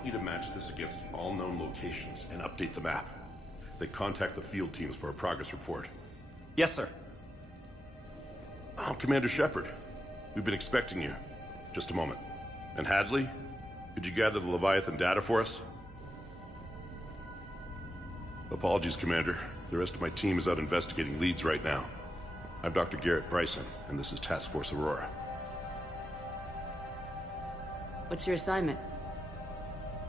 want you to match this against all known locations and update the map. Then contact the field teams for a progress report. Yes, sir. Oh, Commander Shepard. We've been expecting you. Just a moment. And Hadley? Could you gather the Leviathan data for us? Apologies, Commander. The rest of my team is out investigating leads right now. I'm Dr. Garrett Bryson, and this is Task Force Aurora. What's your assignment?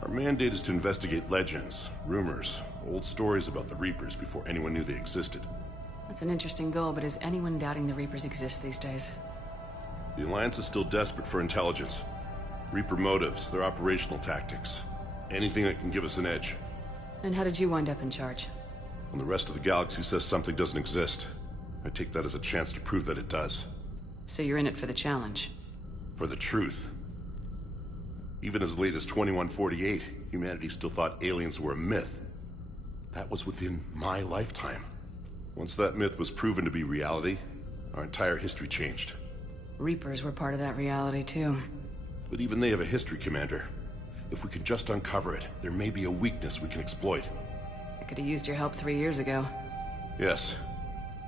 Our mandate is to investigate legends, rumors, old stories about the Reapers before anyone knew they existed. That's an interesting goal, but is anyone doubting the Reapers exist these days? The Alliance is still desperate for intelligence. Reaper motives, their operational tactics. Anything that can give us an edge. And how did you wind up in charge? When the rest of the galaxy says something doesn't exist, I take that as a chance to prove that it does. So you're in it for the challenge? For the truth. Even as late as 2148, humanity still thought aliens were a myth. That was within my lifetime. Once that myth was proven to be reality, our entire history changed. Reapers were part of that reality, too. But even they have a history, Commander. If we can just uncover it, there may be a weakness we can exploit. I could have used your help 3 years ago. Yes.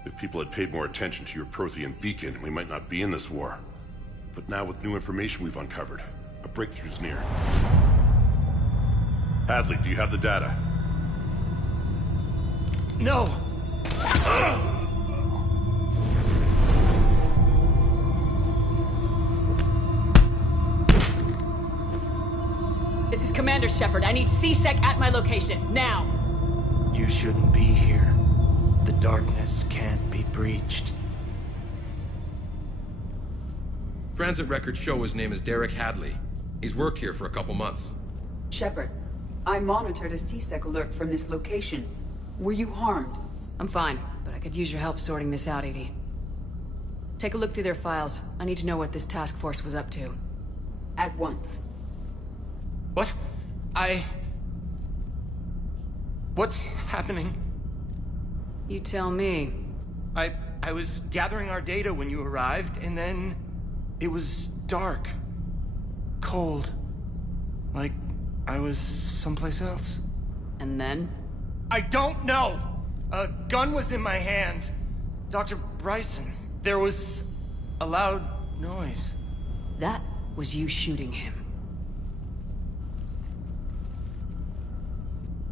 If people had paid more attention to your Prothean beacon, we might not be in this war. But now with new information we've uncovered, a breakthrough's near. Hadley, do you have the data? No! This is Commander Shepard. I need C-Sec at my location, now! You shouldn't be here. The darkness can't be breached. Transit records show his name is Derek Hadley. He's worked here for a couple months. Shepard, I monitored a C-Sec alert from this location. Were you harmed? I'm fine, but I could use your help sorting this out, EDI. Take a look through their files. I need to know what this task force was up to. At once. What? What's happening? You tell me. I was gathering our data when you arrived, and then it was dark. Cold. Like I was someplace else. And then? I don't know! A gun was in my hand. Dr. Bryson, there was a loud noise. That was you shooting him.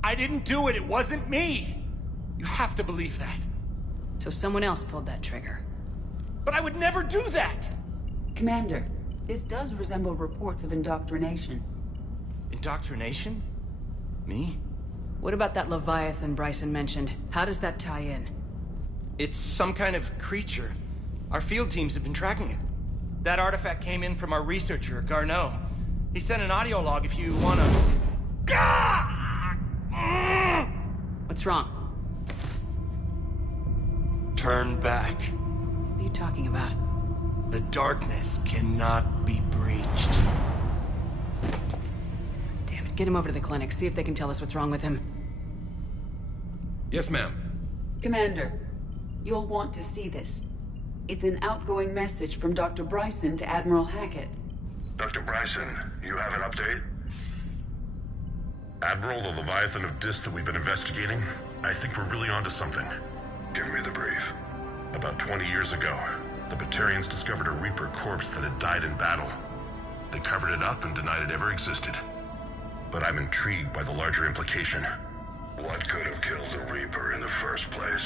I didn't do it, it wasn't me! You have to believe that. So someone else pulled that trigger. But I would never do that! Commander, this does resemble reports of indoctrination. Indoctrination? Me? What about that Leviathan Bryson mentioned? How does that tie in? It's some kind of creature. Our field teams have been tracking it. That artifact came in from our researcher, Garneau. He sent an audio log if you wanna... What's wrong? Turn back. What are you talking about? The darkness cannot be breached. Damn it, get him over to the clinic. See if they can tell us what's wrong with him. Yes, ma'am. Commander, you'll want to see this. It's an outgoing message from Dr. Bryson to Admiral Hackett. Dr. Bryson, you have an update? Admiral, the Leviathan of Dis that we've been investigating, I think we're really onto something. Give me the brief. About 20 years ago, the Batarians discovered a Reaper corpse that had died in battle. They covered it up and denied it ever existed. But I'm intrigued by the larger implication. What could have killed the Reaper in the first place?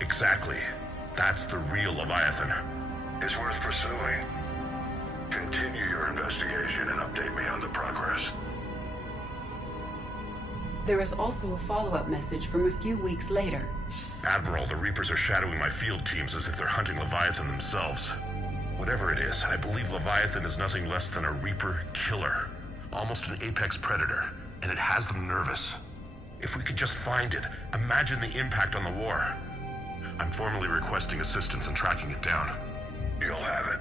Exactly. That's the real Leviathan. It's worth pursuing. Continue your investigation and update me on the progress. There is also a follow-up message from a few weeks later. Admiral, the Reapers are shadowing my field teams as if they're hunting Leviathan themselves. Whatever it is, I believe Leviathan is nothing less than a Reaper killer. Almost an apex predator, and it has them nervous. If we could just find it, imagine the impact on the war. I'm formally requesting assistance in tracking it down. You'll have it.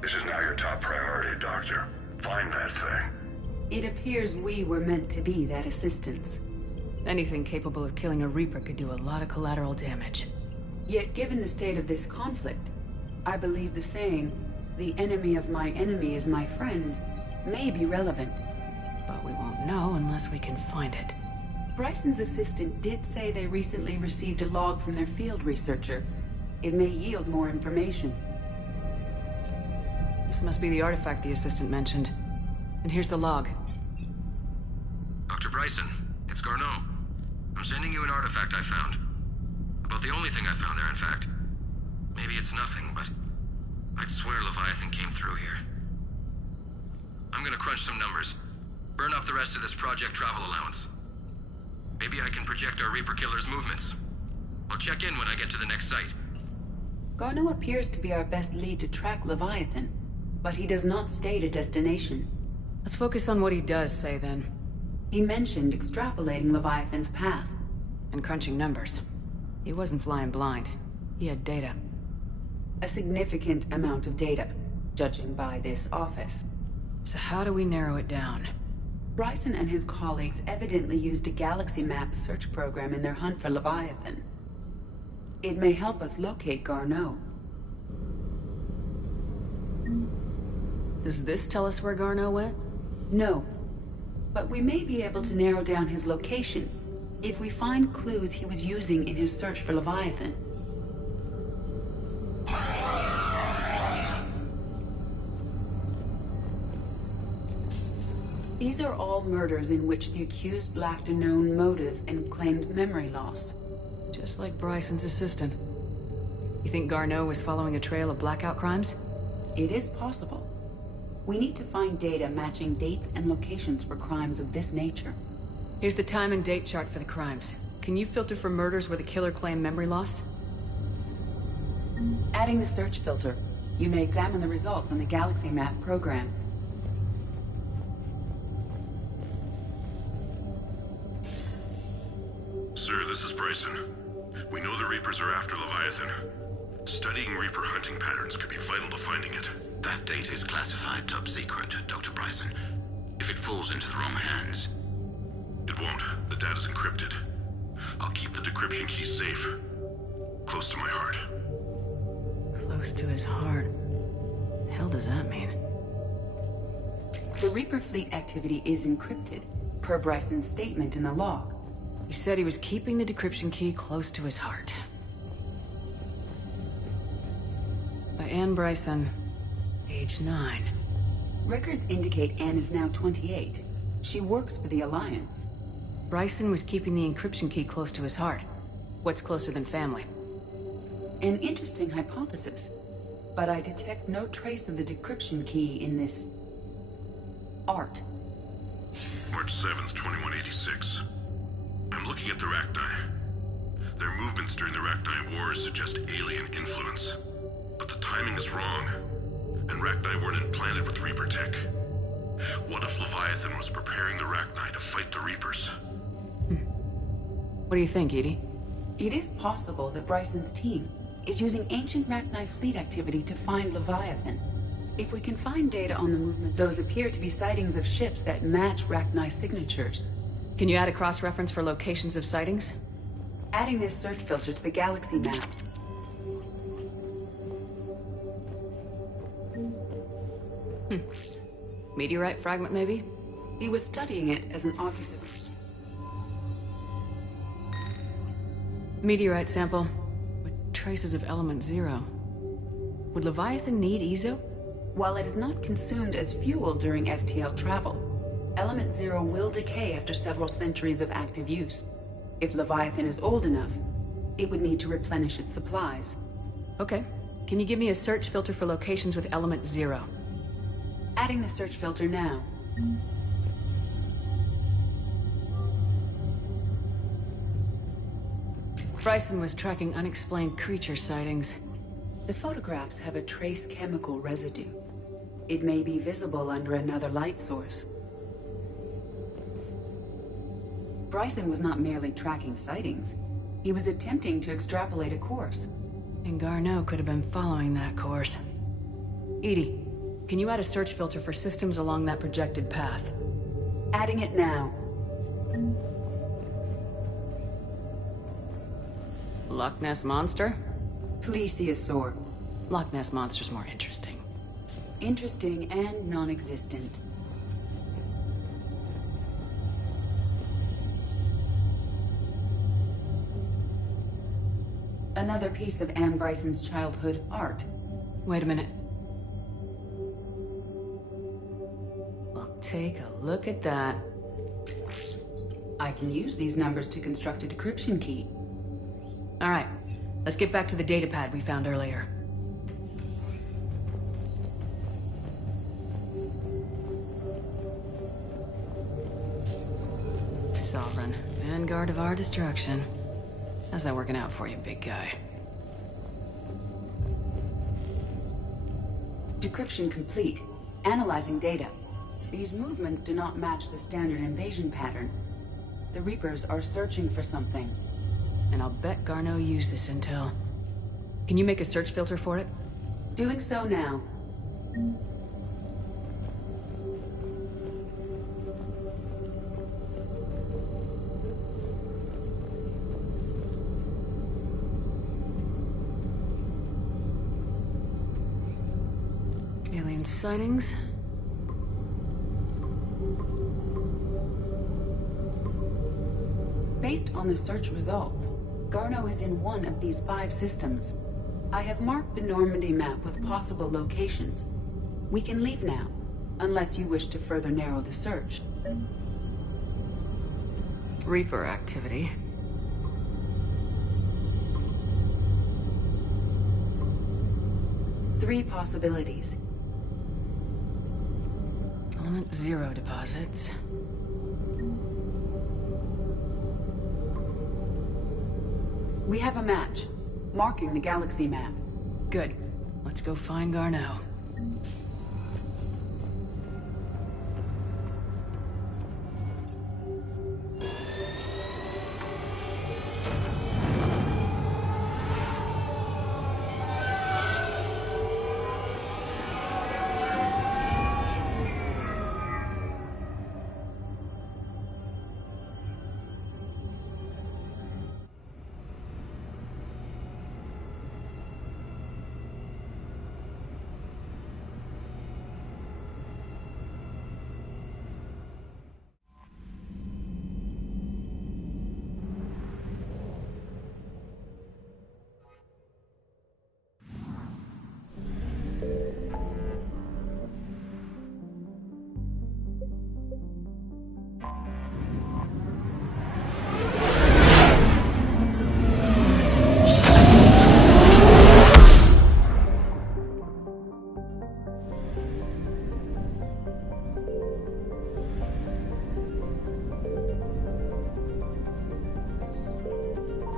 This is now your top priority, Doctor. Find that thing. It appears we were meant to be that assistance. Anything capable of killing a Reaper could do a lot of collateral damage. Yet given the state of this conflict, I believe the saying, "The enemy of my enemy is my friend," may be relevant. But we won't won't know unless we can find it. Bryson's assistant did say they recently received a log from their field researcher. It may yield more information. This must be the artifact the assistant mentioned. And here's the log. Dr. Bryson, it's Garneau. I'm sending you an artifact I found. About the only thing I found there, in fact. Maybe it's nothing, but I'd swear Leviathan came through here. I'm gonna crunch some numbers. Burn up the rest of this project travel allowance. Maybe I can project our Reaper Killer's movements. I'll check in when I get to the next site. Garneau appears to be our best lead to track Leviathan, but he does not state a destination. Let's focus on what he does say, then. He mentioned extrapolating Leviathan's path. And crunching numbers. He wasn't flying blind. He had data. A significant amount of data, judging by this office. So how do we narrow it down? Bryson and his colleagues evidently used a galaxy map search program in their hunt for Leviathan. It may help us locate Garneau. Does this tell us where Garneau went? No, but we may be able to narrow down his location if we find clues he was using in his search for Leviathan. These are all murders in which the accused lacked a known motive and claimed memory loss. Just like Bryson's assistant. You think Garneau was following a trail of blackout crimes? It is possible. We need to find data matching dates and locations for crimes of this nature. Here's the time and date chart for the crimes. Can you filter for murders where the killer claimed memory loss? Adding the search filter, you may examine the results on the Galaxy Map program. Sir, this is Bryson. We know the Reapers are after Leviathan. Studying Reaper hunting patterns could be vital to finding it. That data is classified top secret, Dr. Bryson. If it falls into the wrong hands... It won't. The data's encrypted. I'll keep the decryption key safe. Close to my heart. Close to his heart. The hell does that mean? The Reaper fleet activity is encrypted, per Bryson's statement in the log. He said he was keeping the decryption key close to his heart. By Anne Bryson, age 9. Records indicate Anne is now 28. She works for the Alliance. Bryson was keeping the encryption key close to his heart. What's closer than family? An interesting hypothesis, but I detect no trace of the decryption key in this... art. March 7th, 2186. I'm looking at the Rachni. Their movements during the Rachni Wars suggest alien influence. But the timing is wrong, and Rachni weren't implanted with Reaper tech. What if Leviathan was preparing the Rachni to fight the Reapers? What do you think, Edie? It is possible that Bryson's team is using ancient Rachni fleet activity to find Leviathan. If we can find data on the movement, those appear to be sightings of ships that match Rachni signatures. Can you add a cross-reference for locations of sightings? Adding this search filter to the Galaxy Map. Meteorite fragment, maybe? He was studying it as an object. Meteorite sample with traces of element 0. Would Leviathan need Ezo? While it is not consumed as fuel during FTL travel, element 0 will decay after several centuries of active use. If Leviathan is old enough, it would need to replenish its supplies. Okay. Can you give me a search filter for locations with element 0? Adding the search filter now. Bryson was tracking unexplained creature sightings. The photographs have a trace chemical residue. It may be visible under another light source. Bryson was not merely tracking sightings. He was attempting to extrapolate a course. And Garneau could have been following that course. Edie, can you add a search filter for systems along that projected path? Adding it now. Loch Ness Monster? Plesiosaur. Loch Ness Monster's more interesting. Interesting and non-existent. Another piece of Anne Bryson's childhood art. Wait a minute. Well, take a look at that. I can use these numbers to construct a decryption key. All right, let's get back to the datapad we found earlier. Sovereign, vanguard of our destruction. How's that working out for you, big guy? Decryption complete. Analyzing data. These movements do not match the standard invasion pattern. The Reapers are searching for something. And I'll bet Garneau used this intel. Can you make a search filter for it? Doing so now. Alien sightings? Based on the search results, Garneau is in one of these 5 systems. I have marked the Normandy map with possible locations. We can leave now, unless you wish to further narrow the search. Reaper activity. Three possibilities. Element 0 deposits. We have a match, marking the galaxy map. Good. Let's go find Garneau.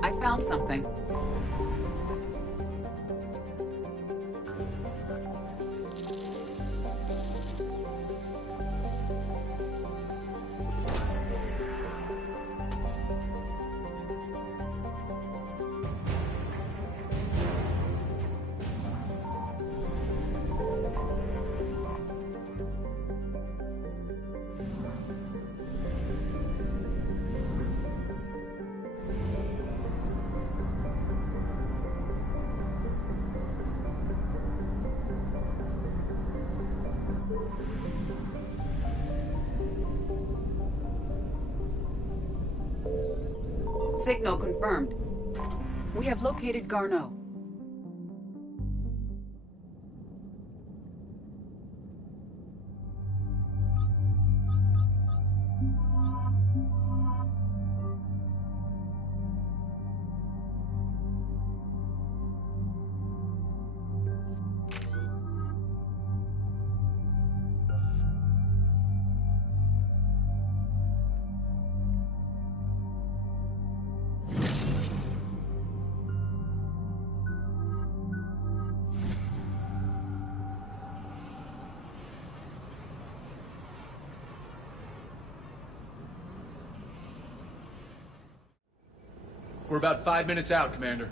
I found something. Signal confirmed. We have located Garneau. We're about 5 minutes out, Commander.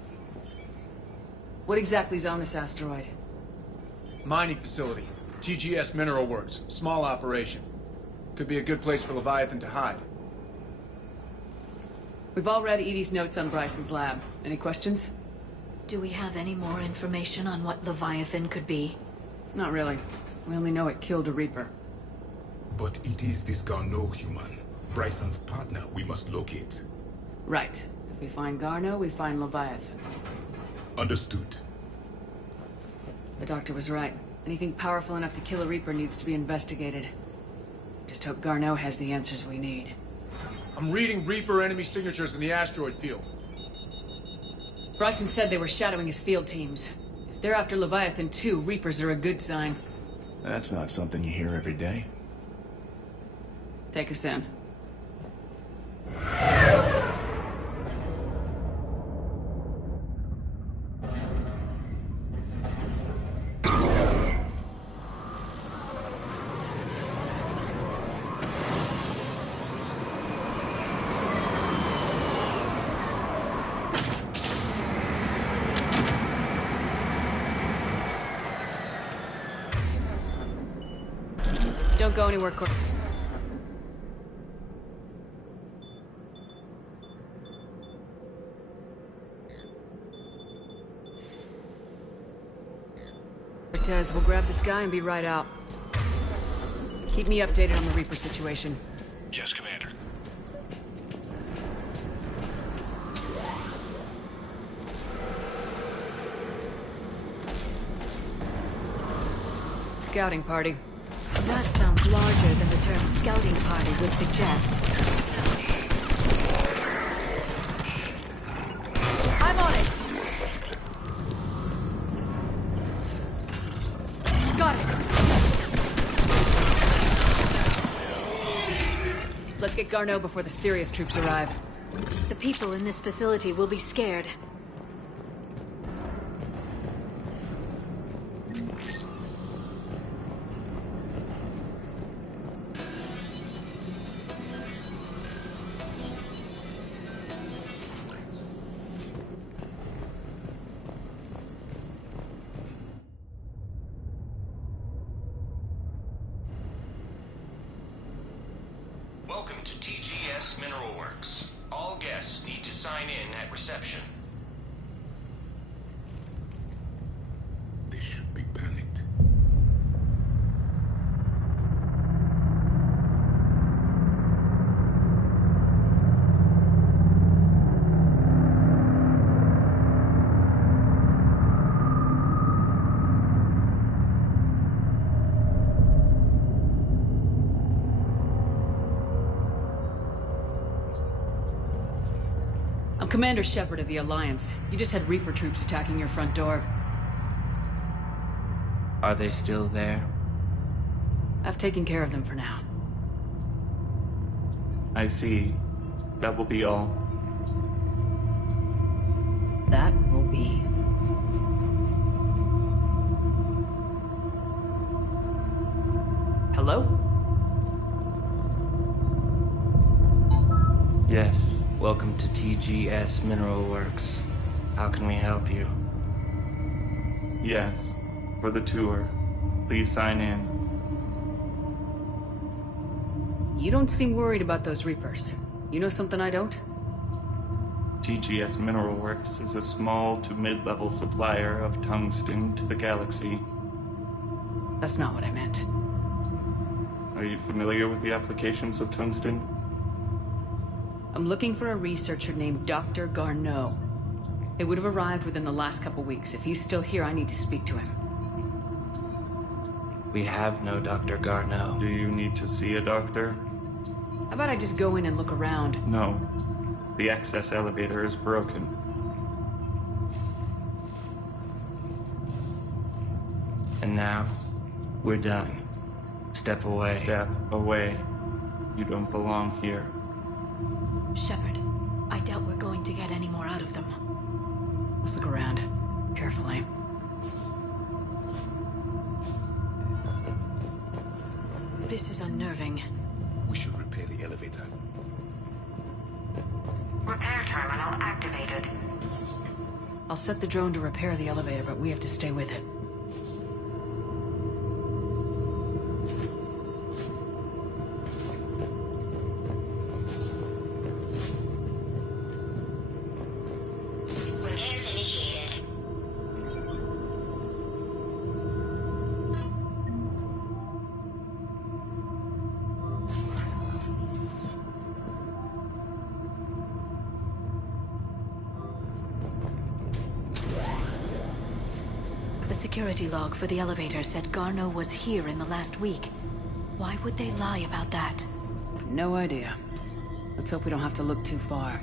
What exactly is on this asteroid? Mining facility. TGS Mineral Works. Small operation. Could be a good place for Leviathan to hide. We've all read Edie's notes on Bryson's lab. Any questions? Do we have any more information on what Leviathan could be? Not really. We only know it killed a Reaper. But it is this Garneau human, Bryson's partner, we must locate. Right. If we find Garneau, we find Leviathan. Understood. The doctor was right. Anything powerful enough to kill a Reaper needs to be investigated. Just hope Garneau has the answers we need. I'm reading Reaper enemy signatures in the asteroid field. Bryson said they were shadowing his field teams. If they're after Leviathan too, Reapers are a good sign. That's not something you hear every day. Take us in. Don't go anywhere, Cor- Cortez, we'll grab this guy and be right out. Keep me updated on the Reaper situation. Yes, Commander. Scouting party. That sounds larger than the term scouting party would suggest. I'm on it! Got it! Let's get Garneau before the serious troops arrive. The people in this facility will be scared. Welcome to TGS Mineral Works. All guests need to sign in at reception. They should be panicked. I'm Commander Shepard of the Alliance. You just had Reaper troops attacking your front door. Are they still there? I've taken care of them for now. I see. That will be all. That will be. Hello? Yes. Welcome to TGS Mineral Works. How can we help you? Yes. For the tour. Please sign in. You don't seem worried about those Reapers. You know something I don't? TGS Mineral Works is a small to mid-level supplier of tungsten to the galaxy. That's not what I meant. Are you familiar with the applications of tungsten? I'm looking for a researcher named Dr. Garneau. It would have arrived within the last couple weeks. If he's still here, I need to speak to him. We have no Dr. Garneau. Do you need to see a doctor? How about I just go in and look around? No. The access elevator is broken. And now, we're done. Step away. Step away. You don't belong here. Shepard, I doubt we're going to get any more out of them. Let's look around. Carefully. This is unnerving. We should repair the elevator. Repair terminal activated. I'll set the drone to repair the elevator, but we have to stay with it. Repairs initiated. security log for the elevator said Garneau was here in the last week. Why would they lie about that? No idea. Let's hope we don't have to look too far.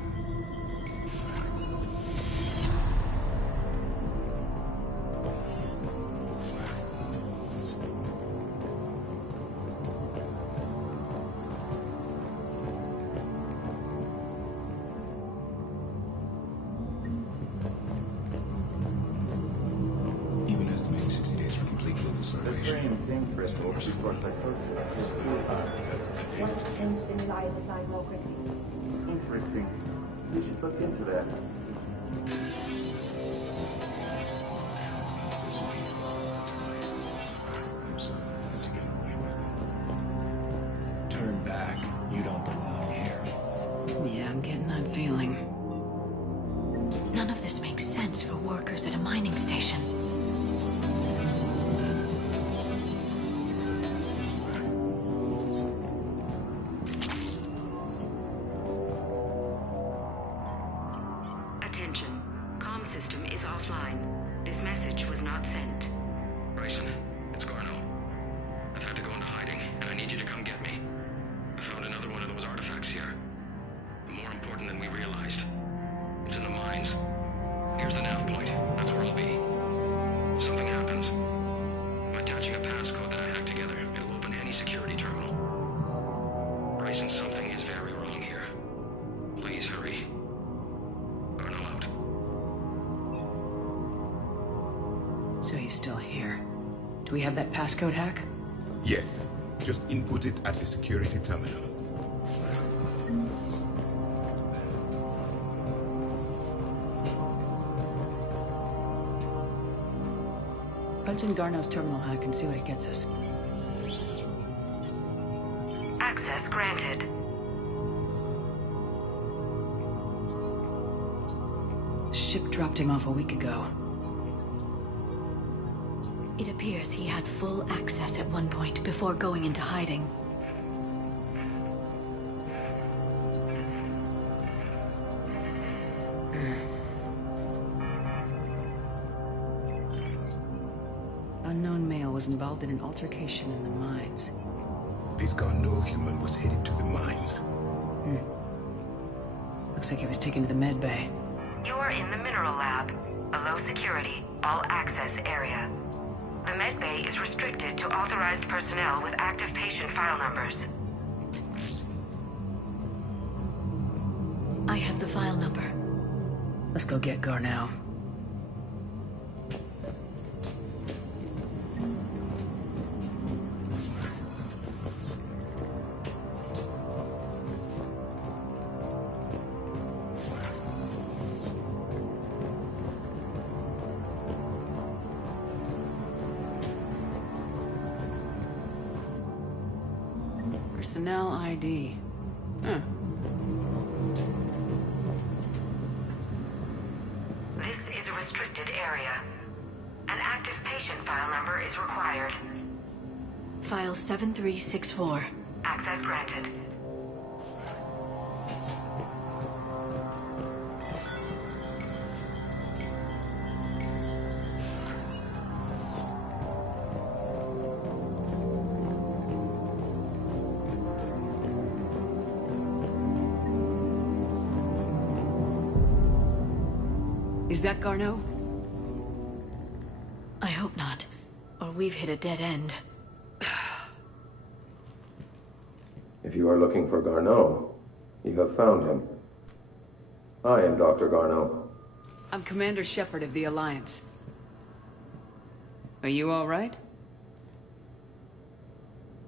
Even estimating 60 days for complete global starvation. Interesting. We should look into that. Turn back. You don't belong here. Yeah, I'm getting that feeling. None of this makes sense for workers at a mining station. Attention. Comm system is offline. This message was not sent. Bryson, it's Garneau. I've had to go into hiding, and I need you to come get me. I found another one of those artifacts here. More important than we realized. It's in the mines. Here's the nav point. That's where I'll be. If something happens, I'm attaching a passcode that I hacked together. It'll open any security terminal. Bryson, something is very wrong here. Please hurry. Garneau out. So he's still here. Do we have that passcode hack? Yes. Just input it at the security terminal. Punch in Garneau's terminal hack and see what it gets us. Access granted. Ship dropped him off a week ago. It appears he had full access at one point before going into hiding. Unknown male was involved in an altercation in the mines. This Garneau human was headed to the mines. Looks like he was taken to the med bay. You are in the mineral lab. A low security, all access area. The med bay is restricted to authorized personnel with active patient file numbers. I have the file number. Let's go get Garneau. Personnel ID. Huh. This is a restricted area. An active patient file number is required. File 7364. Access granted. Is that Garneau? I hope not, or we've hit a dead end. If you are looking for Garneau, you have found him. I am Dr. Garneau. I'm Commander Shepard of the Alliance. Are you all right?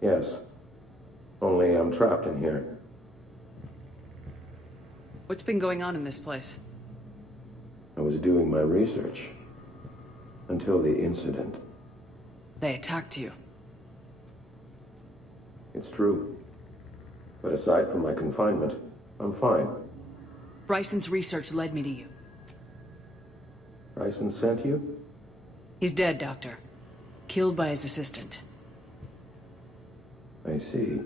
Yes. Only I'm trapped in here. What's been going on in this place? I was doing my research. Until the incident. They attacked you. It's true. But aside from my confinement, I'm fine. Bryson's research led me to you. Bryson sent you? He's dead, Doctor. Killed by his assistant. I see.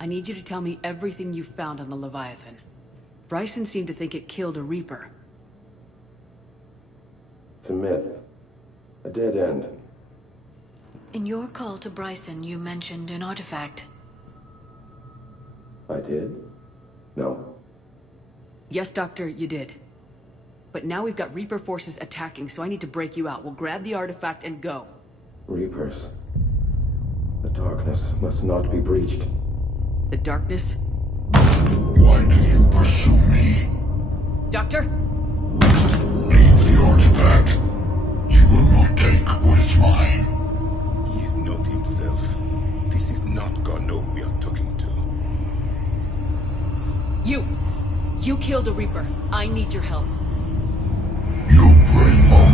I need you to tell me everything you found on the Leviathan. Bryson seemed to think it killed a Reaper. It's a myth. A dead end. In your call to Bryson, you mentioned an artifact. I did? No. Yes, Doctor, you did. But now we've got Reaper forces attacking, so I need to break you out. We'll grab the artifact and go. Reapers. The darkness must not be breached. The darkness? Why do you pursue me? Doctor? Leave the artifact. You will not take what is mine. He is not himself. This is not Garneau we are talking to. You killed a Reaper. I need your help. You bring on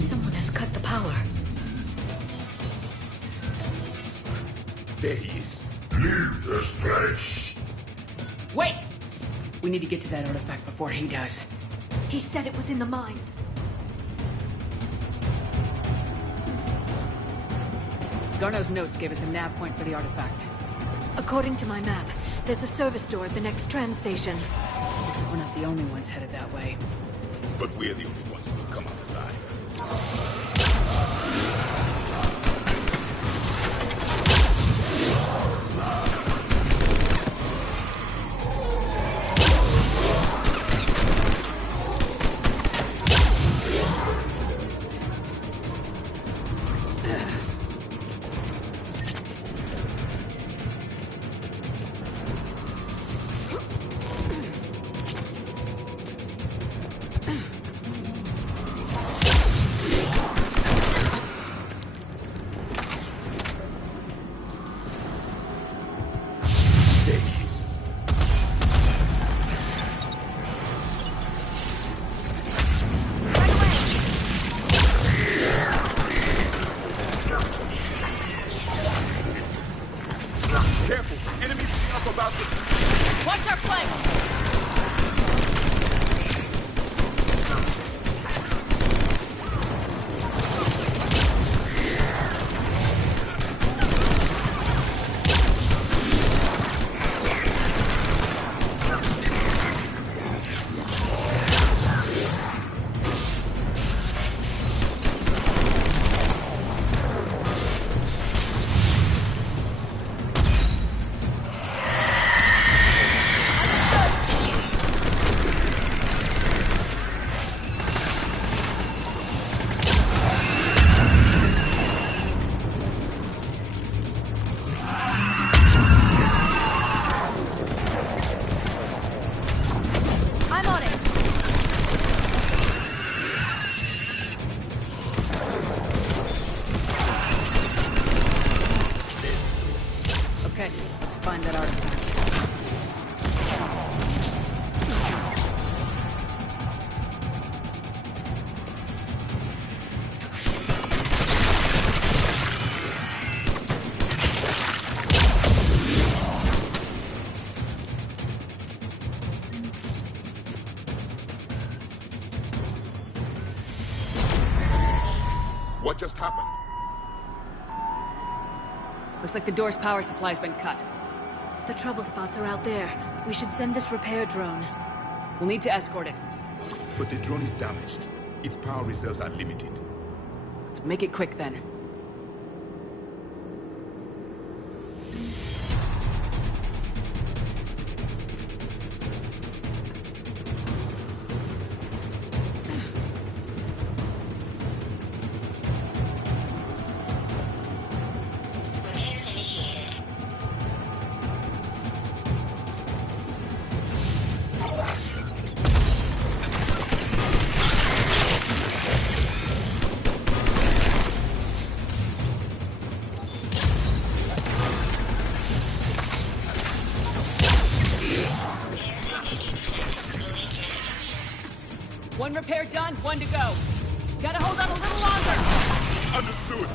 Someone has cut the power. There he is. Leave this place. Wait! We need to get to that artifact before he does. He said it was in the mines. Garneau's notes gave us a nav point for the artifact. According to my map, there's a service door at the next tram station. Looks like we're not the only ones headed that way. But we're the only ones who will come out alive. Watch our flank! Find that artifact. What just happened? Looks like the door's power supply's been cut. The trouble spots are out there. We should send this repair drone. We'll need to escort it. But the drone is damaged. Its power reserves are limited. Let's make it quick then. One repair done, one to go. Gotta hold on a little longer. Understood.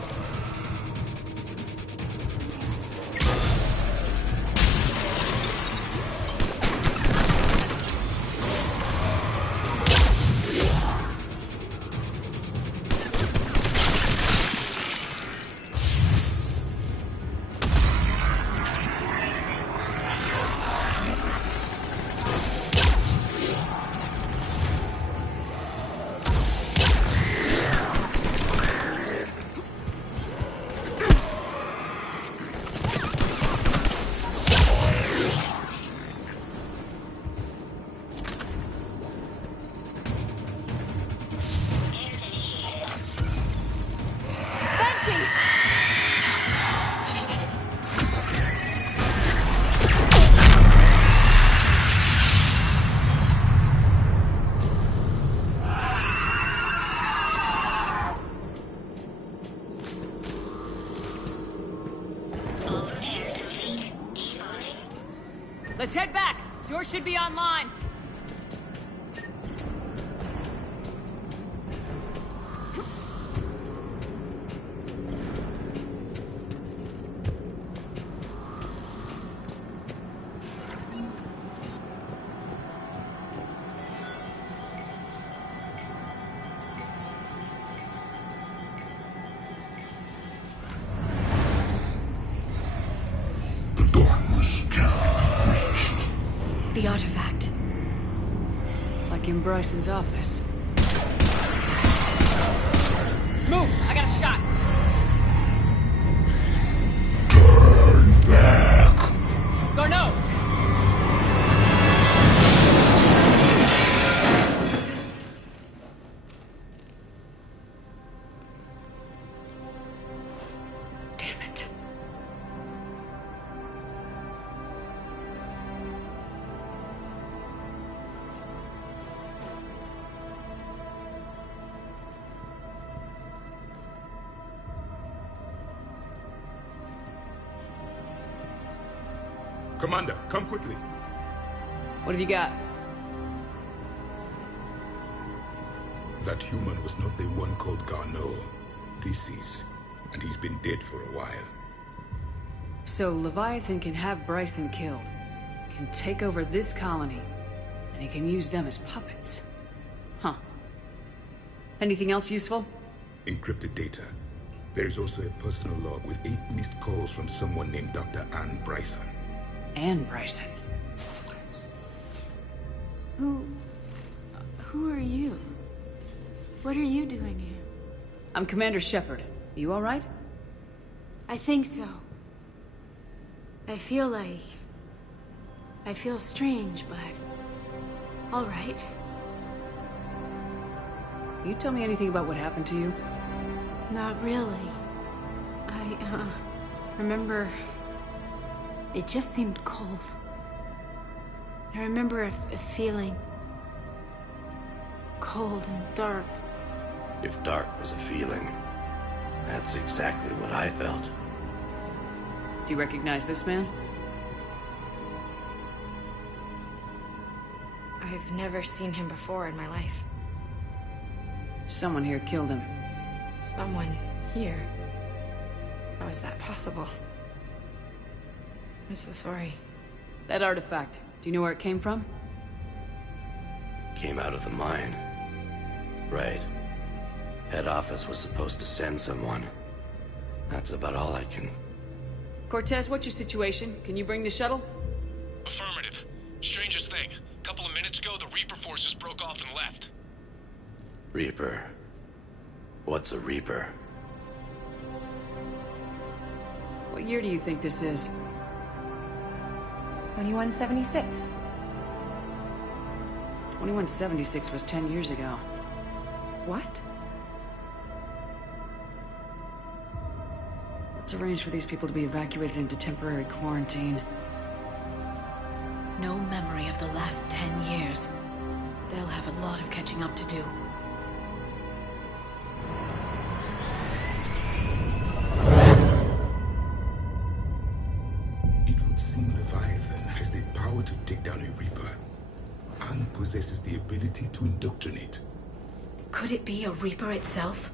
Let's head back. Yours should be online. The artifact. Like in Bryson's office. Move! I got a shot! Turn back! Garneau! Damn it. Commander, come quickly. What have you got? That human was not the one called Garneau. This is. And he's been dead for a while. So Leviathan can have Bryson killed, can take over this colony, and he can use them as puppets. Huh. Anything else useful? Encrypted data. There's also a personal log with 8 missed calls from someone named Dr. Ann Bryson. Ann Bryson. Who are you? What are you doing here? I'm Commander Shepard. You all right? I think so. I feel strange, but all right. You tell me anything about what happened to you? Not really. I remember it just seemed cold. I remember a feeling cold and dark. If dark was a feeling, that's exactly what I felt. Do you recognize this man? I've never seen him before in my life. Someone here killed him. Someone here? How is that possible? I'm so sorry. That artifact, do you know where it came from? Came out of the mine. Right. Head office was supposed to send someone. That's about all I can... Cortez, what's your situation? Can you bring the shuttle? Affirmative. Strangest thing. A couple of minutes ago, the Reaper forces broke off and left. Reaper? What's a Reaper? What year do you think this is? 2176. 2176 was 10 years ago. What? Let's arrange for these people to be evacuated into temporary quarantine. No memory of the last 10 years. They'll have a lot of catching up to do. It would seem Leviathan has the power to take down a Reaper, and possesses the ability to indoctrinate. Could it be a Reaper itself?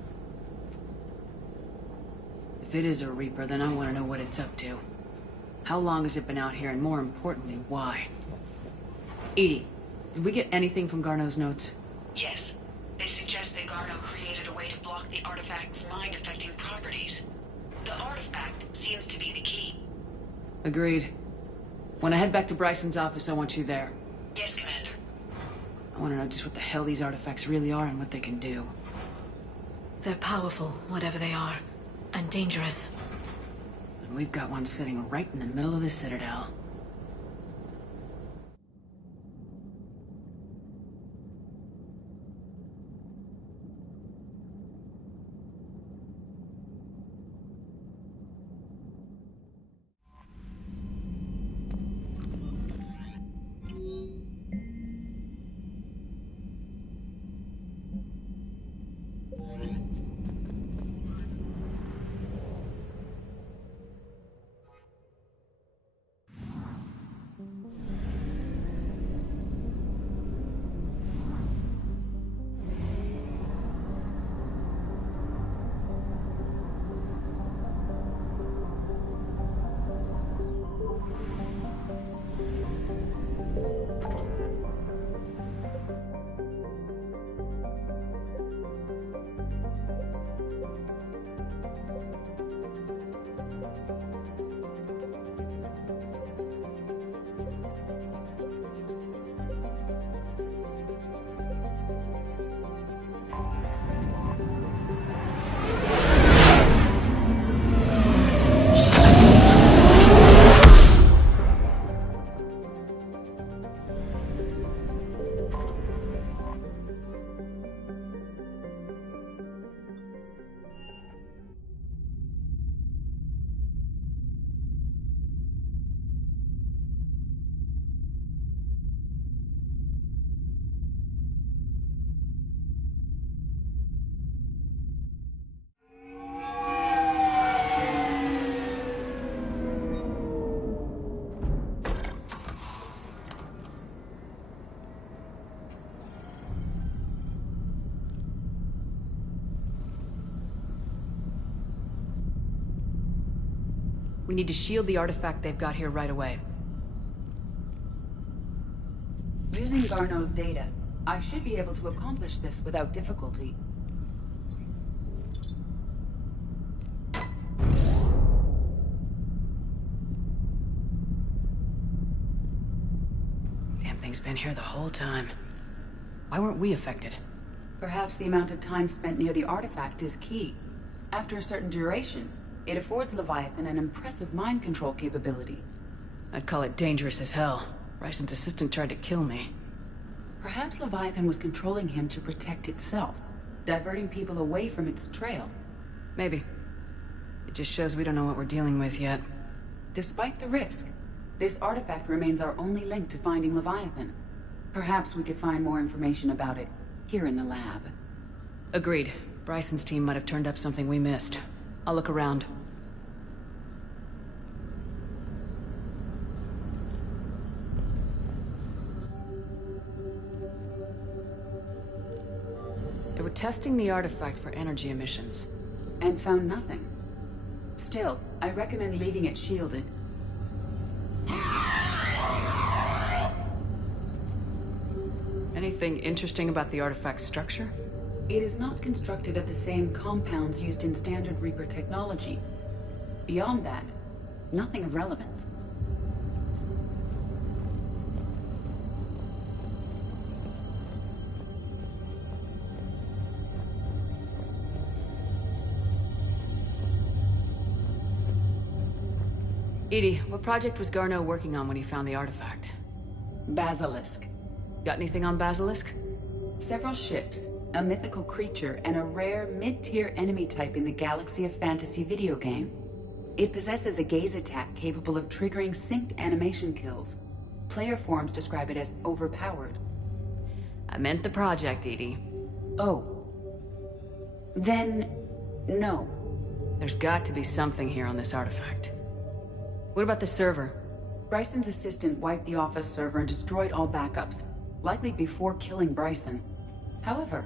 If it is a Reaper, then I want to know what it's up to. How long has it been out here, and more importantly, why? Edie, did we get anything from Garneau's notes? Yes. They suggest that Garneau created a way to block the artifact's mind-affecting properties. The artifact seems to be the key. Agreed. When I head back to Bryson's office, I want you there. Yes, Commander. I want to know just what the hell these artifacts really are and what they can do. They're powerful, whatever they are. And dangerous. And we've got one sitting right in the middle of the Citadel. We need to shield the artifact they've got here right away. Using Garneau's data, I should be able to accomplish this without difficulty. Damn thing's been here the whole time. Why weren't we affected? Perhaps the amount of time spent near the artifact is key. After a certain duration, it affords Leviathan an impressive mind control capability. I'd call it dangerous as hell. Bryson's assistant tried to kill me. Perhaps Leviathan was controlling him to protect itself, diverting people away from its trail. Maybe. It just shows we don't know what we're dealing with yet. Despite the risk, this artifact remains our only link to finding Leviathan. Perhaps we could find more information about it here in the lab. Agreed. Bryson's team might have turned up something we missed. I'll look around. They were testing the artifact for energy emissions. And found nothing. Still, I recommend leaving it shielded. Anything interesting about the artifact's structure? It is not constructed of the same compounds used in standard Reaper technology. Beyond that, nothing of relevance. Edie, what project was Garneau working on when he found the artifact? Basilisk. Got anything on Basilisk? Several ships, a mythical creature, and a rare mid-tier enemy type in the Galaxy of Fantasy video game. It possesses a gaze attack capable of triggering synced animation kills. Player forums describe it as overpowered. I meant the project, Edie. Oh. Then, no. There's got to be something here on this artifact. What about the server? Bryson's assistant wiped the office server and destroyed all backups, likely before killing Bryson. However,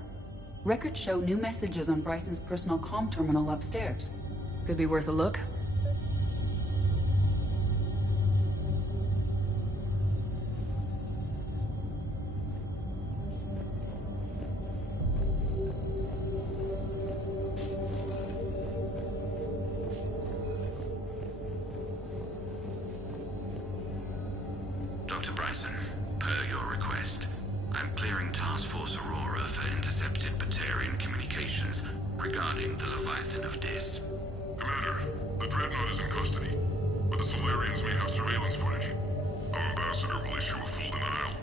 records show new messages on Bryson's personal comm terminal upstairs. Could be worth a look. Dr. Bryson, per your request, I'm clearing Task Force Aurora for intercepted Batarian communications regarding the Leviathan of Dis. Commander, the Dreadnought is in custody, but the Solarians may have surveillance footage. Our ambassador will issue a full denial.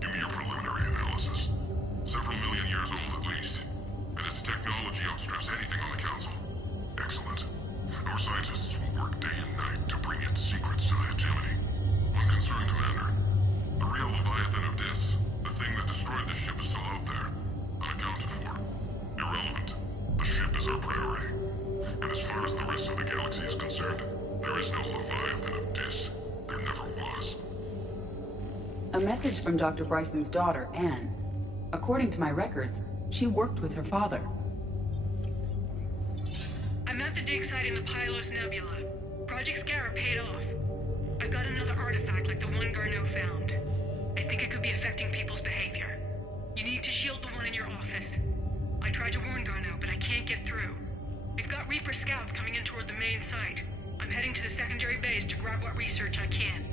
Give me your preliminary analysis. Several million years old at least, and its technology outstrips anything on the Council. Excellent. Our scientists will work day and night to bring its secrets to the hegemony. One concern, Commander. The real Leviathan of Dis, the thing that destroyed the ship, is still out there. Unaccounted for. Irrelevant. The ship is our priority. And as far as the rest of the galaxy is concerned, there is no Leviathan of Dis. There never was. A message from Dr. Bryson's daughter, Anne. According to my records, she worked with her father. I'm at the dig site in the Pylos Nebula. Project Scarab paid off. I've got another artifact like the one Garneau found. I think it could be affecting people's behavior. You need to shield the one in your office. I tried to warn Garneau, but I can't get through. We've got Reaper scouts coming in toward the main site. I'm heading to the secondary base to grab what research I can.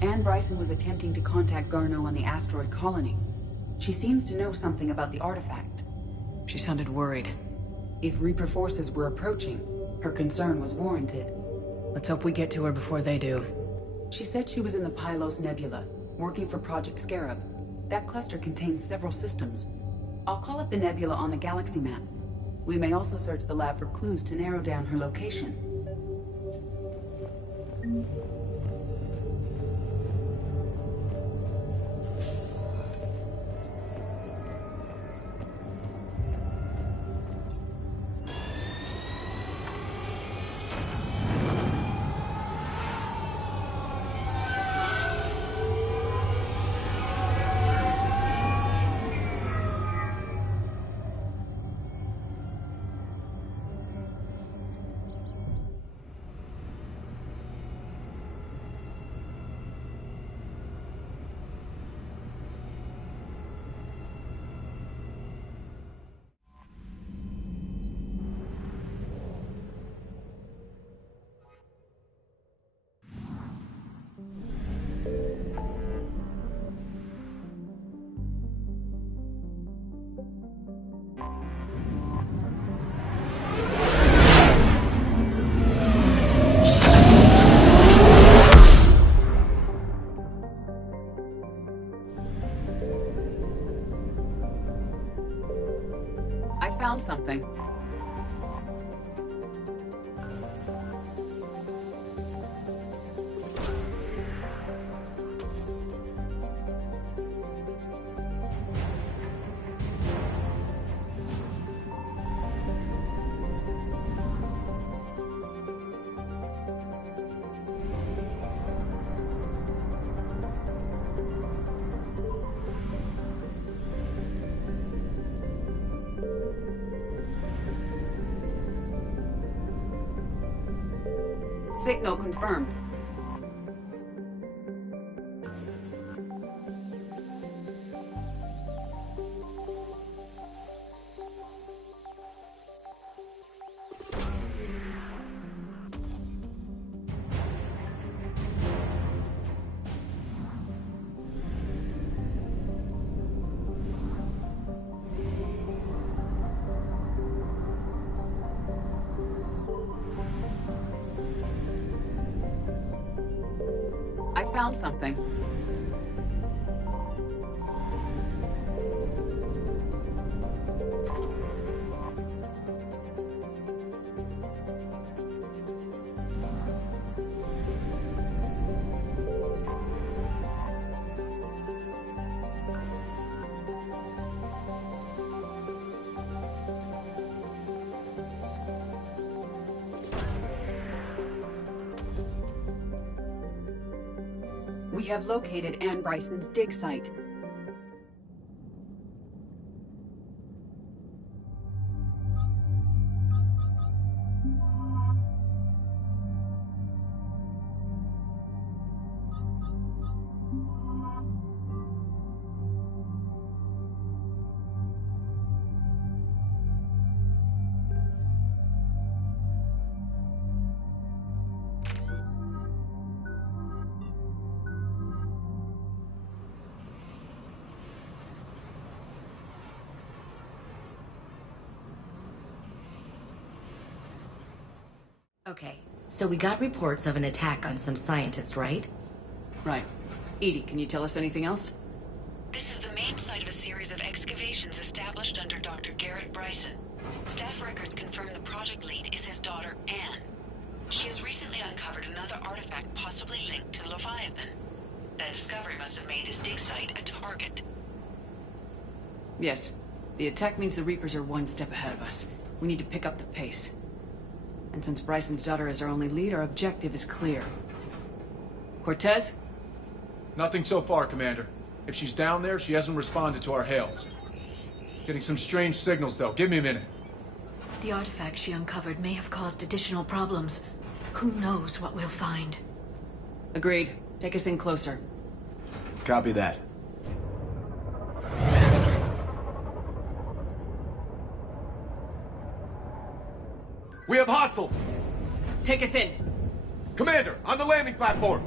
Anne Bryson was attempting to contact Garneau on the asteroid colony. She seems to know something about the artifact. She sounded worried. If Reaper forces were approaching, her concern was warranted. Let's hope we get to her before they do. She said she was in the Pylos Nebula, working for Project Scarab. That cluster contains several systems. I'll call up the nebula on the galaxy map. We may also search the lab for clues to narrow down her location. found something. Signal confirmed. I found something. We have located Anne Bryson's dig site. Okay, so we got reports of an attack on some scientists, right? Right. Edie, can you tell us anything else? This is the main site of a series of excavations established under Dr. Garrett Bryson. Staff records confirm the project lead is his daughter, Anne. She has recently uncovered another artifact possibly linked to Leviathan. That discovery must have made this dig site a target. Yes. The attack means the Reapers are one step ahead of us. We need to pick up the pace. And since Bryson's daughter is our only lead, our objective is clear. Cortez? Nothing so far, Commander. If she's down there, she hasn't responded to our hails. Getting some strange signals, though. Give me a minute. The artifact she uncovered may have caused additional problems. Who knows what we'll find? Agreed. Take us in closer. Copy that. We have hostiles! Take us in! Commander, on the landing platform!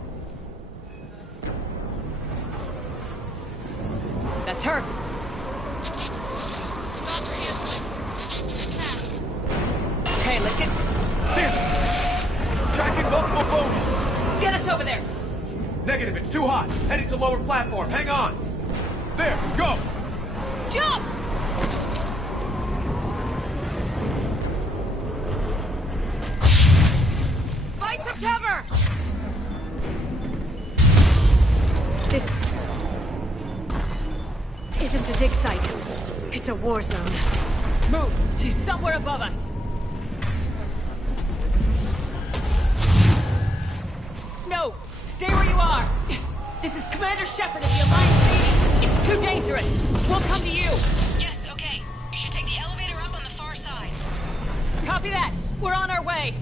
That's her! Okay, let's get... Tracking multiple bogies! Get us over there! Negative, it's too hot. Heading to lower platform, hang on! There, go! Jump! Fight for cover! This isn't a dig site. It's a war zone. Move! She's somewhere above us! No! Stay where you are! This is Commander Shepard of the Alliance Navy! It's too dangerous! We'll come to you! Yes, okay. You should take the elevator up on the far side. Copy that! We're on our way!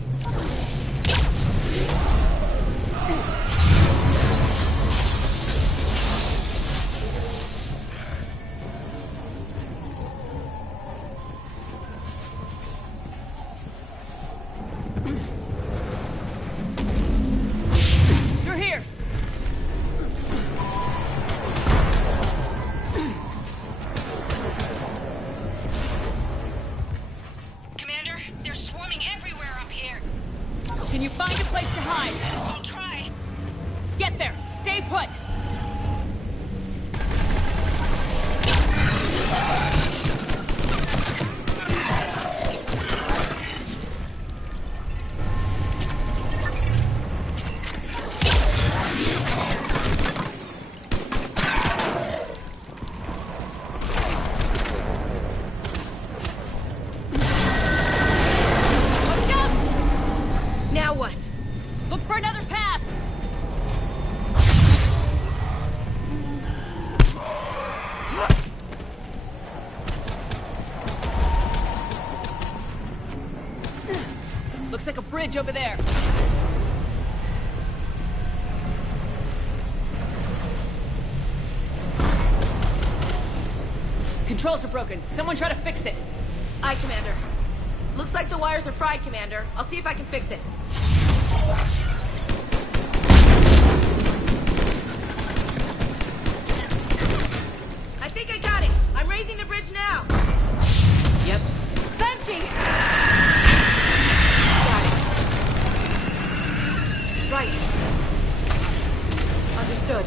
You're here! Commander, they're swarming everywhere up here. Looks like a bridge over there. Controls are broken. Someone try to fix it. Aye, Commander. Looks like the wires are fried, Commander. I'll see if I can fix it. I think I got it. I'm raising the bridge now. Yep. Banshee! Got it. Right. Understood.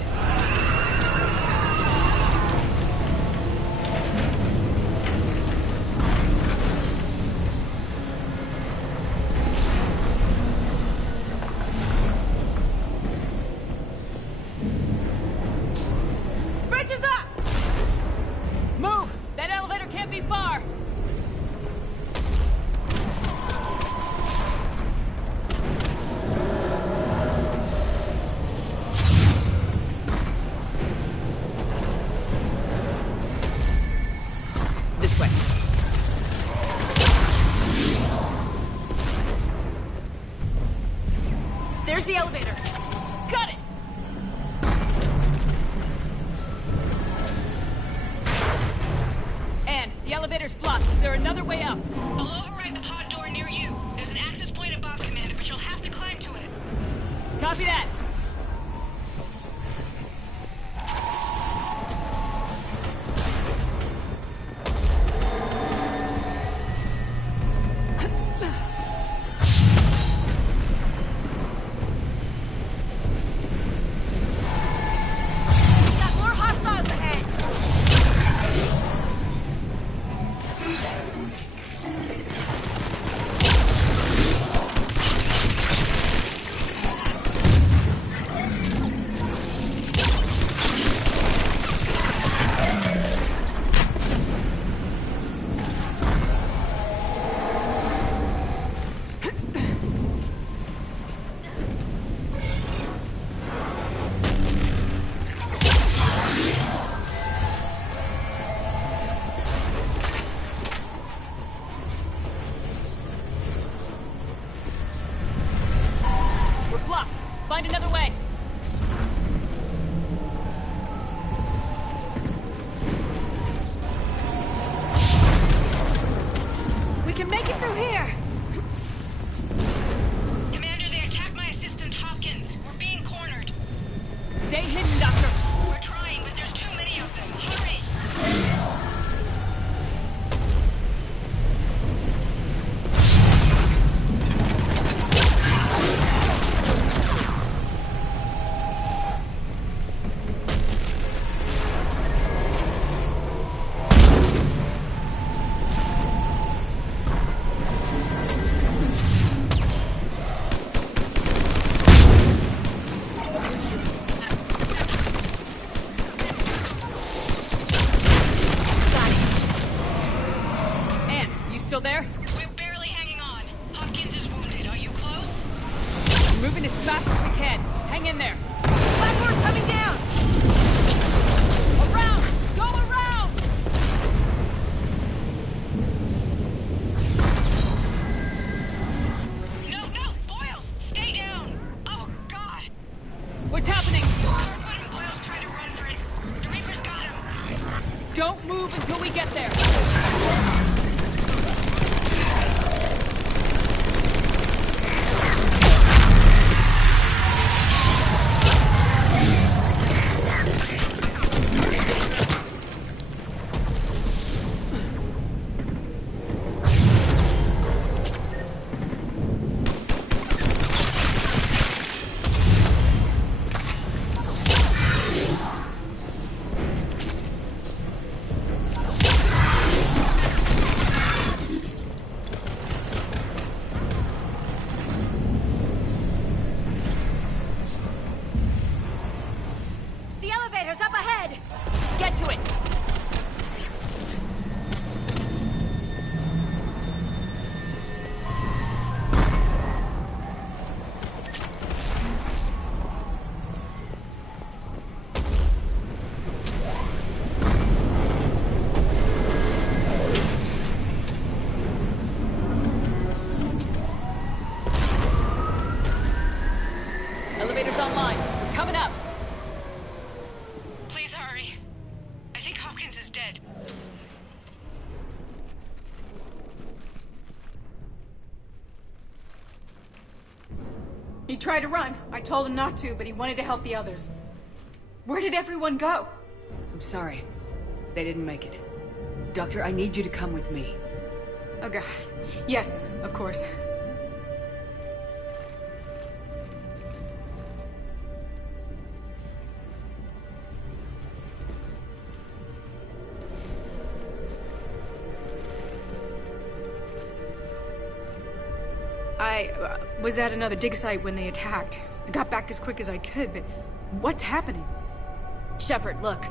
Bridge is up! Move! That elevator can't be far! This way. There's the elevator. Got it! Anne, the elevator's blocked. Is there another way up? I'll override the pod door near you. There's an access point above, Commander, but you'll have to climb to it. Copy that. Got more hostiles ahead. We're blocked. Find another way. We can make it through here. Commander, they attacked my assistant Hopkins. We're being cornered. Stay hidden, Doctor. We're trying, but there's too many of them. Hurry! Anne, you still there? We're barely hanging on. Hopkins is wounded. Are you close? We're moving as fast as we can. Hang in there. Platform coming down. Around! Go around! No! Boyles, stay down! Oh, God! What's happening? Kirkwood and Boyles trying to run for it. The Reaper's got him. Don't move until we get there. dead. He tried to run. I told him not to, but he wanted to help the others. Where did everyone go? I'm sorry. They didn't make it. Doctor, I need you to come with me. Oh god. Yes, of course. I was at another dig site when they attacked. I got back as quick as I could, but what's happening? Shepard, look.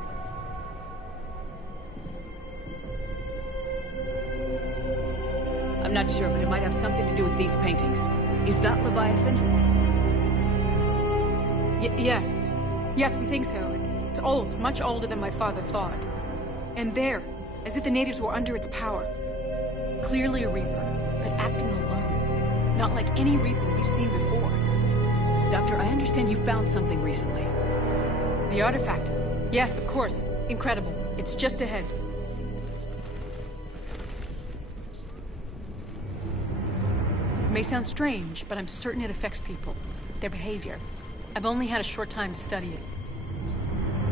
I'm not sure, but it might have something to do with these paintings. Is that Leviathan? Yes. Yes, we think so. It's old, much older than my father thought. And there, as if the natives were under its power. Clearly a Reaper, but acting alone. Not like any Reaper we've seen before. Doctor, I understand you found something recently. The artifact. Yes, of course. Incredible. It's just ahead. It may sound strange, but I'm certain it affects people. Their behavior. I've only had a short time to study it.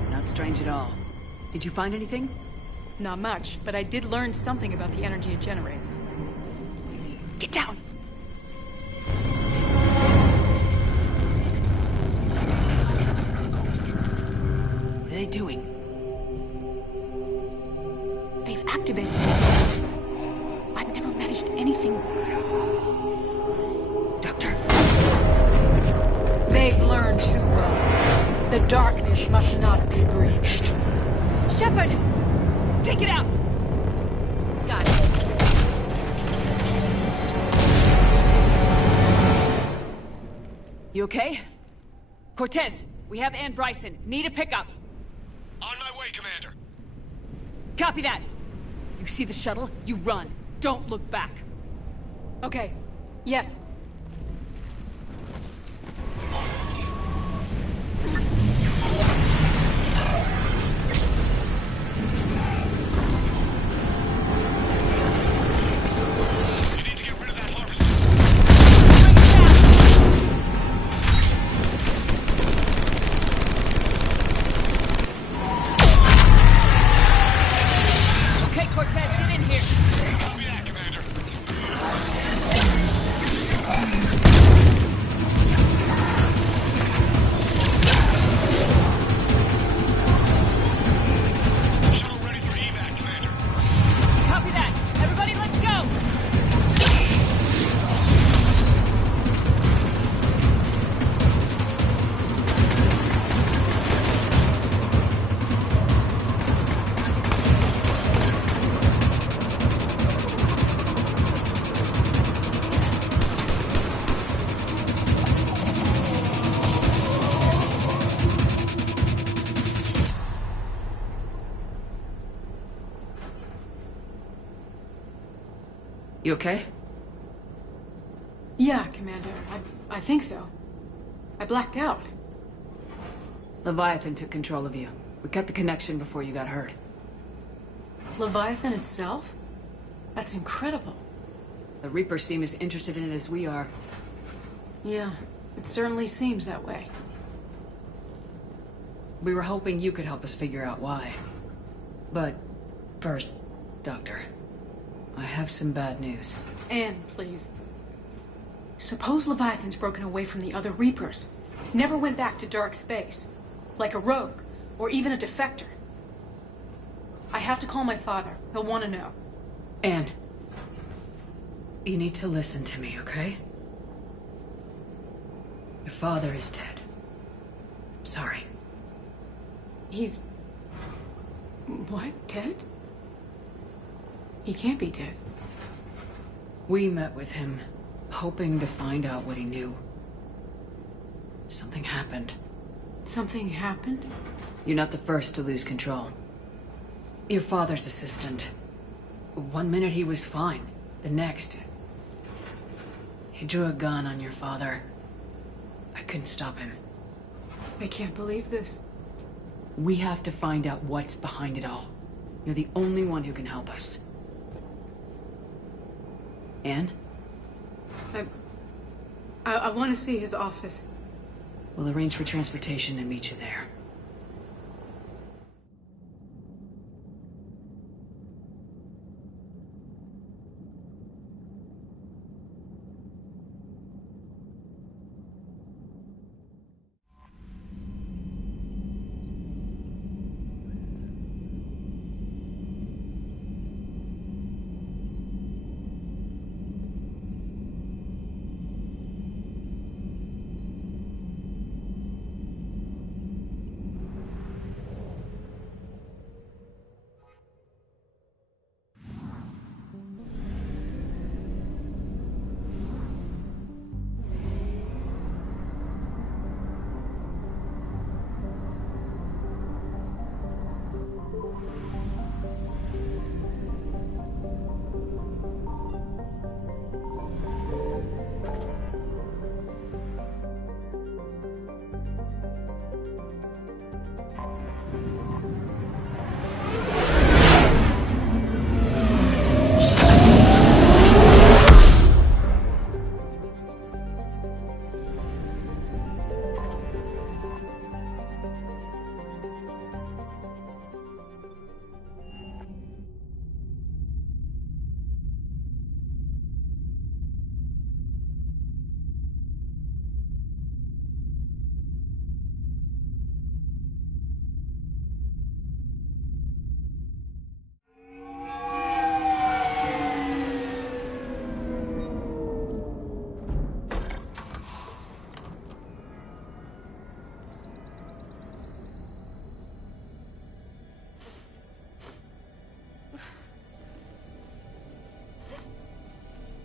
Not strange at all. Did you find anything? Not much, but I did learn something about the energy it generates. Get down! What are they doing? They've activated it. I've never managed anything. Doctor. They've learned too well. The darkness must not be breached. Shepard! Take it out! Got it. You okay? Cortez, we have Ann Bryson. Need a pickup. On my way, Commander. Copy that. You see the shuttle? You run. Don't look back. Okay. Yes. You okay? Yeah, Commander. I think so. I blacked out. Leviathan took control of you. We cut the connection before you got hurt. Leviathan itself? That's incredible. The Reapers seem as interested in it as we are. Yeah, it certainly seems that way. We were hoping you could help us figure out why. But first, Doctor, I have some bad news. Anne, please. Suppose Leviathan's broken away from the other Reapers. Never went back to dark space. Like a rogue, or even a defector. I have to call my father. He'll want to know. Anne, you need to listen to me, okay? Your father is dead. Sorry. He's... what? Dead? He can't be dead. We met with him, hoping to find out what he knew. Something happened. Something happened? You're not the first to lose control. Your father's assistant. One minute he was fine. The next... he drew a gun on your father. I couldn't stop him. I can't believe this. We have to find out what's behind it all. You're the only one who can help us. Anne? I want to see his office. We'll arrange for transportation and meet you there.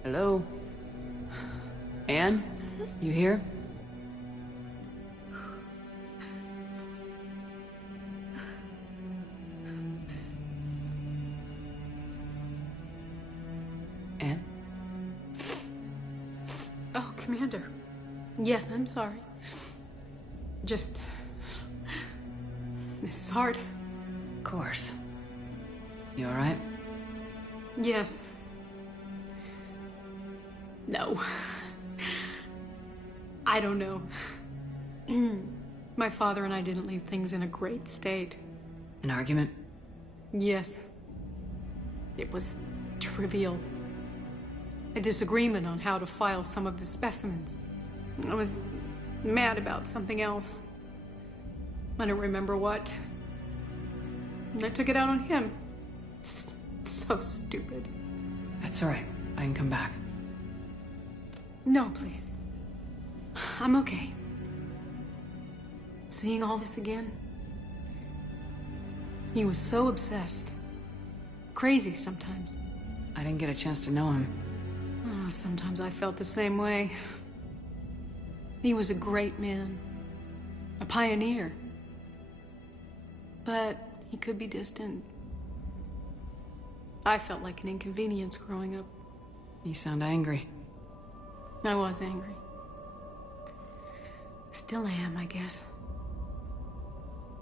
Hello? Anne? You here? Anne? Oh, Commander. Yes, I'm sorry. Just... this is hard. Of course. You alright? Yes. No. I don't know. My father and I didn't leave things in a great state. An argument? Yes. It was trivial. A disagreement on how to file some of the specimens. I was mad about something else. I don't remember what. And I took it out on him. So stupid. That's alright. I can come back. No, please. I'm okay. Seeing all this again? He was so obsessed. Crazy sometimes. I didn't get a chance to know him. Oh, sometimes I felt the same way. He was a great man. A pioneer. But he could be distant. I felt like an inconvenience growing up. You sound angry. I was angry. Still am, I guess.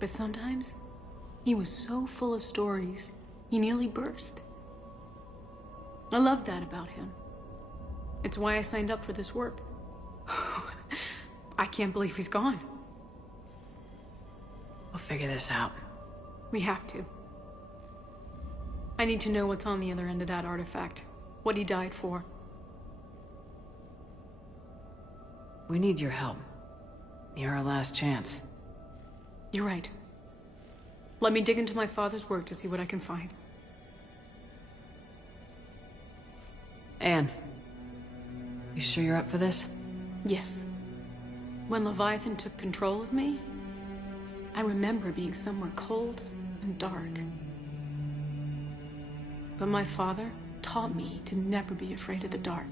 But sometimes, he was so full of stories, he nearly burst. I loved that about him. It's why I signed up for this work. I can't believe he's gone. We'll figure this out. We have to. I need to know what's on the other end of that artifact. What he died for. We need your help. You're our last chance. You're right. Let me dig into my father's work to see what I can find. Anne, you sure you're up for this? Yes. When Leviathan took control of me, I remember being somewhere cold and dark. But my father taught me to never be afraid of the dark.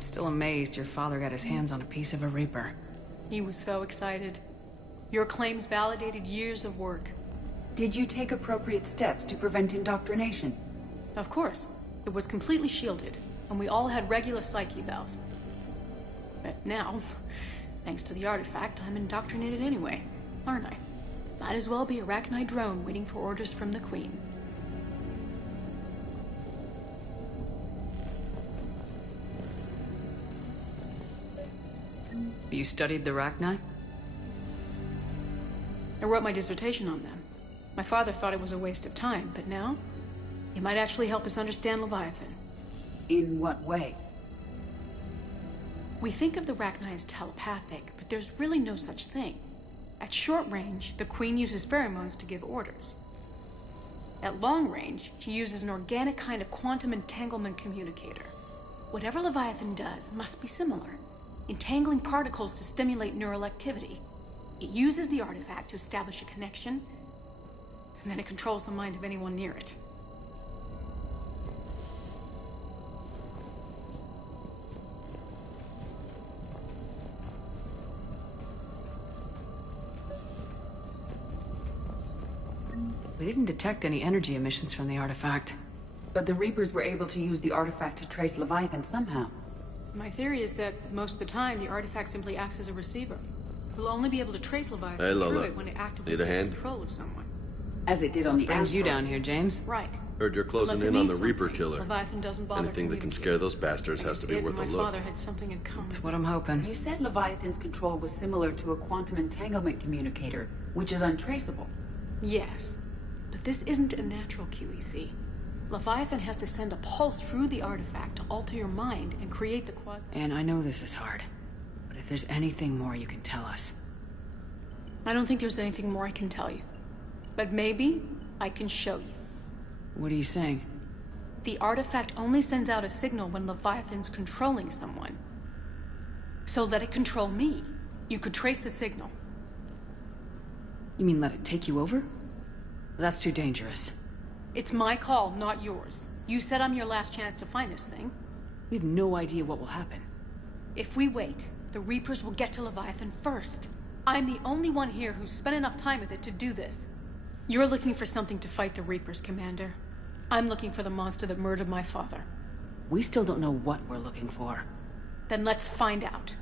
Still amazed your father got his hands on a piece of a Reaper. He was so excited. Your claims validated years of work. Did you take appropriate steps to prevent indoctrination? Of course. It was completely shielded, and we all had regular psych evals. But now, thanks to the artifact, I'm indoctrinated anyway, aren't I? Might as well be a Arachnite drone waiting for orders from the Queen. You studied the Arachnite? I wrote my dissertation on them. My father thought it was a waste of time, but now, it might actually help us understand Leviathan. In what way? We think of the Arachnite as telepathic, but there's really no such thing. At short range, the Queen uses pheromones to give orders. At long range, she uses an organic kind of quantum entanglement communicator. Whatever Leviathan does must be similar, entangling particles to stimulate neural activity. It uses the artifact to establish a connection, and then it controls the mind of anyone near it. We didn't detect any energy emissions from the artifact. But the Reapers were able to use the artifact to trace Leviathan somehow. My theory is that most of the time, the artifact simply acts as a receiver. We'll only be able to trace Leviathan through it when it actively takes control of someone. As it did on the brings you down here, James. Right. Heard you're closing Unless it in on means the Reaper something. killer. Leviathan doesn't bother Anything that can communicating. scare those bastards has to be It worth a and look. my father had something in common. That's what I'm hoping. You said Leviathan's control was similar to a quantum entanglement communicator, which is untraceable. Yes, but this isn't a natural QEC. Leviathan has to send a pulse through the artifact to alter your mind and create the quasi... And I know this is hard, but if there's anything more you can tell us. I don't think there's anything more I can tell you. But maybe I can show you. What are you saying? The artifact only sends out a signal when Leviathan's controlling someone. So let it control me. You could trace the signal. You mean let it take you over? That's too dangerous. It's my call, not yours. You said I'm your last chance to find this thing. We have no idea what will happen. If we wait, the Reapers will get to Leviathan first. I'm the only one here who's spent enough time with it to do this. You're looking for something to fight the Reapers, Commander. I'm looking for the monster that murdered my father. We still don't know what we're looking for. Then let's find out.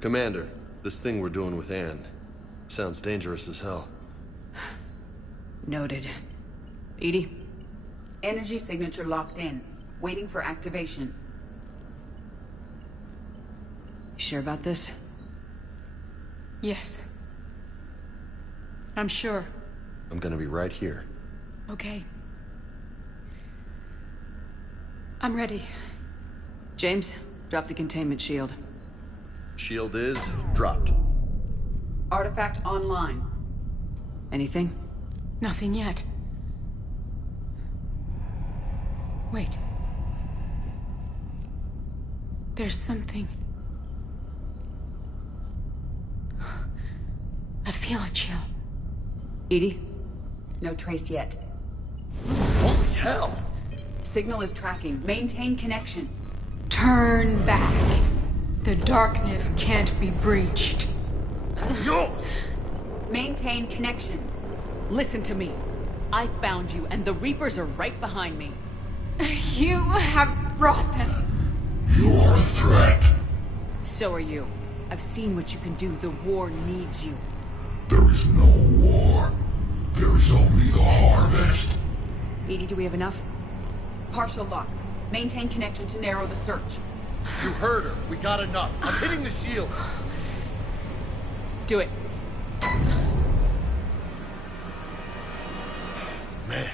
Commander, this thing we're doing with Anne sounds dangerous as hell. Noted. Edie? Energy signature locked in, waiting for activation. You sure about this? Yes. I'm sure. I'm gonna be right here. Okay. I'm ready. James, drop the containment shield. Shield is dropped. Artifact online. Anything? Nothing yet. Wait. There's something. I feel a chill. Edie? No trace yet. Holy hell! Signal is tracking. Maintain connection. Turn back. The darkness can't be breached. Yo! Maintain connection. Listen to me. I found you, and the Reapers are right behind me. You have brought them. You are a threat. So are you. I've seen what you can do. The war needs you. There is no war. There is only the harvest. Edie, do we have enough? Partial lock. Maintain connection to narrow the search. You heard her. We got enough. I'm hitting the shield. Do it. Man.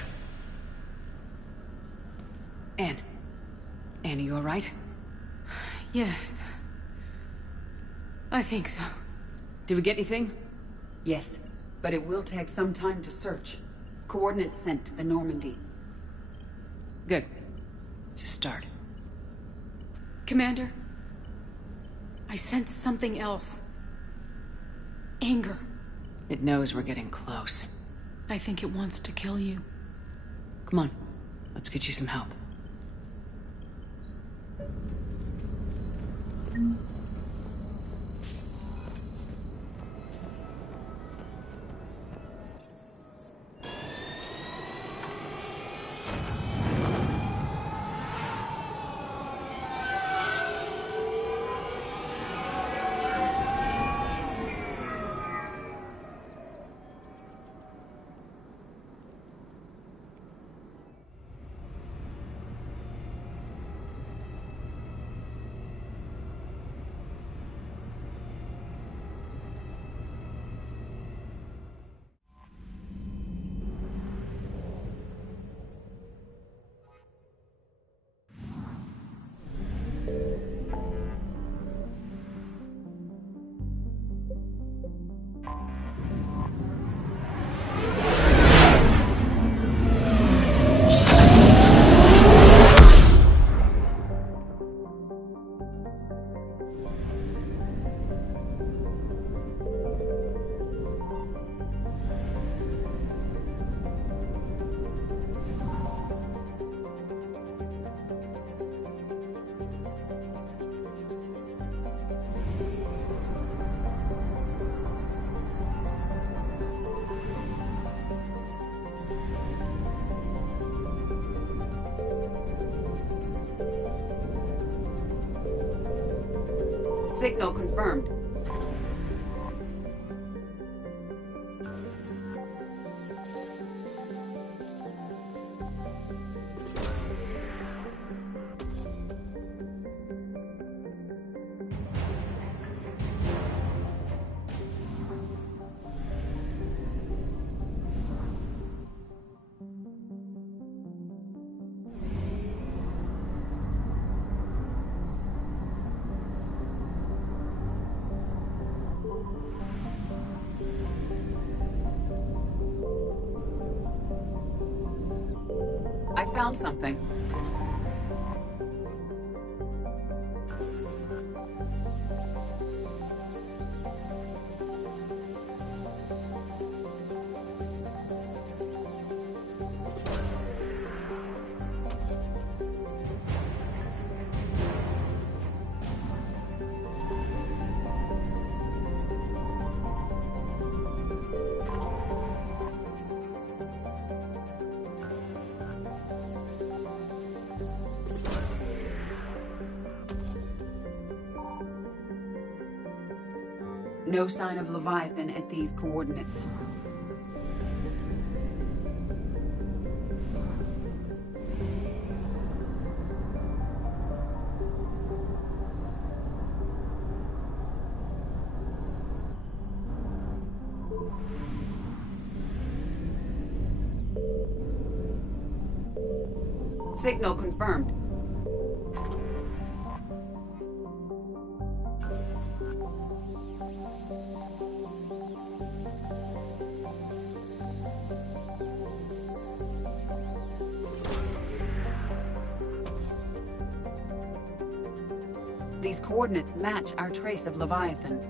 Anne. Anne, are you alright? Yes. I think so. Did we get anything? Yes, but it will take some time to search. Coordinates sent to the Normandy. Good. It's a start. Commander, I sense something else. Anger. It knows we're getting close. I think it wants to kill you. Come on. Let's get you some help. Signal confirmed. I found something. No sign of Leviathan at these coordinates. Signal confirmed. These coordinates match our trace of Leviathan.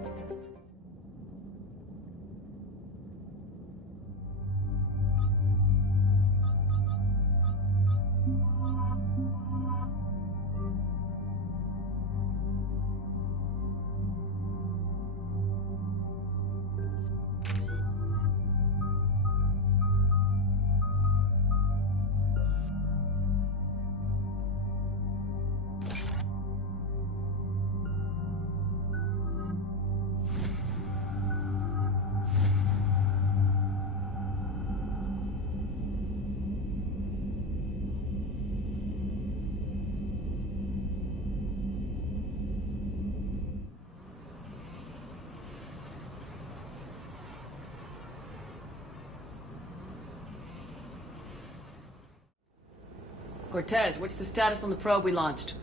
Cortez, what's the status on the probe we launched?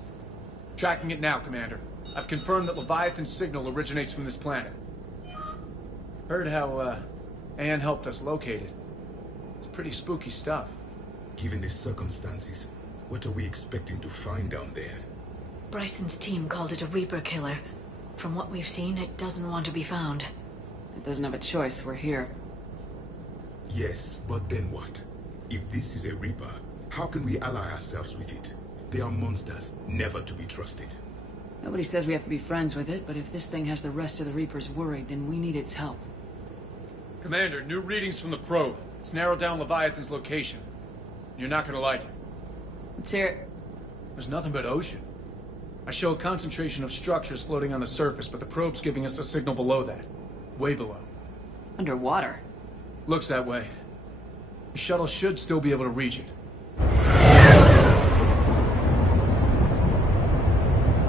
Tracking it now, Commander. I've confirmed that Leviathan's signal originates from this planet. Heard how, Anne helped us locate it. It's pretty spooky stuff. Given the circumstances, what are we expecting to find down there? Bryson's team called it a Reaper killer. From what we've seen, it doesn't want to be found. It doesn't have a choice, we're here. Yes, but then what? If this is a Reaper, how can we ally ourselves with it? They are monsters, never to be trusted. Nobody says we have to be friends with it, but if this thing has the rest of the Reapers worried, then we need its help. Commander, new readings from the probe. It's narrowed down Leviathan's location. You're not gonna like it. Let's hear it. There's nothing but ocean. I show a concentration of structures floating on the surface, but the probe's giving us a signal below that. Way below. Underwater? Looks that way. The shuttle should still be able to reach it.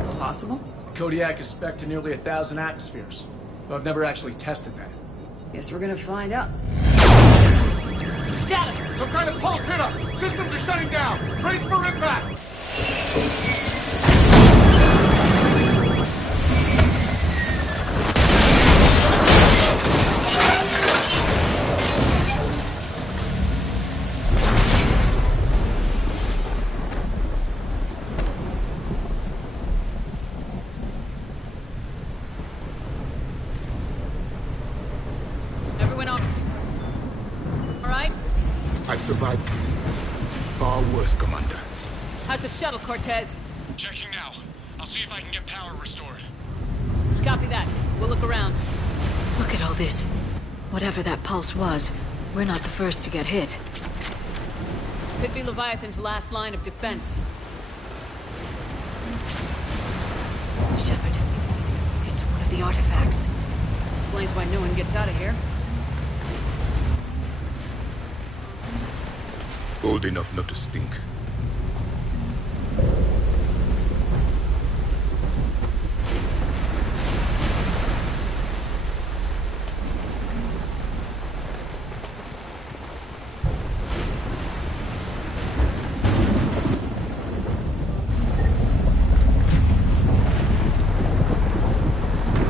That's possible? Kodiak is spec'd to nearly 1,000 atmospheres, but I've never actually tested that. Guess we're gonna find out. Status! Some kind of pulse hit us! Systems are shutting down! Brace for impact! I've survived far worse, Commander. How's the shuttle, Cortez? Checking now. I'll see if I can get power restored. Copy that. We'll look around. Look at all this. Whatever that pulse was, we're not the first to get hit. Could be Leviathan's last line of defense. Shepard, the artifacts. Explains why no one gets out of here. Old enough not to stink.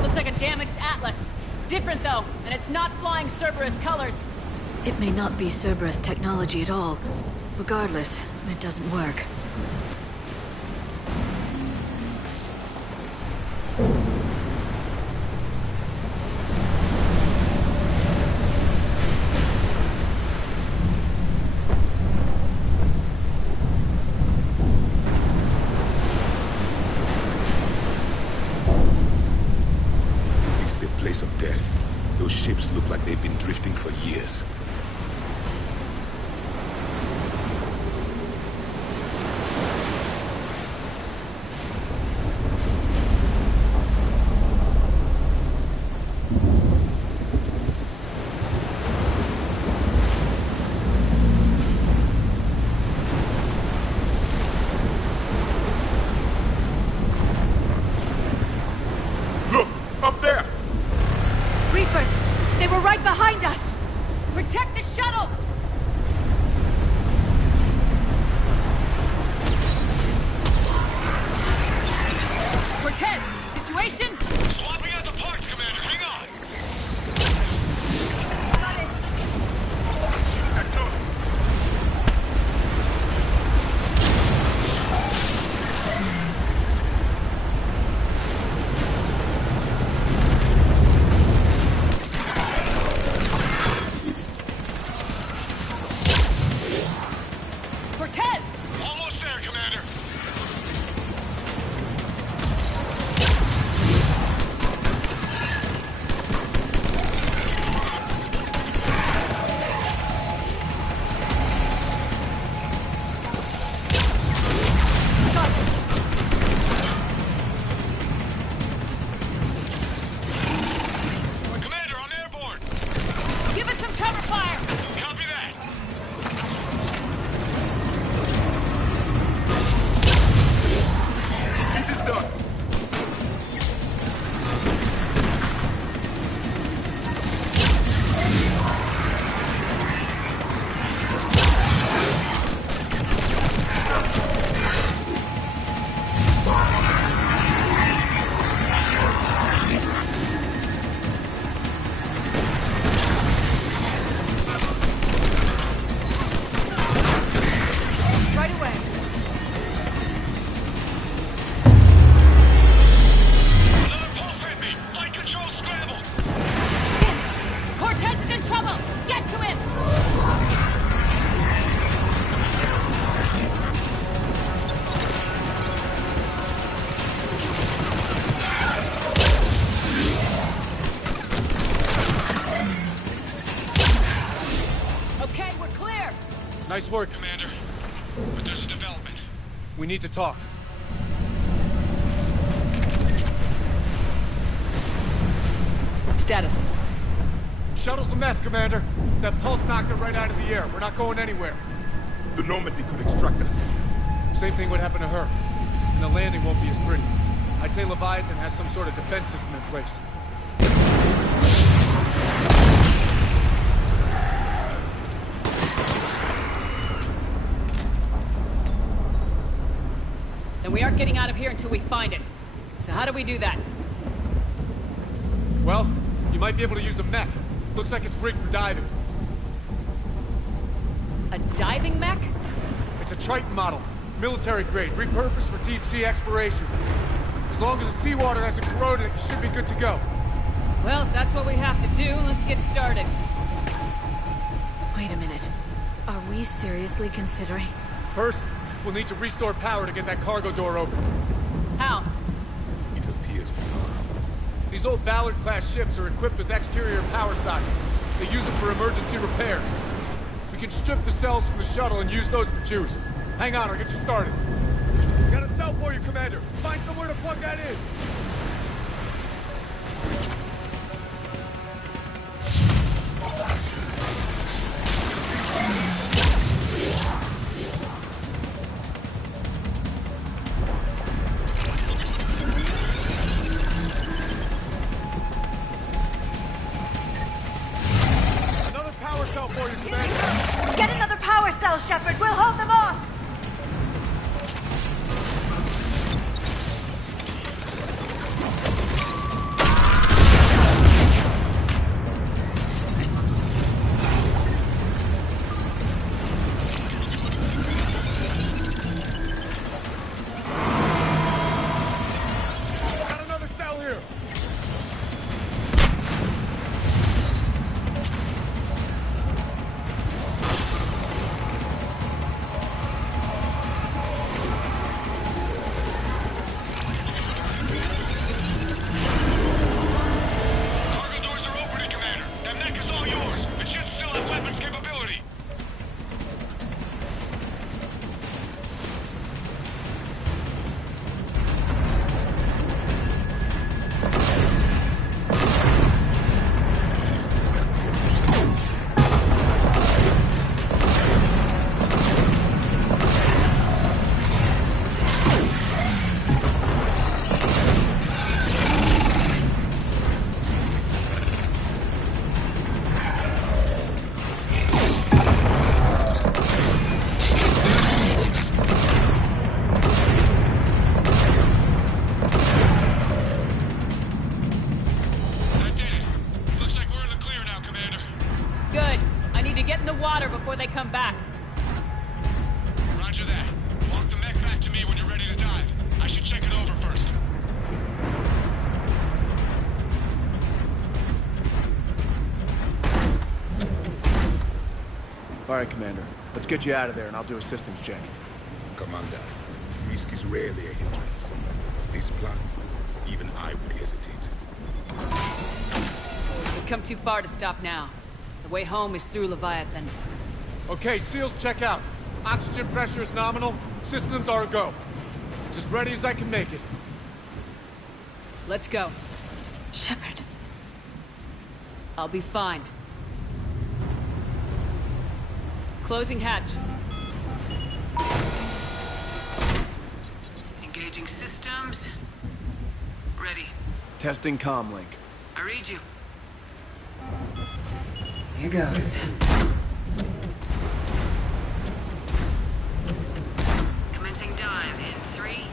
Looks like a damaged Atlas. Different though, and it's not flying Cerberus colors. It may not be Cerberus technology at all. Regardless, it doesn't work. This is a place of death. Those ships look like they've been drifting for years. Look! Up there! Reapers! They were right behind us! Protect the shuttle! Cortez, situation? Swapping out the parts, Commander. Hang on. Cortez! Almost there, Commander. Commander, I'm airborne. Give us some cover fire! Copy that. It is done! Right away. Another pulse hit me. Flight control scrambled. Cortez is in trouble! Get to him! Okay, we're clear! Nice work. Commander, but there's a development. We need to talk. Status. Shuttle's a mess, Commander. That pulse knocked it right out of the air. We're not going anywhere. The Normandy could extract us. Same thing would happen to her. And the landing won't be as pretty. I'd say Leviathan has some sort of defense system in place. Then we aren't getting out of here until we find it. So how do we do that? Well, you might be able to use a mech. Looks like it's rigged for diving. A diving mech? It's a Triton model. Military grade, repurposed for deep sea exploration. As long as the seawater hasn't corroded, it should be good to go. Well, if that's what we have to do, let's get started. Wait a minute. Are we seriously considering? First, we'll need to restore power to get that cargo door open. How? It appears we are. These old Ballard-class ships are equipped with exterior power sockets. They use them for emergency repairs. We can strip the cells from the shuttle and use those for juice. Hang on, I'll get you started. Got a cell for you, Commander. Find somewhere to plug that in. Get another power cell, Shepard. We'll hold them off. Got another cell here. Before they come back. Roger that. Walk the mech back to me when you're ready to dive. I should check it over first. All right, Commander. Let's get you out of there and I'll do a systems check. Commander, risk is rarely a hindrance. This plan, even I would hesitate. We've come too far to stop now. The way home is through Leviathan. Okay, SEALs check out. Oxygen pressure is nominal. Systems are a go. It's as ready as I can make it. Let's go. Shepard. I'll be fine. Closing hatch. Engaging systems. Ready. Testing comm link. I read you. Here goes. Commencing dive in 3,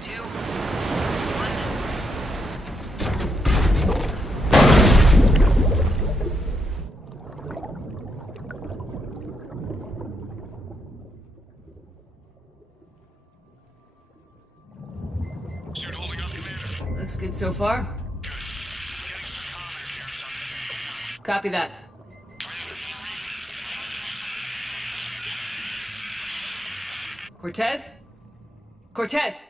2, 1. Suit holding up, Commander. Looks good so far. Copy that. Cortez? Cortez!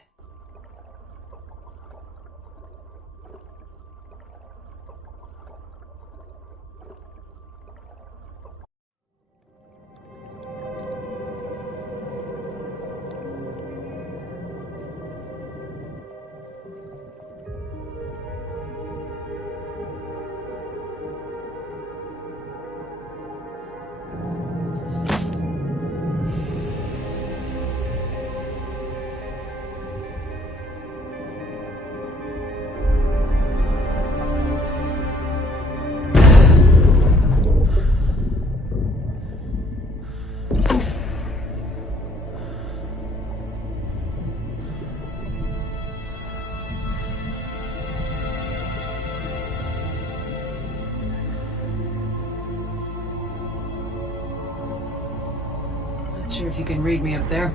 Not sure if you can read me up there.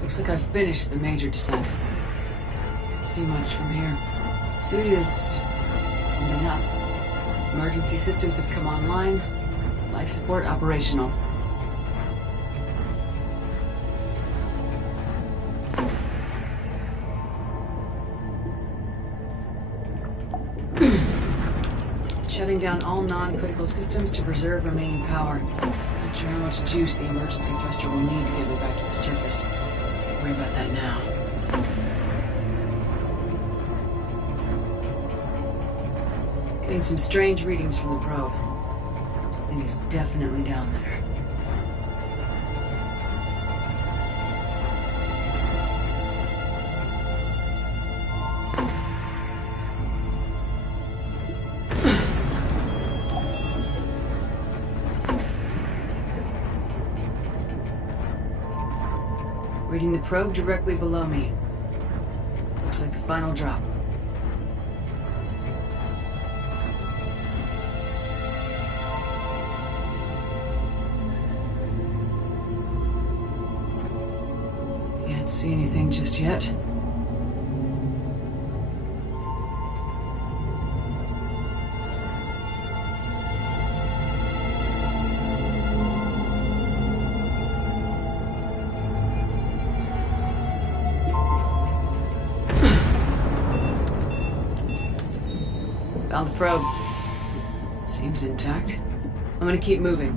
Looks like I've finished the major descent. Can't see much from here. Suit is holding up. Emergency systems have come online. Life support operational. Shutting down all non-critical systems to preserve remaining power. Not sure how much juice the emergency thruster will need to get me back to the surface. Can't worry about that now. Getting some strange readings from the probe. Something is definitely down there. Reading the probe directly below me. Looks like the final drop. Can't see anything just yet. Found the probe. Seems intact. I'm gonna keep moving.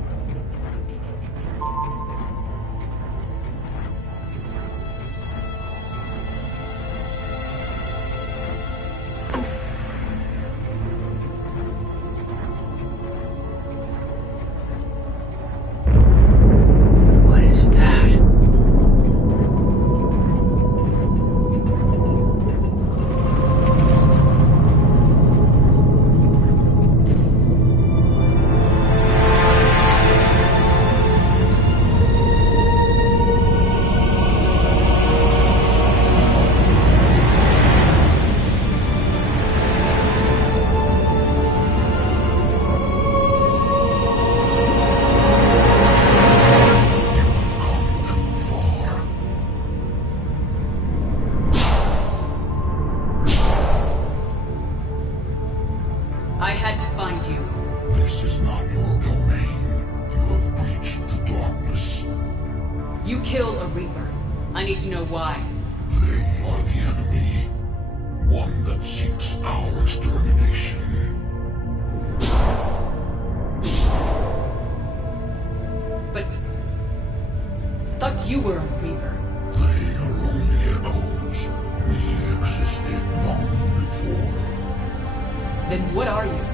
What is that? I had to find you. This is not your domain. You have breached the darkness. You killed a Reaper. I need to know why. They are the enemy. One that seeks our extermination. But I thought you were a Reaper. They are only echoes. We existed long before. Then what are you?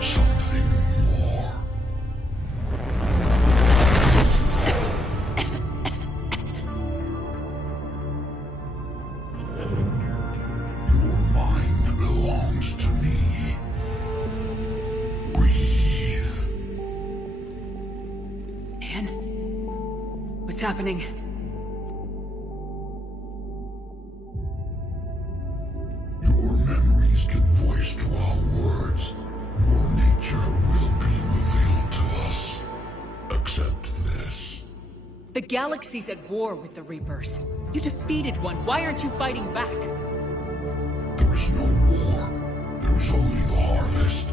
Something more. Your mind belongs to me. Breathe. Anne? What's happening? Your memories give voice to our words. Your nature will be revealed to us. Accept this. The galaxy's at war with the Reapers. You defeated one. Why aren't you fighting back? There is no war. There is only the harvest.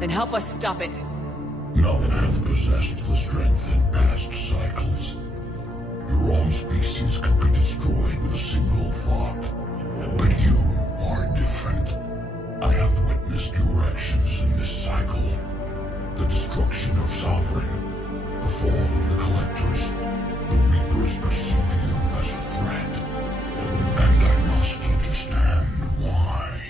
Then help us stop it. None have possessed the strength in past cycles. Your own species could be destroyed with a single thought. But you are different. I have witnessed your actions in this cycle. The destruction of Sovereign, the fall of the Collectors. The Reapers perceive you as a threat. And I must understand why.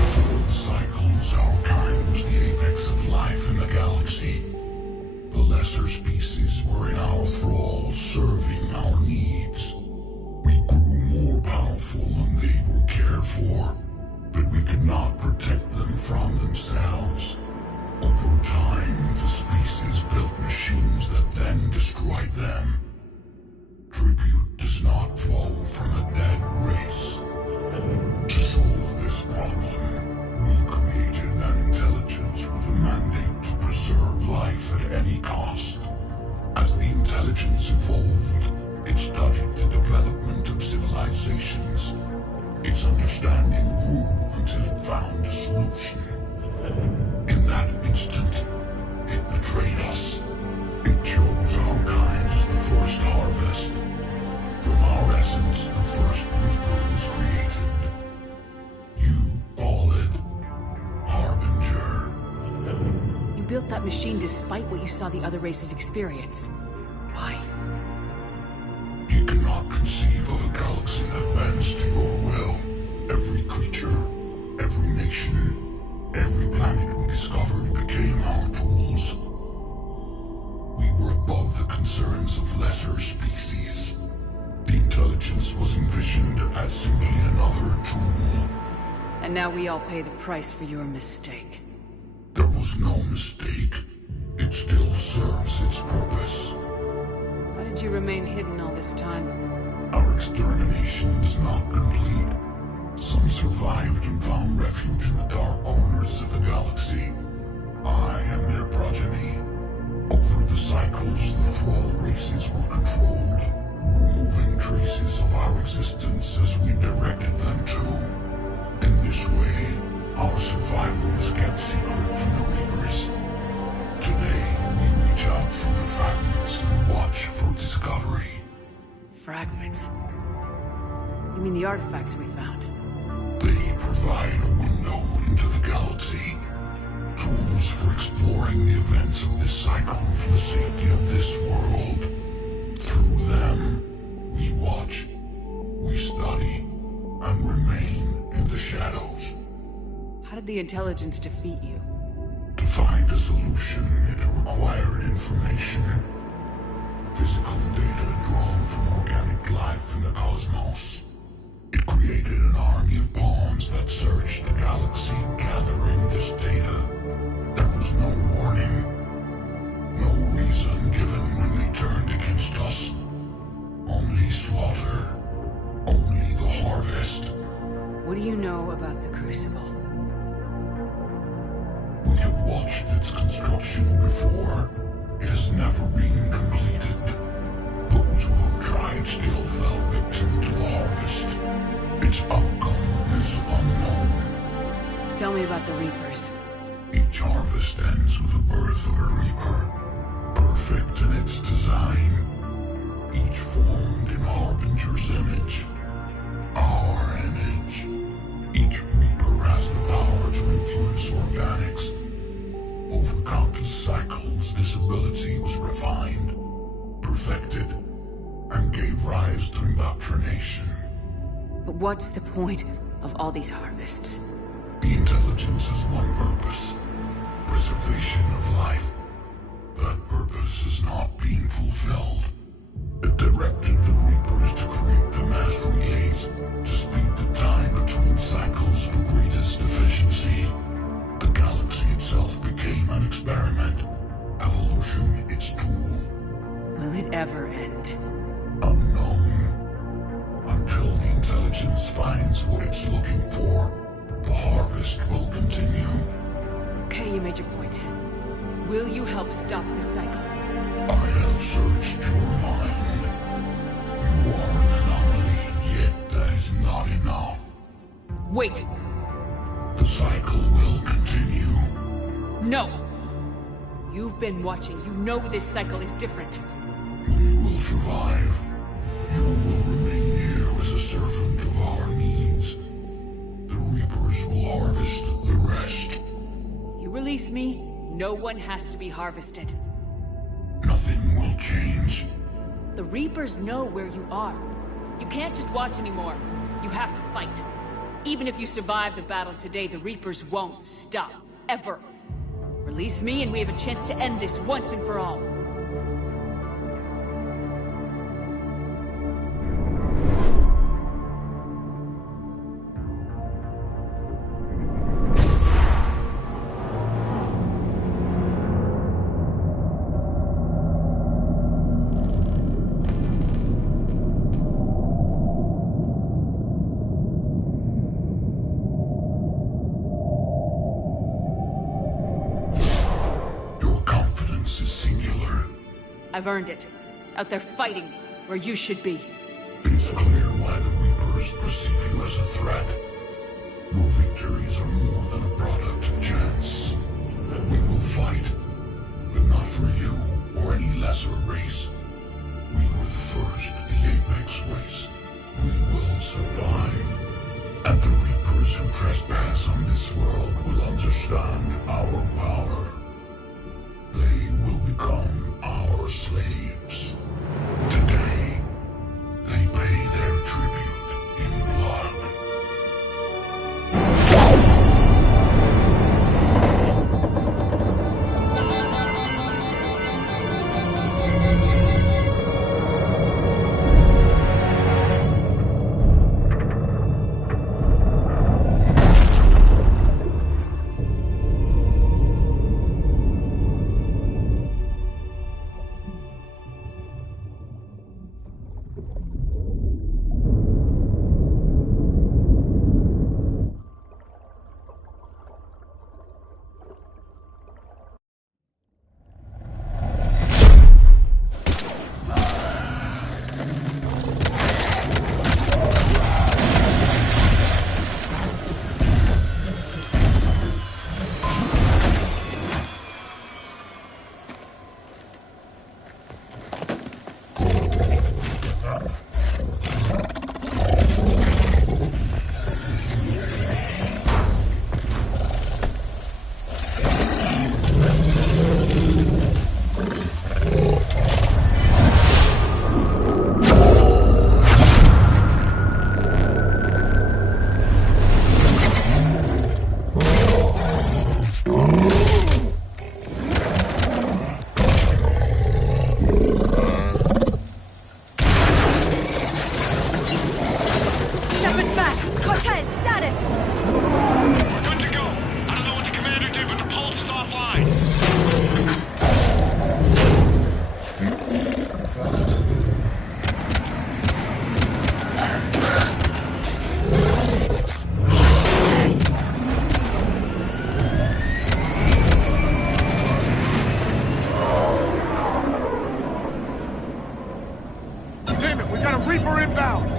Before the cycles, our kind was the apex of life in the galaxy. The lesser species were in our thrall, serving our needs. We grew more powerful and they were cared for, but we could not protect them from themselves. Over time, the species built machines that then destroyed them. Tribute does not flow from a dead race. To solve this problem, we created an intelligence with a mandate to preserve life at any cost. As the intelligence evolved, it studied the development of civilizations. Its understanding grew until it found a solution. In that instant, it betrayed us. It chose our kind as the first harvest. From our essence, the first Reaper was created. You call it Harbinger. You built that machine despite what you saw the other races experience. Why? cannot conceive of a galaxy that bends to your will. Every creature, every nation, every planet we discovered became our tools. We were above the concerns of lesser species. The intelligence was envisioned as simply another tool. And now we all pay the price for your mistake. There was no mistake. It still serves its purpose. How did you remain hidden all this time? Our extermination is not complete. Some survived and found refuge in the dark corners of the galaxy. I am their progeny. Over the cycles, the thrall races were controlled, removing traces of our existence as we directed them to. In this way, our survival was kept secret from the Reapers. Today, we reach out through the fragments and watch for discovery. Fragments? You mean the artifacts we found? They provide a window into the galaxy. Tools for exploring the events of this cycle for the safety of this world. Through them, we watch, we study, and remain in the shadows. How did the intelligence defeat you? To find a solution, it required information. Physical data drawn from organic life in the cosmos. It created an army of pawns that searched the galaxy, gathering this data. There was no warning. No reason given when they turned against us. Only slaughter. Only the harvest. What do you know about the Crucible? We have watched its construction before. It has never been completed. Those who have tried still fell victim to the harvest. Its outcome is unknown. Tell me about the Reapers. Each harvest ends with the birth of a Reaper. Perfect in its design. Each formed in Harbinger's image. Our image. Each Reaper has the power to influence organics. Over countless cycles, this ability was refined, perfected, and gave rise to indoctrination. But what's the point of all these harvests? The intelligence has one purpose. Preservation of life. That purpose is not being fulfilled. It directed the Reapers to create the mass relays to speed the time between cycles for greatest efficiency. The galaxy itself became an experiment. Evolution its tool. Will it ever end? Unknown. Until the intelligence finds what it's looking for, the harvest will continue. Okay, you made your point. Will you help stop the cycle? I have searched your mind. You are an anomaly, yet that is not enough. Wait! The cycle will continue. No! You've been watching. You know this cycle is different. We will survive. You will remain here as a servant of our needs. The Reapers will harvest the rest. You release me, no one has to be harvested. Nothing will change. The Reapers know where you are. You can't just watch anymore. You have to fight. Even if you survive the battle today, the Reapers won't stop. Ever. Release me and we have a chance to end this once and for all. I've earned it. Out there fighting, where you should be. It is clear why the Reapers perceive you as a threat. Your victories are more than a product of chance. We will fight, but not for you or any lesser race. We were the first, the Apex race. We will survive. And the Reapers who trespass on this world will understand our power. They will become our slaves. Today, they Cortez, status! We're good to go. I don't know what the commander did, but the pulse is offline. Damn it, we got a Reaper inbound!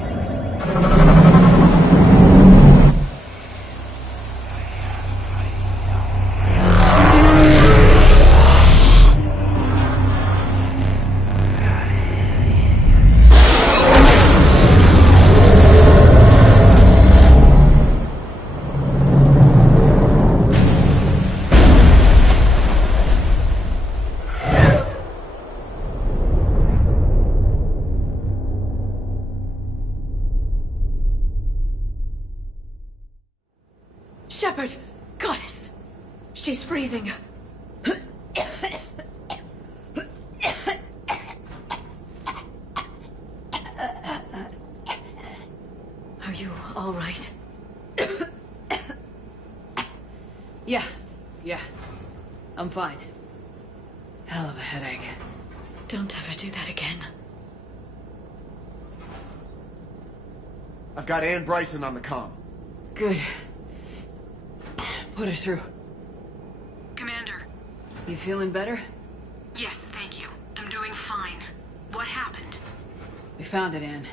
Shepard! Goddess! She's freezing. Are you all right? Yeah. I'm fine. Hell of a headache. Don't ever do that again. I've got Ann Bryson on the comm. Good. Put her through. Commander. You feeling better? Yes, thank you. I'm doing fine. What happened? We found it, Ann.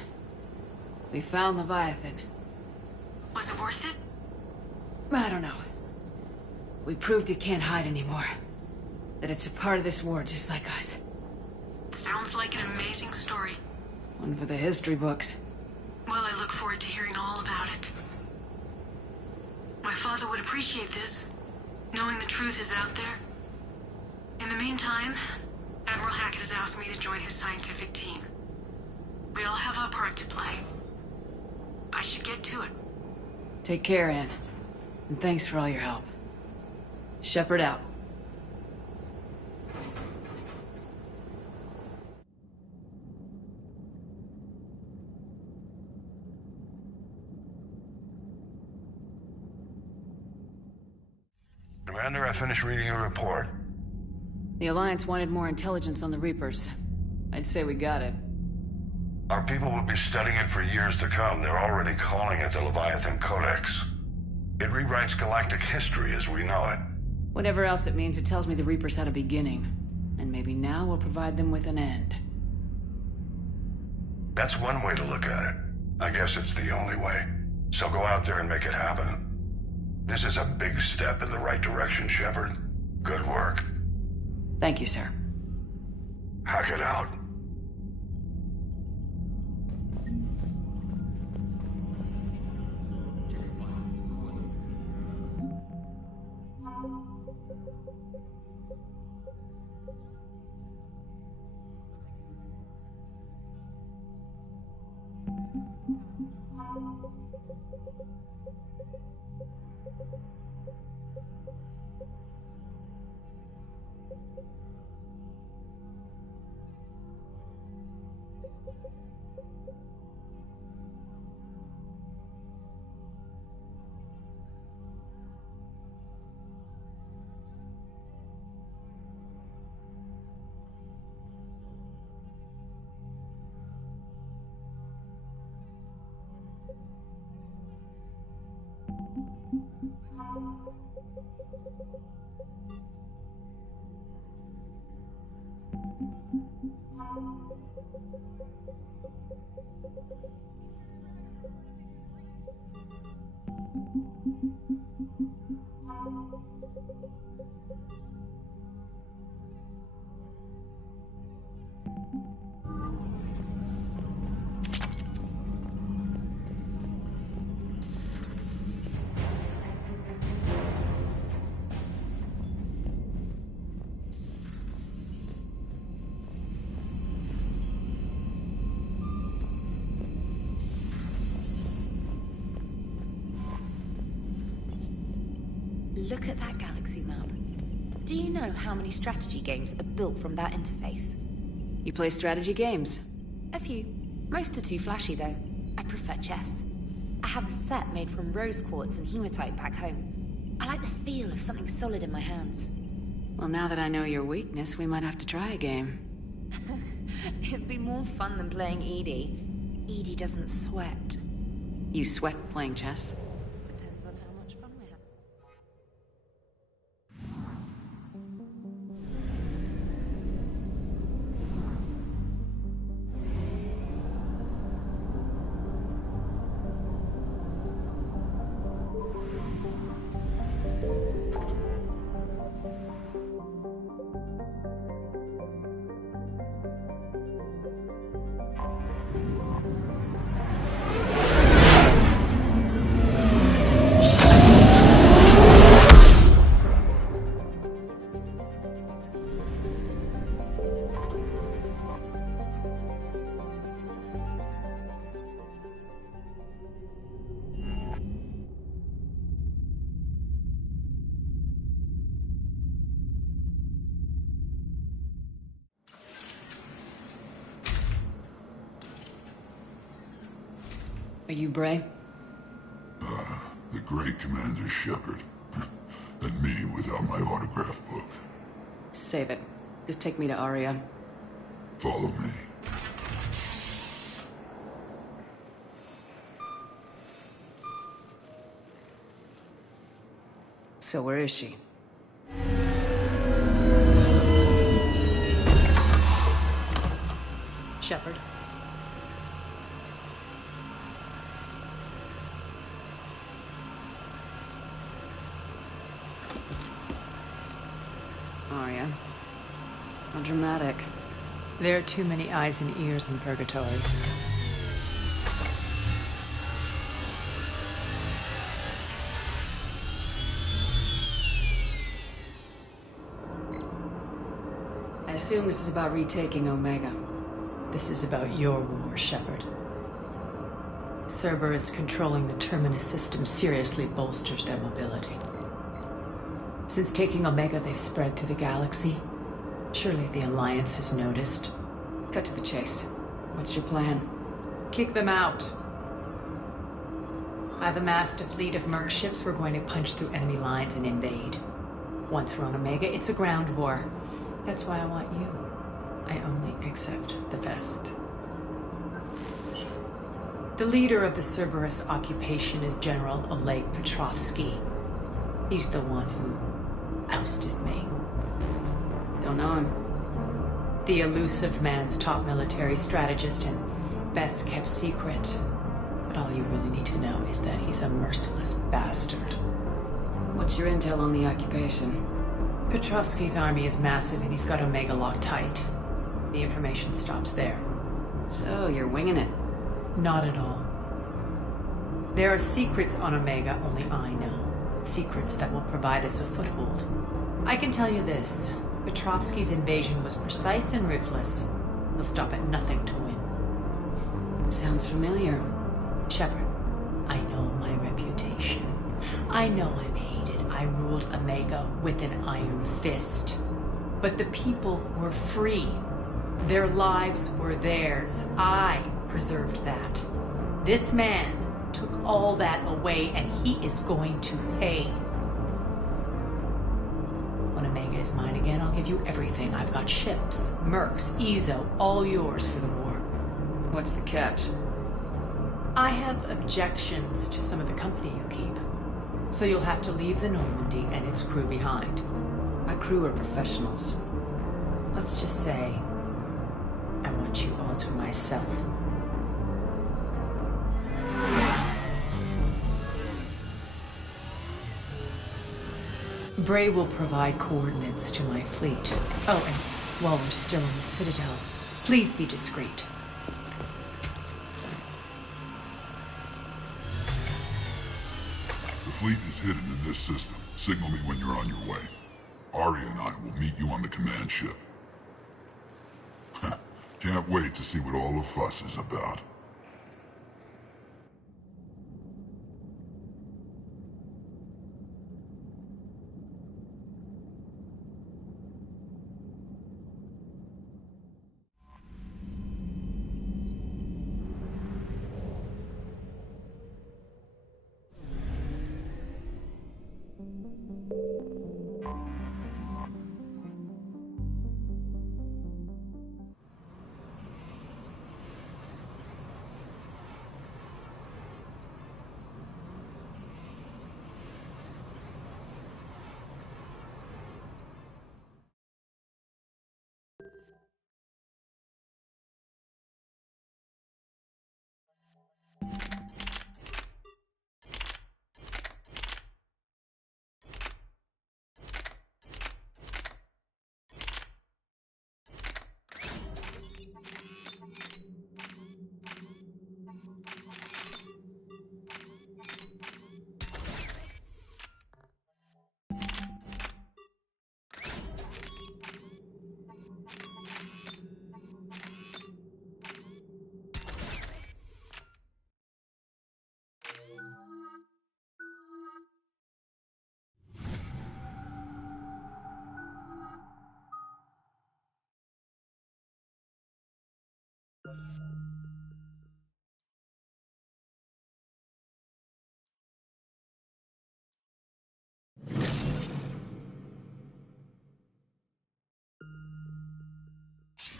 We found Leviathan. Was it worth it? I don't know. We proved it can't hide anymore. That it's a part of this war just like us. Sounds like an amazing story. One for the history books. Well, I look forward to hearing all about it. My father would appreciate this, knowing the truth is out there. In the meantime, Admiral Hackett has asked me to join his scientific team. We all have our part to play. I should get to it. Take care, Ann. And thanks for all your help. Shepard out. Commander, I finished reading your report. The Alliance wanted more intelligence on the Reapers. I'd say we got it. Our people will be studying it for years to come. They're already calling it the Leviathan Codex. It rewrites galactic history as we know it. Whatever else it means, it tells me the Reapers had a beginning. And maybe now we'll provide them with an end. That's one way to look at it. I guess it's the only way. So go out there and make it happen. This is a big step in the right direction, Shepard. Good work. Thank you, sir. Hackett out. Look at that galaxy map. Do you know how many strategy games are built from that interface? You play strategy games? A few. Most are too flashy, though. I prefer chess. I have a set made from rose quartz and hematite back home. I like the feel of something solid in my hands. Well, now that I know your weakness, we might have to try a game. It'd be more fun than playing Edie. Edie doesn't sweat. You sweat playing chess? Depends on how much fun we have. Are you Bray? The great Commander Shepard. And me without my autograph book. Save it. Just take me to Aria. Follow me. So where is she? Shepard. Aria. How dramatic. There are too many eyes and ears in Purgatory. I assume this is about retaking Omega. This is about your war, Shepard. Cerberus controlling the Terminus system seriously bolsters their mobility. Since taking Omega, they've spread through the galaxy. Surely the Alliance has noticed. Cut to the chase. What's your plan? Kick them out. I've amassed a fleet of merc ships. We're going to punch through enemy lines and invade. Once we're on Omega, it's a ground war. That's why I want you. I only accept the best. The leader of the Cerberus occupation is General Oleg Petrovsky. He's the one who ousted me. Don't know him. The elusive man's top military strategist and best kept secret. But all you really need to know is that he's a merciless bastard. What's your intel on the occupation? Petrovsky's army is massive and he's got Omega locked tight. The information stops there. So, you're winging it? Not at all. There are secrets on Omega only I know. Secrets that will provide us a foothold. I can tell you this. Petrovsky's invasion was precise and ruthless. He'll stop at nothing to win. Sounds familiar. Shepard, I know my reputation. I know I'm hated. I ruled Omega with an iron fist. But the people were free. Their lives were theirs. I preserved that. This man took all that away, and he is going to pay. When Omega is mine again, I'll give you everything. I've got ships, mercs, Ezo, all yours for the war. What's the catch? I have objections to some of the company you keep. So you'll have to leave the Normandy and its crew behind. My crew are professionals. Let's just say, I want you all to myself. Bray will provide coordinates to my fleet. Oh, and while we're still in the Citadel, please be discreet. The fleet is hidden in this system. Signal me when you're on your way. Arya and I will meet you on the command ship. Can't wait to see what all the fuss is about.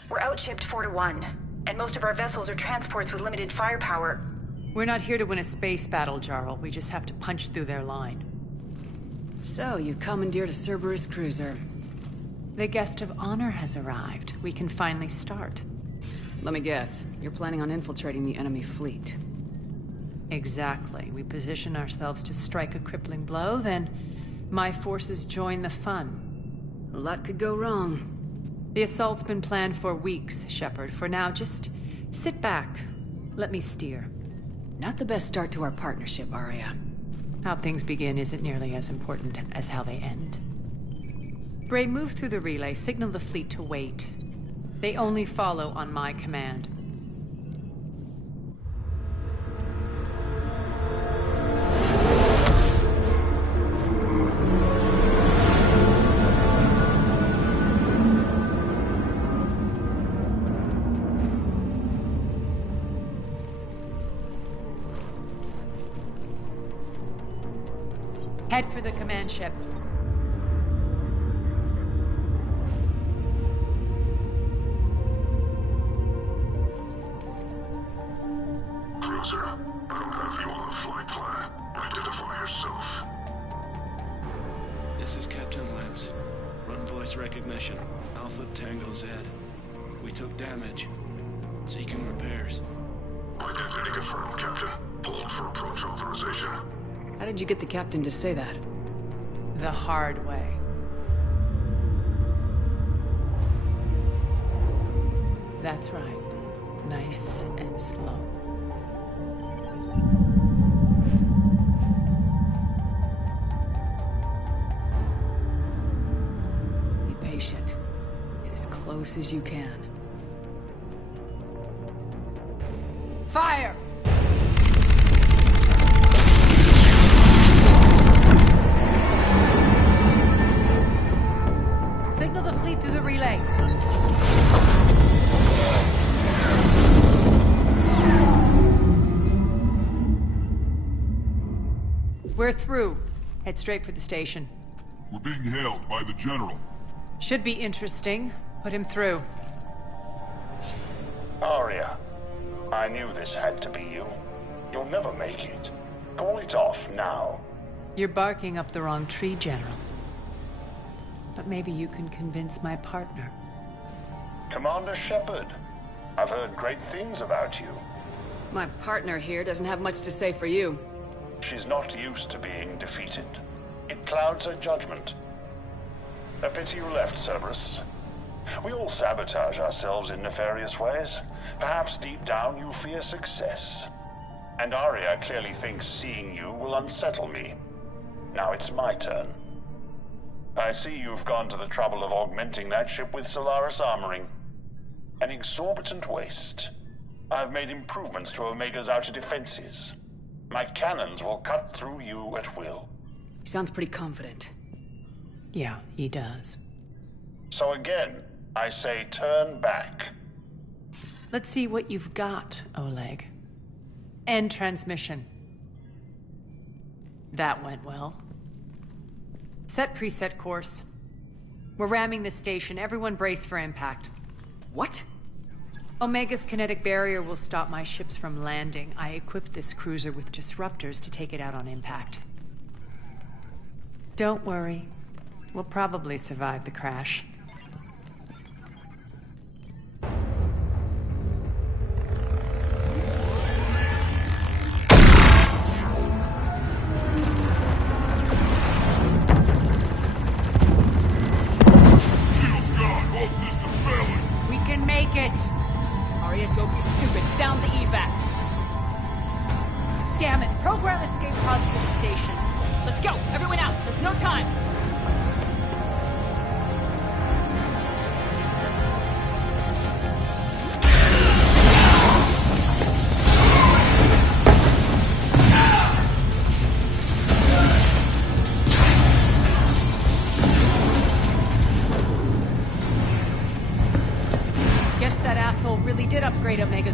We're outshipped 4-1, and most of our vessels are transports with limited firepower. We're not here to win a space battle, Jarl. We just have to punch through their line. So, you commandeered a Cerberus cruiser. The guest of honor has arrived. We can finally start. Let me guess. You're planning on infiltrating the enemy fleet. Exactly. We position ourselves to strike a crippling blow, then my forces join the fun. A lot could go wrong. The assault's been planned for weeks, Shepard. For now, just sit back. Let me steer. Not the best start to our partnership, Arya. How things begin isn't nearly as important as how they end. Gray, move through the relay. Signal the fleet to wait. They only follow on my command. Head for the command ship. Cruiser, I don't have you on the flight plan. Identify yourself. This is Captain Lens. Run voice recognition. Alpha Tango Z. We took damage. Seeking repairs. Identity confirmed, Captain. Hold for approach authorization. How did you get the captain to say that? The hard way. That's right. Nice and slow. Be patient. Get as close as you can. Fire! Signal the fleet through the relay. We're through. Head straight for the station. We're being hailed by the General. Should be interesting. Put him through. Arya, I knew this had to be you. You'll never make it. Call it off now. You're barking up the wrong tree, General. But maybe you can convince my partner. Commander Shepard, I've heard great things about you. My partner here doesn't have much to say for you. She's not used to being defeated. It clouds her judgment. A pity you left, Cerberus. We all sabotage ourselves in nefarious ways. Perhaps deep down you fear success. And Arya clearly thinks seeing you will unsettle me. Now it's my turn. I see you've gone to the trouble of augmenting that ship with Solaris armoring. An exorbitant waste. I've made improvements to Omega's outer defenses. My cannons will cut through you at will. He sounds pretty confident. Yeah, he does. So again, I say turn back. Let's see what you've got, Oleg. End transmission. That went well. Set preset course. We're ramming the station. Everyone brace for impact. What? Omega's kinetic barrier will stop my ships from landing. I equipped this cruiser with disruptors to take it out on impact. Don't worry. We'll probably survive the crash. We can make it! Arya, don't be stupid. Sound the evac. Damn it! Program escape pods for the station. Let's go! Everyone out! There's no time! Guess that asshole really did upgrade Omega's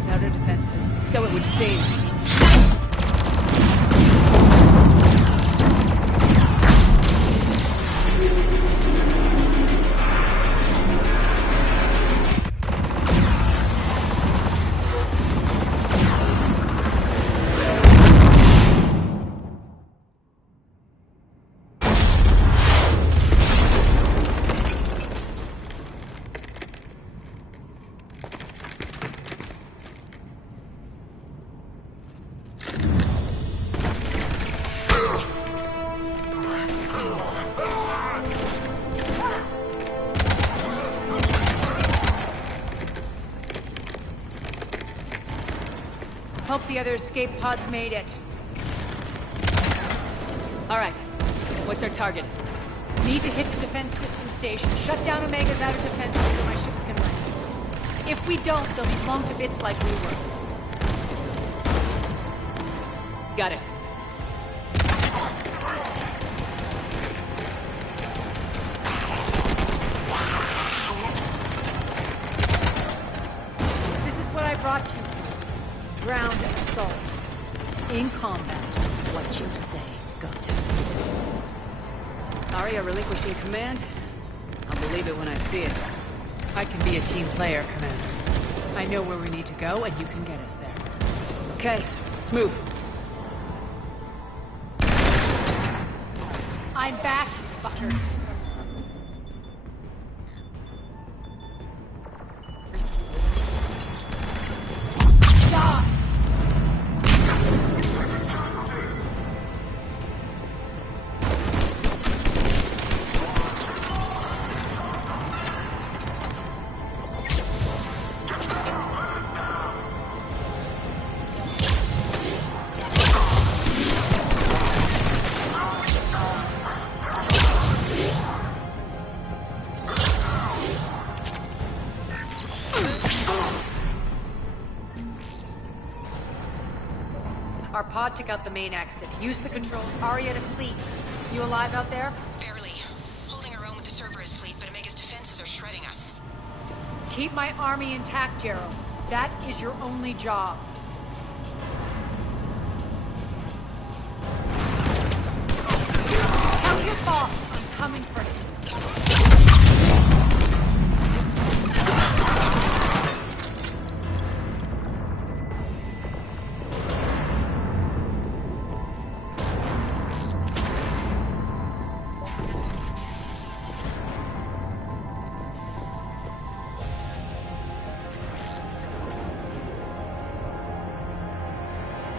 the other escape pods made it. All right. What's our target? Need to hit the defense system station. Shut down Omega's outer defenses so my ships can land. If we don't, they'll be blown to bits like we were. Got it. This is what I brought you for. Ground assault. In combat. What you say goes. Aria relinquishing command? I'll believe it when I see it. I can be a team player, Commander. I know where we need to go, and you can get us there. Okay, let's move. I'm back, fucker. Stop! Our pod took out the main exit. Use the controls. Aria to fleet. You alive out there? Barely. Holding our own with the Cerberus fleet, but Omega's defenses are shredding us. Keep my army intact, Gerald. That is your only job. Tell your boss I'm coming for him.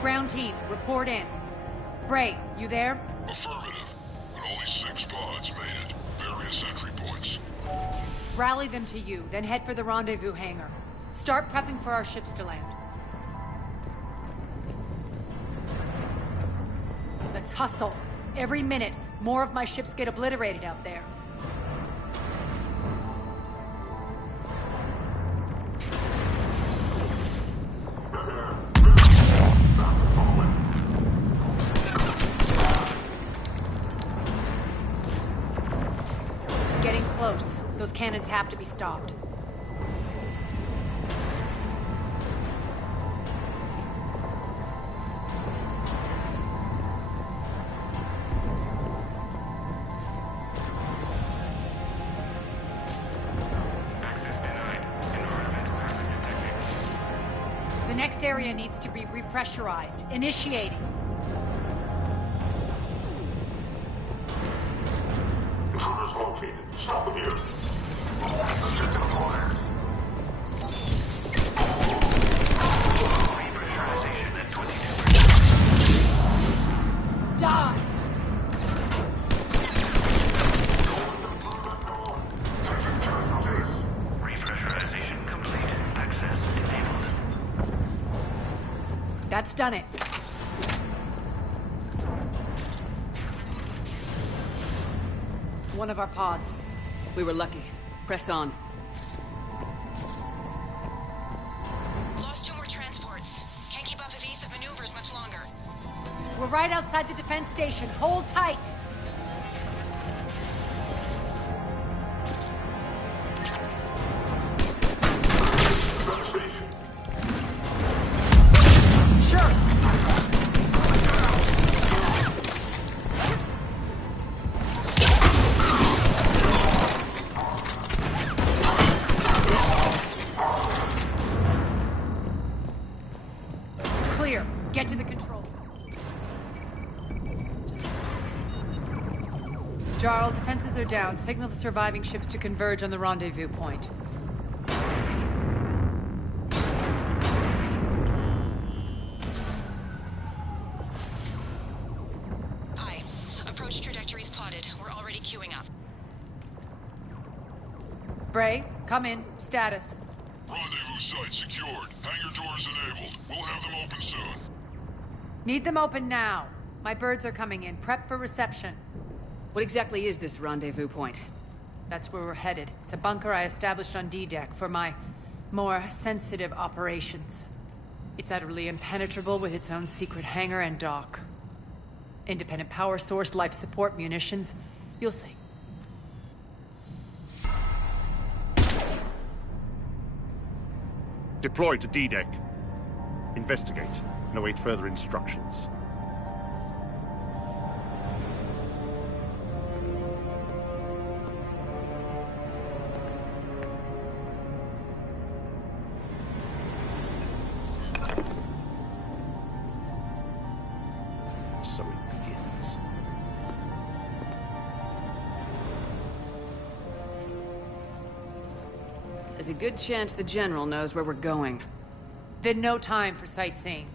Ground team, report in. Bray, you there? Affirmative. But only 6 pods made it. Various entry points. Rally them to you, then head for the rendezvous hangar. Start prepping for our ships to land. Let's hustle. Every minute, more of my ships get obliterated out there. Getting close. Those cannons have to be stopped. The next area needs to be repressurized. Initiating. Intruders located. Stop them here. System orders. Repressurization at 22%. Die! Repressurization complete. Access enabled. That's done it. One of our pods. We were lucky. Press on. Lost 2 more transports. Can't keep up evasive maneuvers much longer. We're right outside the defense station. Hold tight. Sure. Clear. Get to the control. Jarl, defenses are down. Signal the surviving ships to converge on the rendezvous point. Aye. Approach trajectories plotted. We're already queuing up. Bray, come in. Status. Rendezvous site secured. Hangar doors enabled. We'll have them open soon. Need them open now. My birds are coming in. Prep for reception. What exactly is this rendezvous point? That's where we're headed. It's a bunker I established on D-Deck for my more sensitive operations. It's utterly impenetrable with its own secret hangar and dock. Independent power source, life support, munitions. You'll see. Deploy to D-Deck. Investigate and await further instructions. So it begins. There's a good chance the General knows where we're going. Then no time for sightseeing.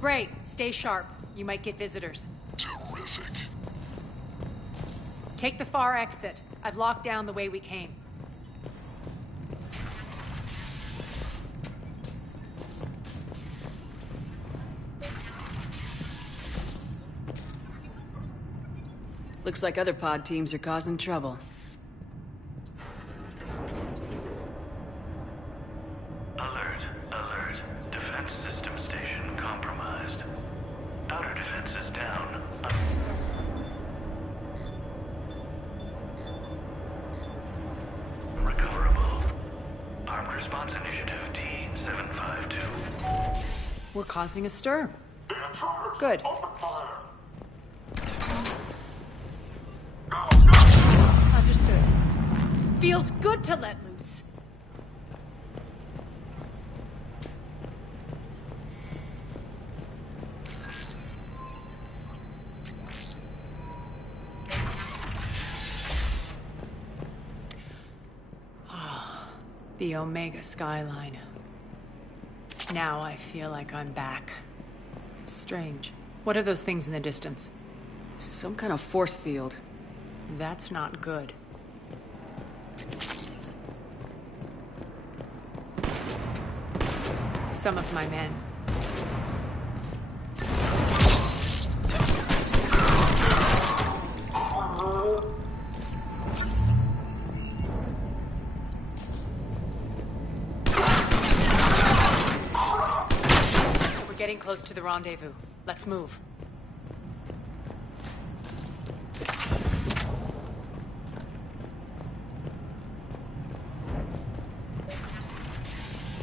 Great. Stay sharp. You might get visitors. Terrific. Take the far exit. I've locked down the way we came. Looks like other pod teams are causing trouble. Alert, alert. Defense system station compromised. Outer defense is down. Recoverable. Armed Response Initiative T-752. We're causing a stir. Good. Understood. Feels good to let loose. The Omega skyline. Now I feel like I'm back. Strange. What are those things in the distance? Some kind of force field. That's not good. Some of my men. We're getting close to the rendezvous. Let's move.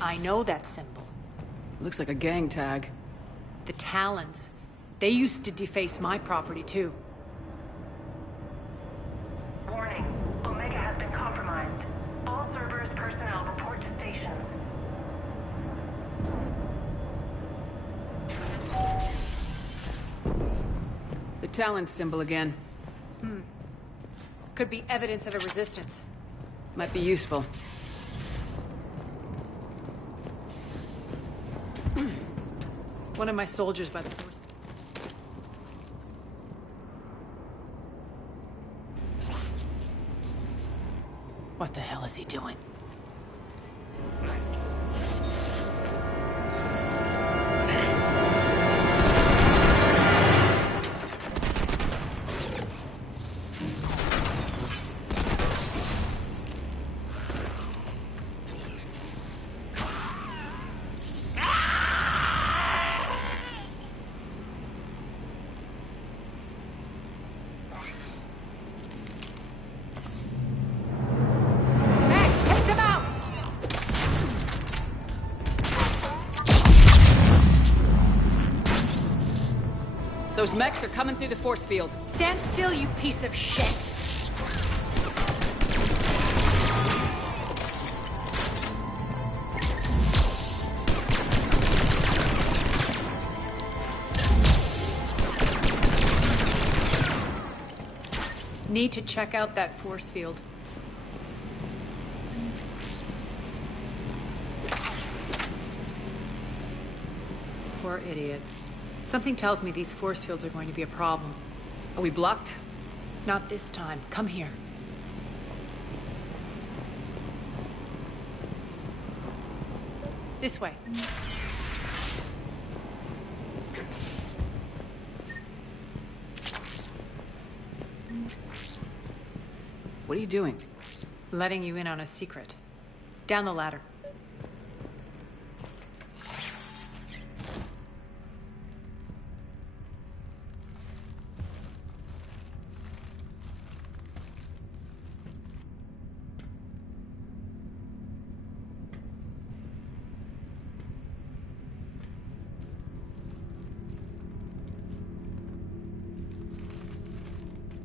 I know that symbol. Looks like a gang tag. The Talons. They used to deface my property, too. Warning. Omega has been compromised. All Cerberus personnel report to stations. The Talon symbol again. Could be evidence of a resistance. Might be useful. One of my soldiers by the force. What the hell is he doing? Those mechs are coming through the force field. Stand still, you piece of shit! Need to check out that force field. Poor idiot. Something tells me these force fields are going to be a problem. Are we blocked? Not this time. Come here. This way. What are you doing? Letting you in on a secret. Down the ladder.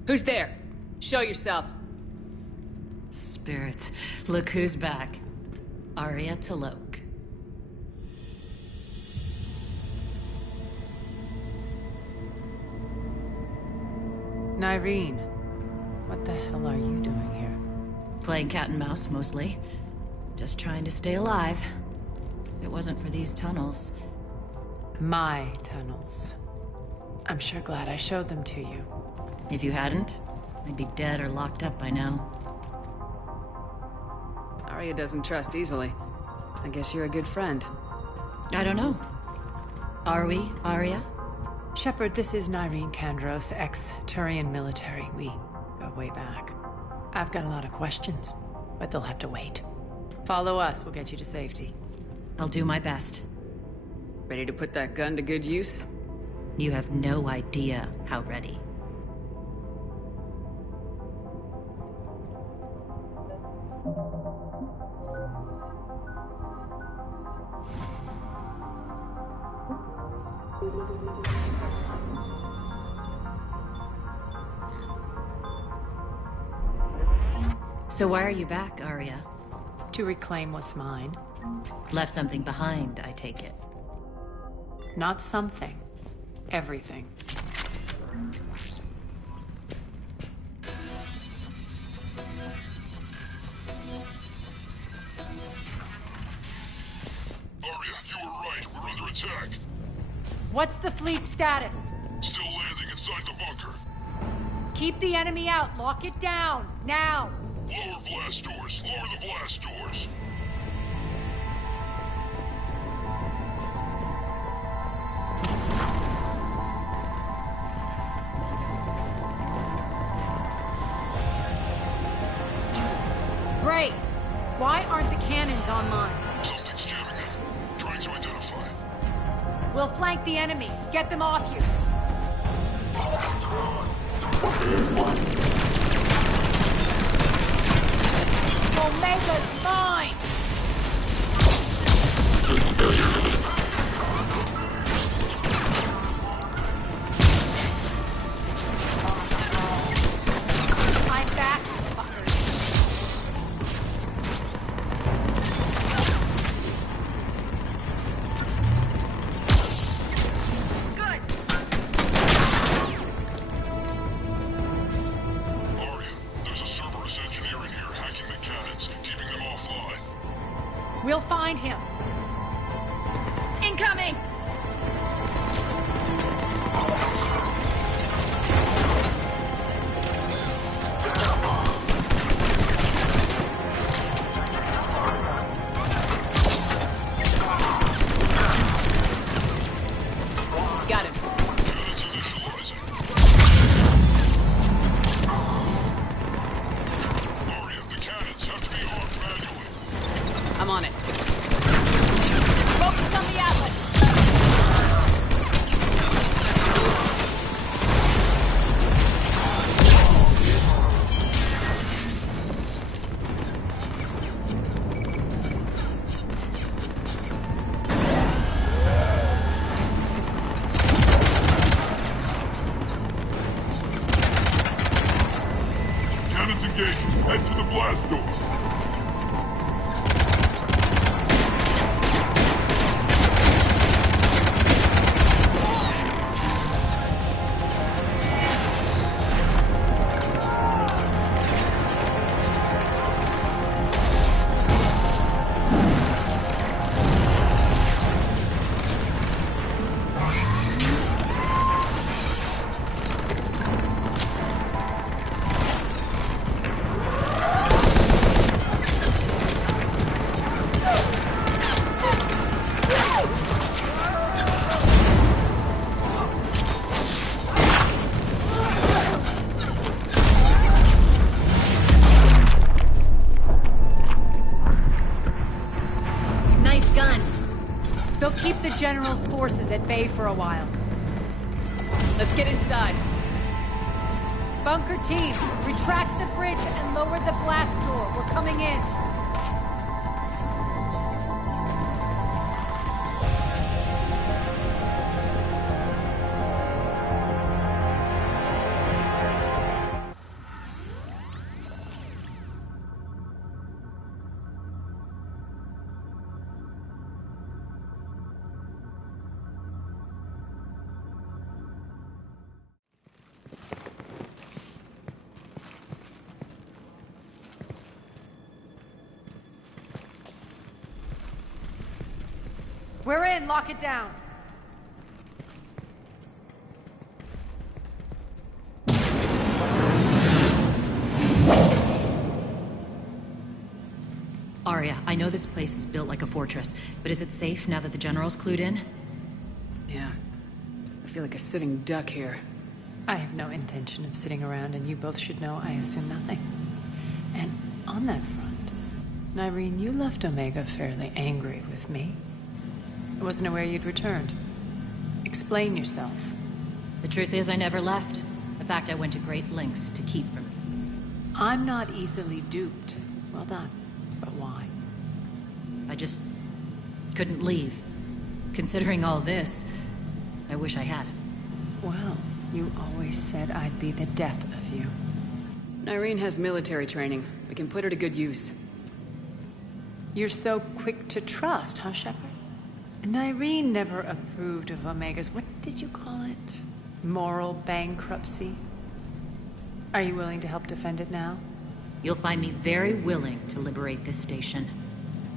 Who's there? Show yourself. Spirits, look who's back. Arya Talok. Nyreen, what the hell are you doing here? Playing cat and mouse, mostly. Just trying to stay alive. If it wasn't for these tunnels. My tunnels. I'm sure glad I showed them to you. If you hadn't, I'd be dead or locked up by now. Arya doesn't trust easily. I guess you're a good friend. I don't know. Are we, Arya? Shepard, this is Nyreen Kandros, ex-Turian military. We go way back. I've got a lot of questions, but they'll have to wait. Follow us, we'll get you to safety. I'll do my best. Ready to put that gun to good use? You have no idea how ready. So why are you back, Arya? To reclaim what's mine. Left something behind, I take it. Not something. Everything. Arya, you were right. We're under attack. What's the fleet status? Still landing inside the bunker. Keep the enemy out. Lock it down. Now. Lower blast doors. Lower the blast doors. Great. Why aren't the cannons online? Something's jamming them. Trying to identify. We'll flank the enemy. Get them off you. Omega's mine! I'm back, fuckers. Good. Arya, there's a Cerberus engineer in here hacking the cannons, keeping them offline. We'll find him. Incoming! Got him. Cannons initializing. Arya, the cannons have to be armed manually. I'm on it. Focus on the Atlas! They'll keep the General's forces at bay for a while. Let's get inside. Bunker team, retract the bridge and lower the blast door. We're coming in. We're in, lock it down. Arya, I know this place is built like a fortress, but is it safe now that the General's clued in? Yeah. I feel like a sitting duck here. I have no intention of sitting around, and you both should know I assume nothing. And on that front, Nyreen, you left Omega fairly angry with me. I wasn't aware you'd returned. Explain yourself. The truth is, I never left. In fact, I went to great lengths to keep from you. I'm not easily duped. Well done. But why? I just couldn't leave. Considering all this, I wish I had. Well, you always said I'd be the death of you. Nyreen has military training. We can put her to good use. You're so quick to trust, huh, Shepard? Nyreen never approved of Omega's, what did you call it? Moral bankruptcy? Are you willing to help defend it now? You'll find me very willing to liberate this station.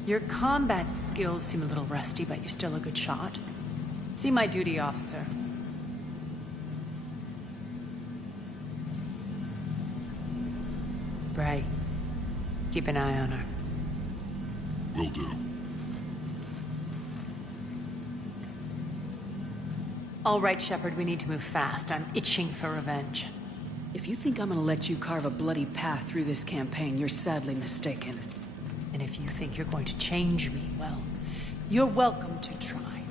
Your combat skills seem a little rusty, but you're still a good shot. See my duty officer. Bray, keep an eye on her. Will do. All right, Shepard, we need to move fast. I'm itching for revenge. If you think I'm gonna let you carve a bloody path through this campaign, you're sadly mistaken. And if you think you're going to change me, well, you're welcome to try.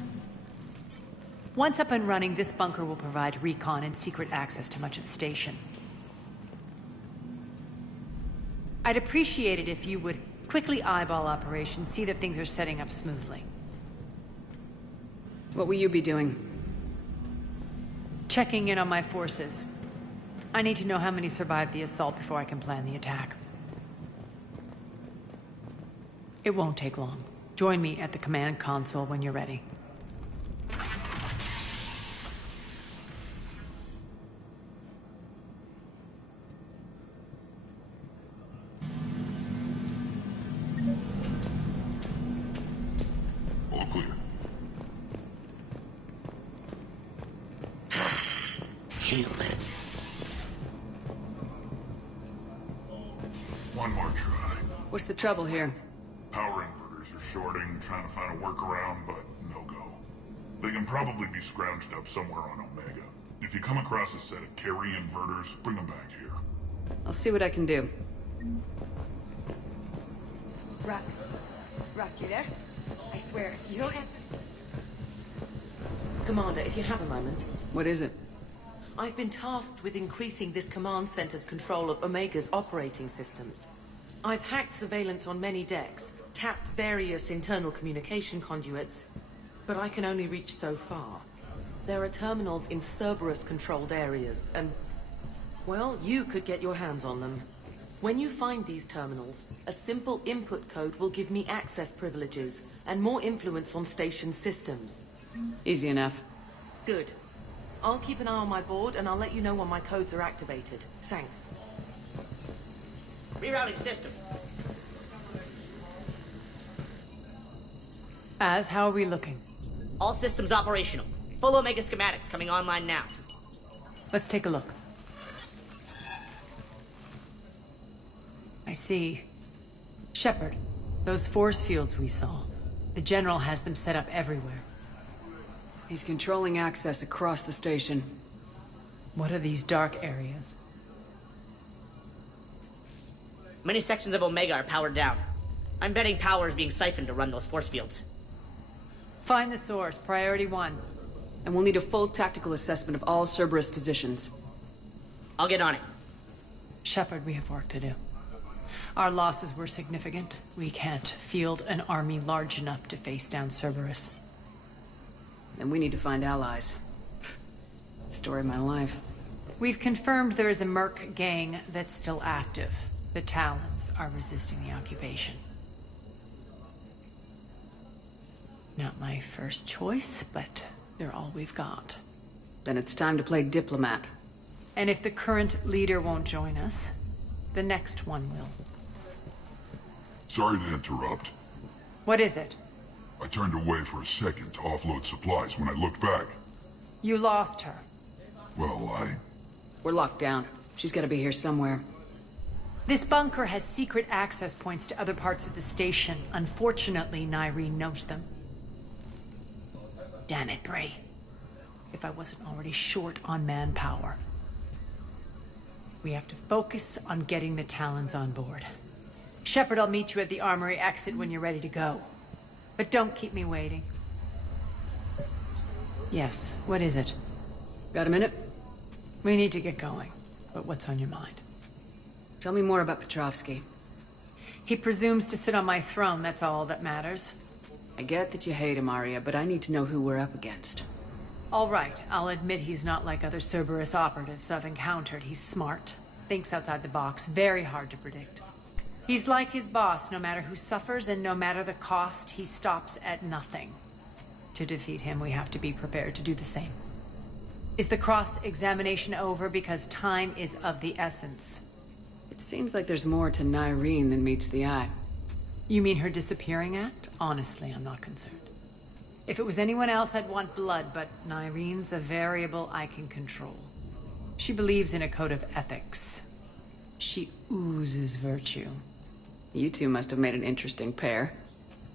Once up and running, this bunker will provide recon and secret access to much of the station. I'd appreciate it if you would quickly eyeball operations, see that things are setting up smoothly. What will you be doing? Checking in on my forces. I need to know how many survived the assault before I can plan the attack. It won't take long. Join me at the command console when you're ready. All clear. Human. One more try. What's the trouble here? Power inverters are shorting, trying to find a workaround, but no go. They can probably be scrounged up somewhere on Omega. If you come across a set of carry inverters, bring them back here. I'll see what I can do. Rock, you there? I swear, if you don't answer... Commander, if you have a moment. What is it? I've been tasked with increasing this command center's control of Omega's operating systems. I've hacked surveillance on many decks, tapped various internal communication conduits, but I can only reach so far. There are terminals in Cerberus-controlled areas, and... well, you could get your hands on them. When you find these terminals, a simple input code will give me access privileges and more influence on station systems. Easy enough. Good. I'll keep an eye on my board, and I'll let you know when my codes are activated. Thanks. Rerouting systems. How are we looking? All systems operational. Full Omega schematics coming online now. Let's take a look. I see. Shepard, those force fields we saw. The General has them set up everywhere. He's controlling access across the station. What are these dark areas? Many sections of Omega are powered down. I'm betting power is being siphoned to run those force fields. Find the source, priority 1. And we'll need a full tactical assessment of all Cerberus positions. I'll get on it. Shepard, we have work to do. Our losses were significant. We can't field an army large enough to face down Cerberus. Then we need to find allies. Story of my life. We've confirmed there is a merc gang that's still active. The Talons are resisting the occupation. Not my first choice, but they're all we've got. Then it's time to play diplomat. And if the current leader won't join us, the next one will. Sorry to interrupt. What is it? I turned away for a second to offload supplies. When I looked back, You lost her. well, We're locked down. She's gotta be here somewhere. This bunker has secret access points to other parts of the station. Unfortunately, Nyreen knows them. Damn it, Bray. If I wasn't already short on manpower. We have to focus on getting the Talons on board. Shepard, I'll meet you at the armory exit when you're ready to go. But don't keep me waiting. Yes, what is it? Got a minute? We need to get going. But what's on your mind? Tell me more about Petrovsky. He presumes to sit on my throne, that's all that matters. I get that you hate him, Arya, but I need to know who we're up against. All right, I'll admit he's not like other Cerberus operatives I've encountered. He's smart, thinks outside the box, very hard to predict. He's like his boss, no matter who suffers and no matter the cost, he stops at nothing. To defeat him, we have to be prepared to do the same. Is the cross-examination over? Because time is of the essence. It seems like there's more to Nyreen than meets the eye. You mean her disappearing act? Honestly, I'm not concerned. If it was anyone else, I'd want blood, but Nyreen's a variable I can control. She believes in a code of ethics. She oozes virtue. You two must have made an interesting pair.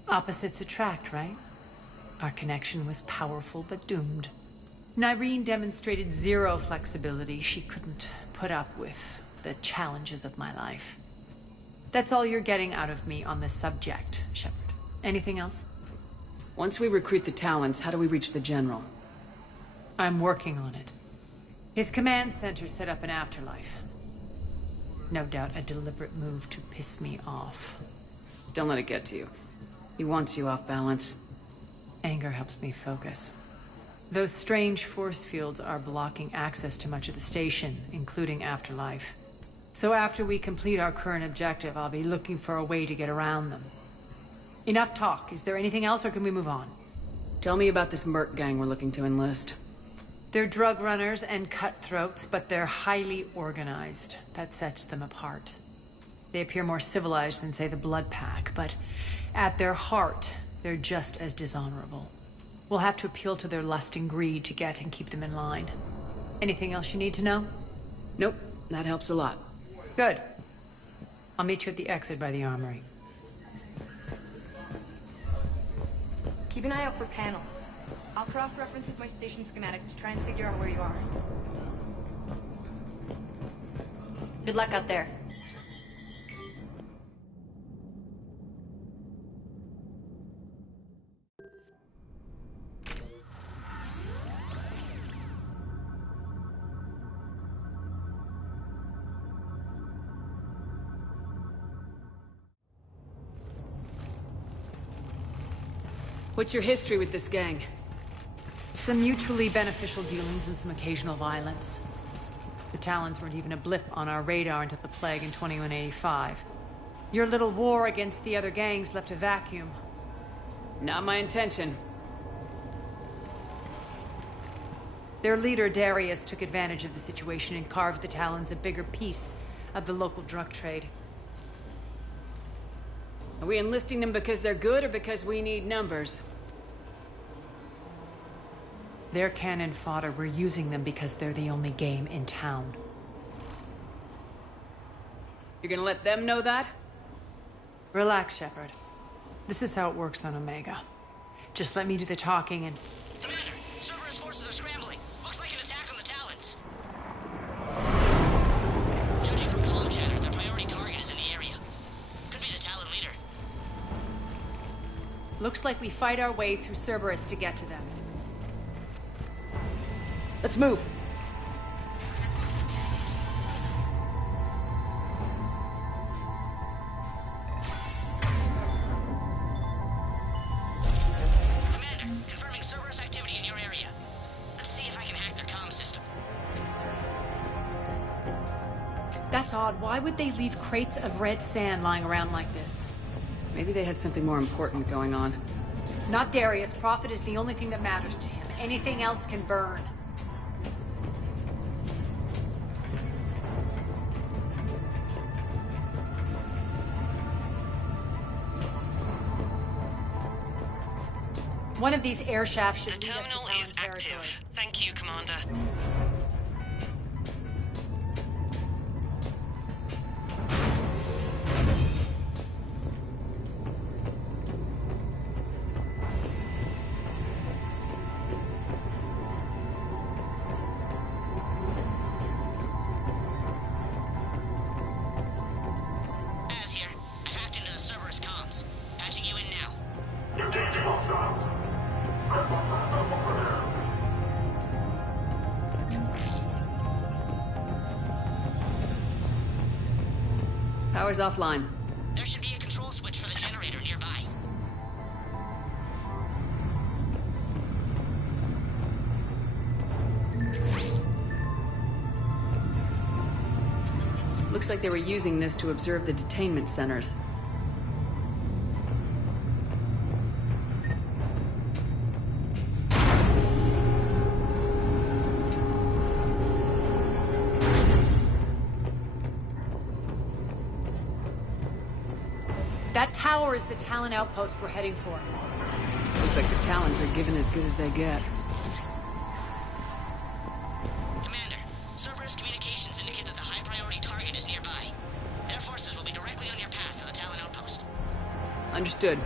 Opposites attract, right? Our connection was powerful but doomed. Nyreen demonstrated zero flexibility. She couldn't put up with the challenges of my life. That's all you're getting out of me on this subject, Shepard. Anything else? Once we recruit the Talons, how do we reach the General? I'm working on it. His command center set up an afterlife. No doubt a deliberate move to piss me off. Don't let it get to you. He wants you off balance. Anger helps me focus. Those strange force fields are blocking access to much of the station, including afterlife. So after we complete our current objective, I'll be looking for a way to get around them. Enough talk. Is there anything else, or can we move on? Tell me about this merc gang we're looking to enlist. They're drug runners and cutthroats, but they're highly organized. That sets them apart. They appear more civilized than, say, the Blood Pack, but at their heart, they're just as dishonorable. We'll have to appeal to their lust and greed to get and keep them in line. Anything else you need to know? Nope, that helps a lot. Good. I'll meet you at the exit by the armory. Keep an eye out for panels. I'll cross-reference with my station schematics to try and figure out where you are. Good luck out there. What's your history with this gang? Some mutually beneficial dealings and some occasional violence. The Talons weren't even a blip on our radar until the plague in 2185. Your little war against the other gangs left a vacuum. Not my intention. Their leader, Darius, took advantage of the situation and carved the Talons a bigger piece of the local drug trade. Are we enlisting them because they're good or because we need numbers? They're cannon fodder. We're using them because they're the only game in town. You're gonna let them know that? Relax, Shepard. This is how it works on Omega. Just let me do the talking and... Commander, Cerberus forces are scrambling. Looks like an attack on the Talons. Judging from comm chatter, their priority target is in the area. Could be the Talon leader. Looks like we fight our way through Cerberus to get to them. Let's move. Commander, confirming Cerberus activity in your area. Let's see if I can hack their comm system. That's odd. Why would they leave crates of red sand lying around like this? Maybe they had something more important going on. Not Darius. Profit is the only thing that matters to him. Anything else can burn. One of these air shafts should The lead us to terminal Talon is territory. active. Thank you, Commander. Az here. I've hacked into the Cerberus comms. Patching you in now. Engaging hostiles. Power's offline. There should be a control switch for the generator nearby. Looks like they were using this to observe the detainment centers. That tower is the Talon outpost we're heading for. Looks like the Talons are given as good as they get. Commander, Cerberus communications indicate that the high-priority target is nearby. Their forces will be directly on your path to the Talon outpost. Understood.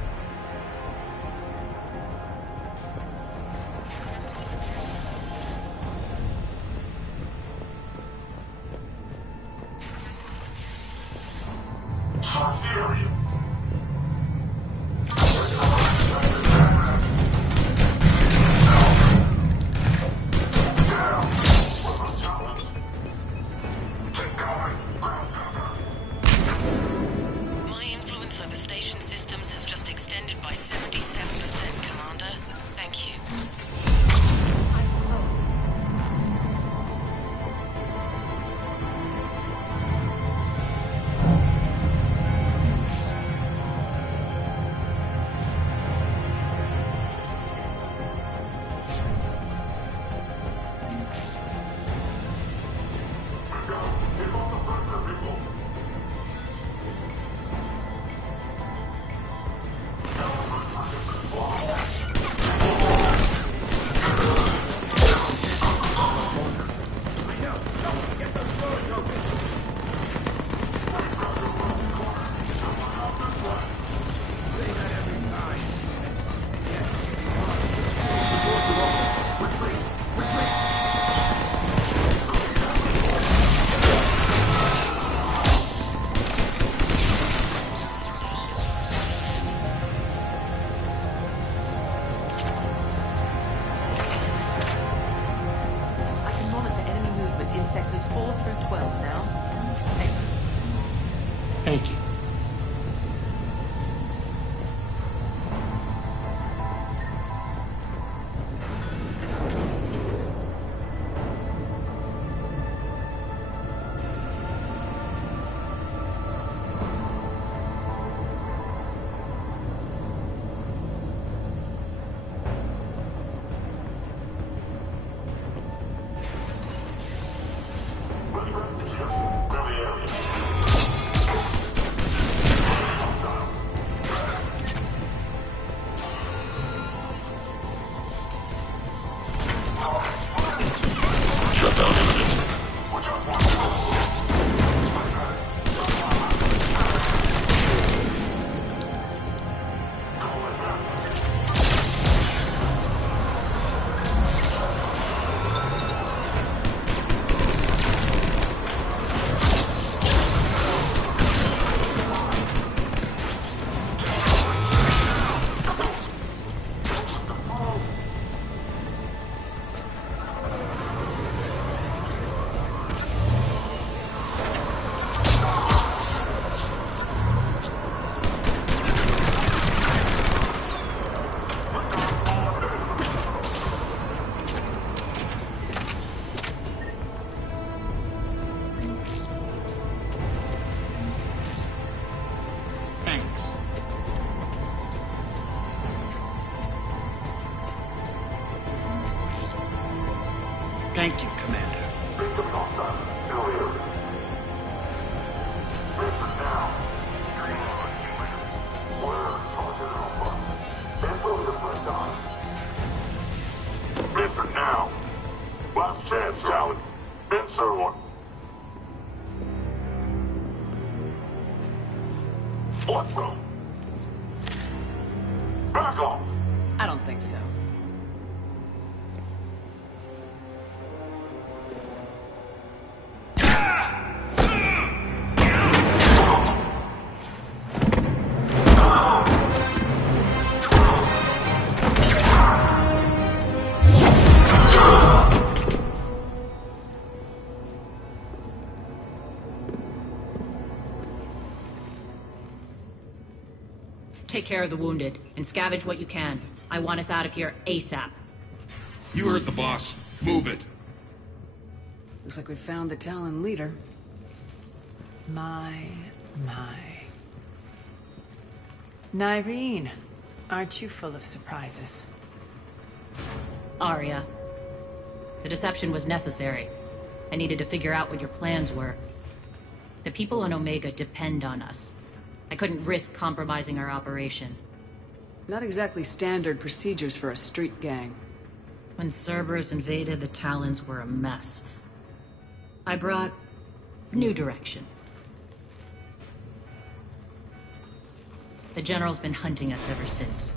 My influence over station systems has just extended by 77%, Commander. Thank you. Thank you, Commander. Listen now. Last chance, Talon. Answer one. What the? Back off! I don't think so. Take care of the wounded, and scavenge what you can. I want us out of here ASAP. You heard the boss. Move it. Looks like we found the Talon leader. My. Nyreen, aren't you full of surprises? Arya. The deception was necessary. I needed to figure out what your plans were. The people on Omega depend on us. I couldn't risk compromising our operation. Not exactly standard procedures for a street gang. When Cerberus invaded, the Talons were a mess. I brought new direction. The General's been hunting us ever since.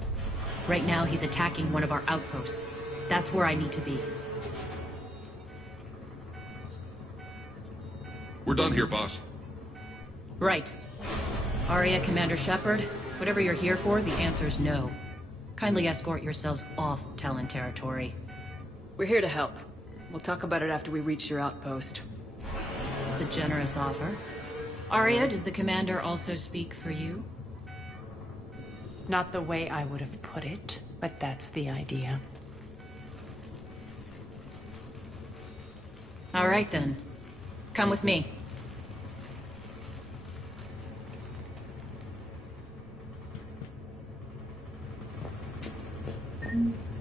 Right now, he's attacking one of our outposts. That's where I need to be. We're done here, boss. Right. Arya, Commander Shepard, whatever you're here for, the answer's no. Kindly escort yourselves off Talon territory. We're here to help. We'll talk about it after we reach your outpost. It's a generous offer. Arya, does the Commander also speak for you? Not the way I would have put it, but that's the idea. All right, then. Come with me.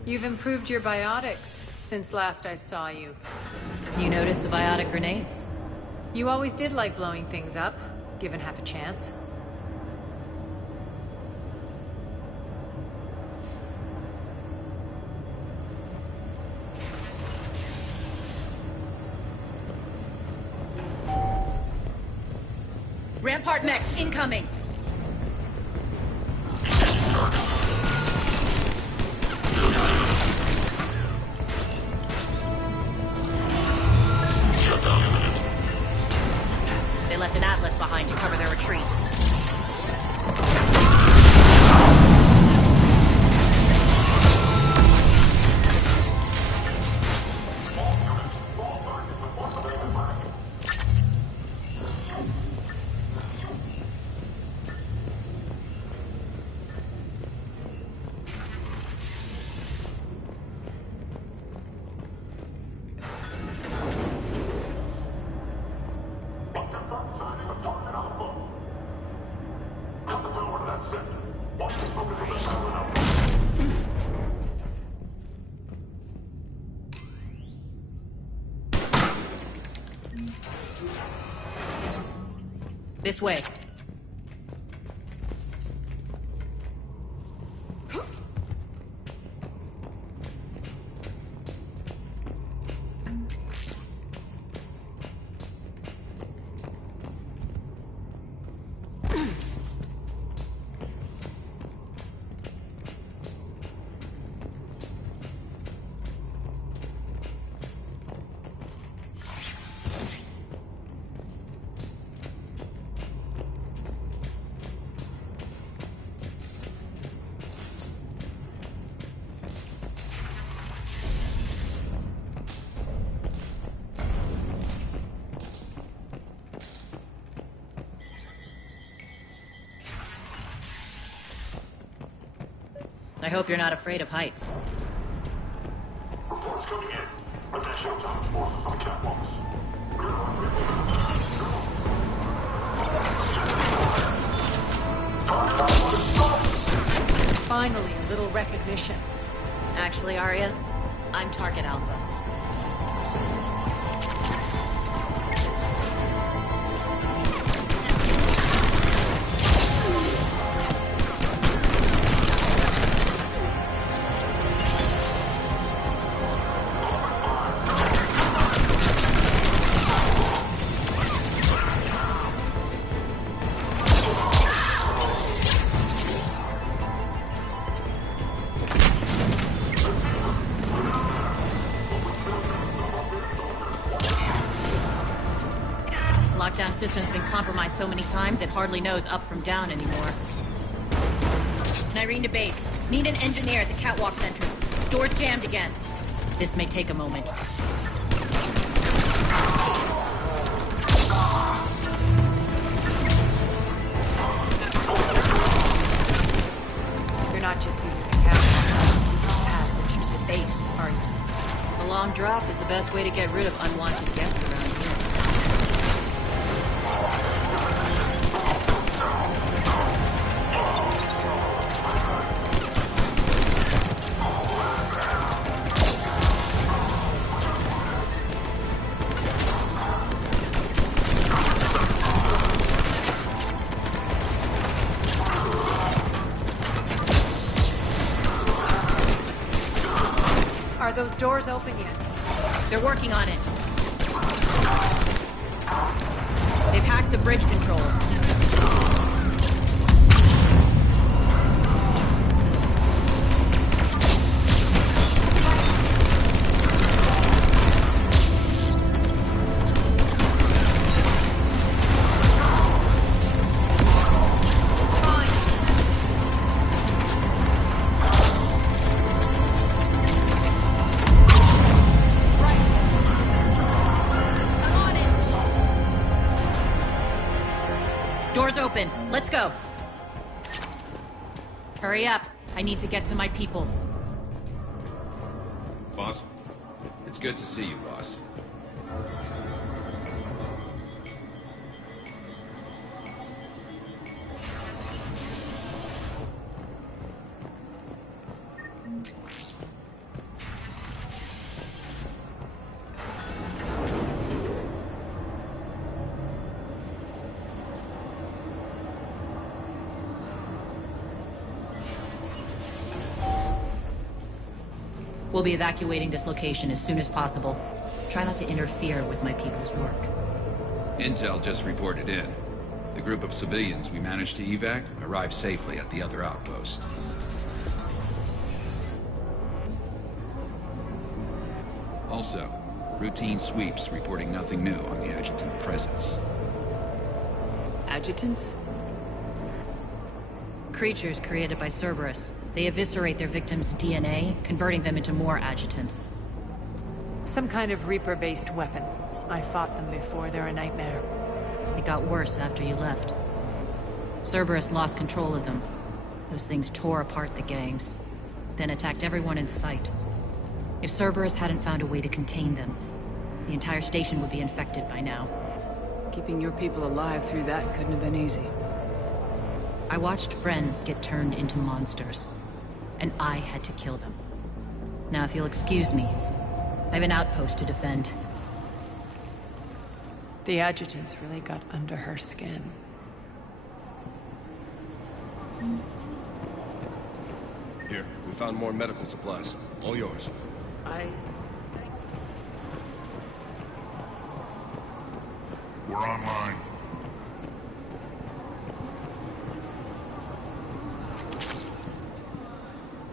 You've improved your biotics since last I saw you. You noticed the biotic grenades? You always did like blowing things up, given half a chance. Rampart mechs incoming! They left an Atlas behind to cover their retreat. This way. I hope you're not afraid of heights. Reports coming in. Additional Talon forces on catwalks. Finally, a little recognition. Actually, Arya, I'm Target Alpha. Lockdown system's been compromised so many times it hardly knows up from down anymore. Irene to base. Need an engineer at the catwalk entrance. Door's jammed again. This may take a moment. You're not just using the catwalk passage to the base, are you? The long drop is the best way to get rid of unwanted guests around here. Are those doors open yet? They're working on it. They've hacked the bridge controls. Door's open. Let's go. Hurry up. I need to get to my people. Boss? It's good to see you, boss. We'll be evacuating this location as soon as possible. Try not to interfere with my people's work. Intel just reported in. The group of civilians we managed to evac arrived safely at the other outpost. Also, routine sweeps reporting nothing new on the adjutant presence. Adjutants? Creatures created by Cerberus. They eviscerate their victims' DNA, converting them into more adjutants. Some kind of Reaper-based weapon. I fought them before, they're a nightmare. It got worse after you left. Cerberus lost control of them. Those things tore apart the gangs, then attacked everyone in sight. If Cerberus hadn't found a way to contain them, the entire station would be infected by now. Keeping your people alive through that couldn't have been easy. I watched friends get turned into monsters, and I had to kill them. Now, if you'll excuse me, I have an outpost to defend. The adjutants really got under her skin. Here, we found more medical supplies. All yours. We're online.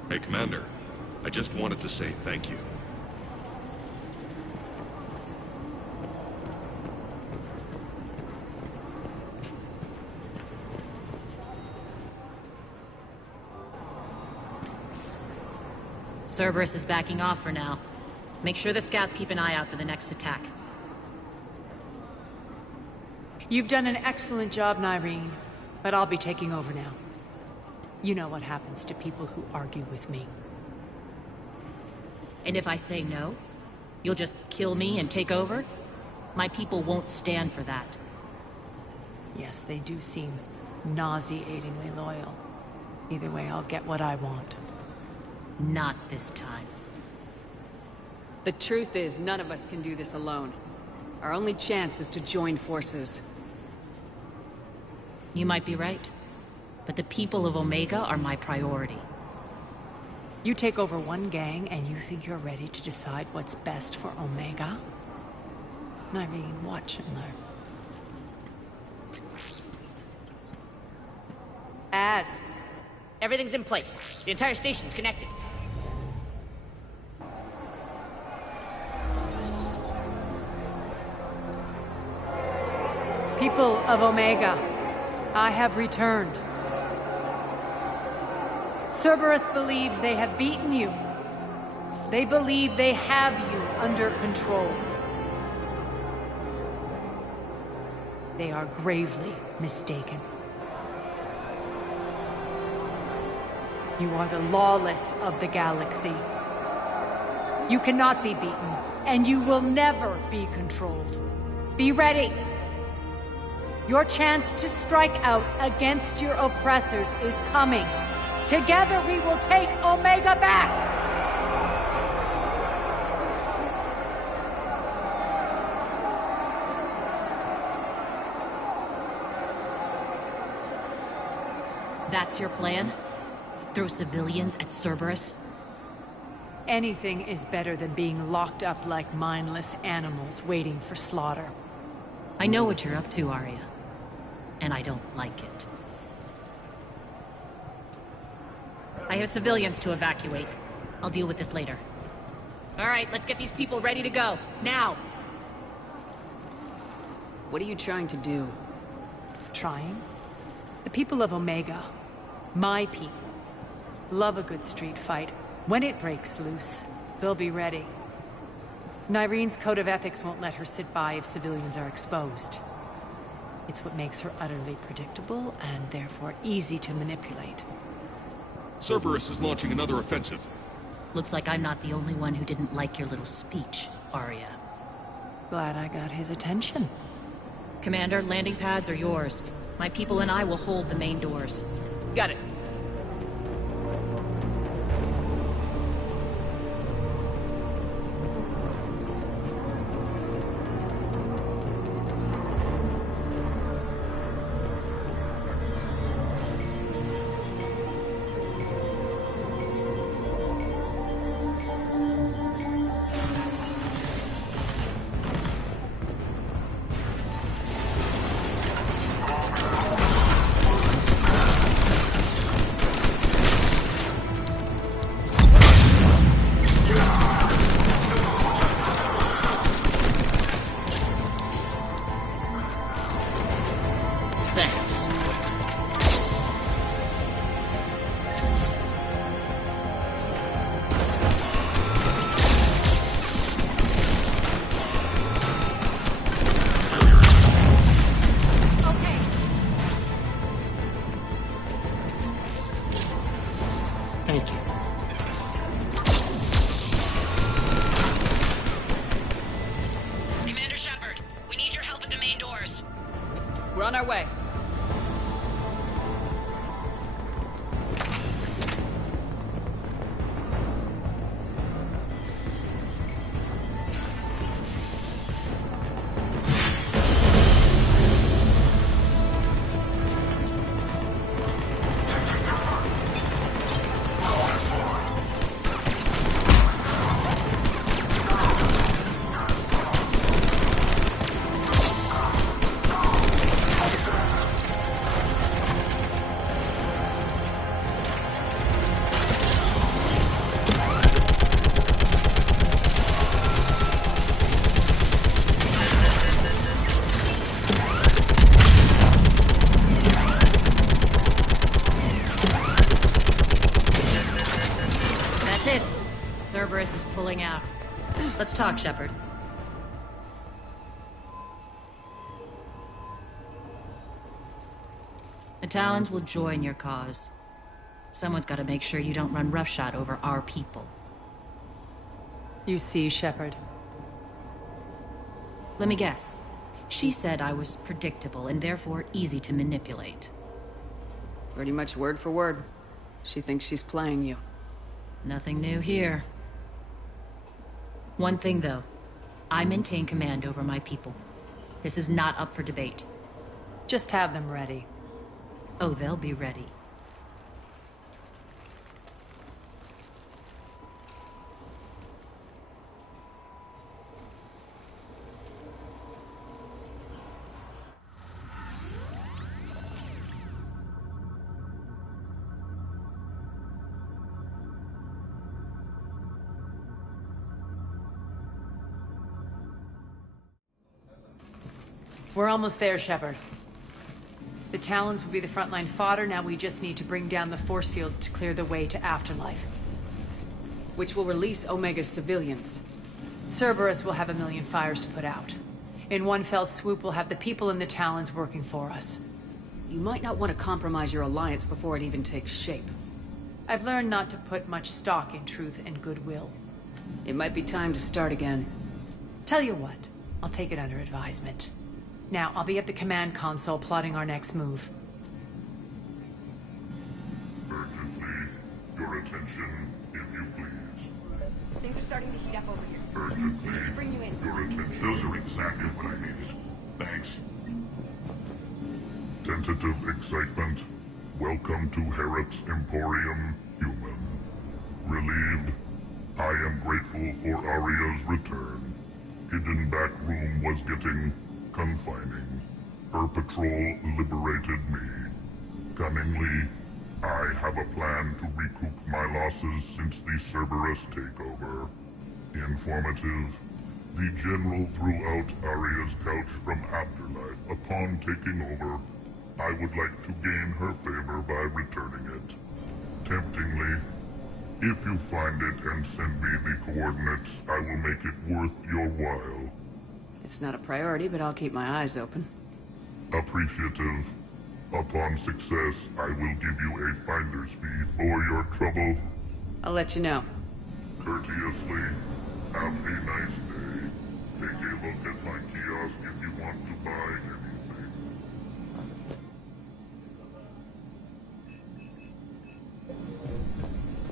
Hey, Commander. I just wanted to say thank you. Cerberus is backing off for now. Make sure the scouts keep an eye out for the next attack. You've done an excellent job, Nyreen, but I'll be taking over now. You know what happens to people who argue with me. And if I say no, you'll just kill me and take over? My people won't stand for that. Yes, they do seem nauseatingly loyal. Either way, I'll get what I want. Not this time. The truth is, none of us can do this alone. Our only chance is to join forces. You might be right, but the people of Omega are my priority. You take over one gang and you think you're ready to decide what's best for Omega? Irene, watch and learn. Everything's in place. The entire station's connected. People of Omega, I have returned. Cerberus believes they have beaten you. They believe they have you under control. They are gravely mistaken. You are the lawless of the galaxy. You cannot be beaten, and you will never be controlled. Be ready. Your chance to strike out against your oppressors is coming. Together we will take Omega back! That's your plan? Throw civilians at Cerberus? Anything is better than being locked up like mindless animals waiting for slaughter. I know what you're up to, Arya. And I don't like it. I have civilians to evacuate. I'll deal with this later. All right, let's get these people ready to go. Now! What are you trying to do? Trying? The people of Omega, my people, love a good street fight. When it breaks loose, they'll be ready. Irene's code of ethics won't let her sit by if civilians are exposed. It's what makes her utterly predictable and therefore easy to manipulate. Cerberus is launching another offensive. Looks like I'm not the only one who didn't like your little speech, Arya. Glad I got his attention. Commander, landing pads are yours. My people and I will hold the main doors. Got it. On our way. Cerberus is pulling out. Let's talk, Shepard. The Talons will join your cause. Someone's got to make sure you don't run roughshod over our people. You see, Shepard. Let me guess. She said I was predictable and therefore easy to manipulate. Pretty much word for word. She thinks she's playing you. Nothing new here. One thing, though. I maintain command over my people. This is not up for debate. Just have them ready. Oh, they'll be ready. We're almost there, Shepard. The Talons will be the frontline fodder, now we just need to bring down the force fields to clear the way to Afterlife. Which will release Omega's civilians. Cerberus will have 1,000,000 fires to put out. In one fell swoop, we'll have the people in the Talons working for us. You might not want to compromise your alliance before it even takes shape. I've learned not to put much stock in truth and goodwill. It might be time to start again. Tell you what, I'll take it under advisement. Now, I'll be at the command console plotting our next move. Urgently, your attention, if you please. Things are starting to heat up over here. Urgently, We need to bring you in. your attention. Those are exactly what I needed. Thanks. Tentative excitement. Welcome to Harrop's Emporium, human. Relieved. I am grateful for Aria's return. Hidden back room was getting confining. Her patrol liberated me. Cunningly, I have a plan to recoup my losses since the Cerberus takeover. Informative. The General threw out Aria's couch from Afterlife upon taking over. I would like to gain her favor by returning it. Temptingly, if you find it and send me the coordinates, I will make it worth your while. It's not a priority, but I'll keep my eyes open. Appreciative. Upon success, I will give you a finder's fee for your trouble. I'll let you know. Courteously, have a nice day. Take a look at my kiosk if you want to buy anything.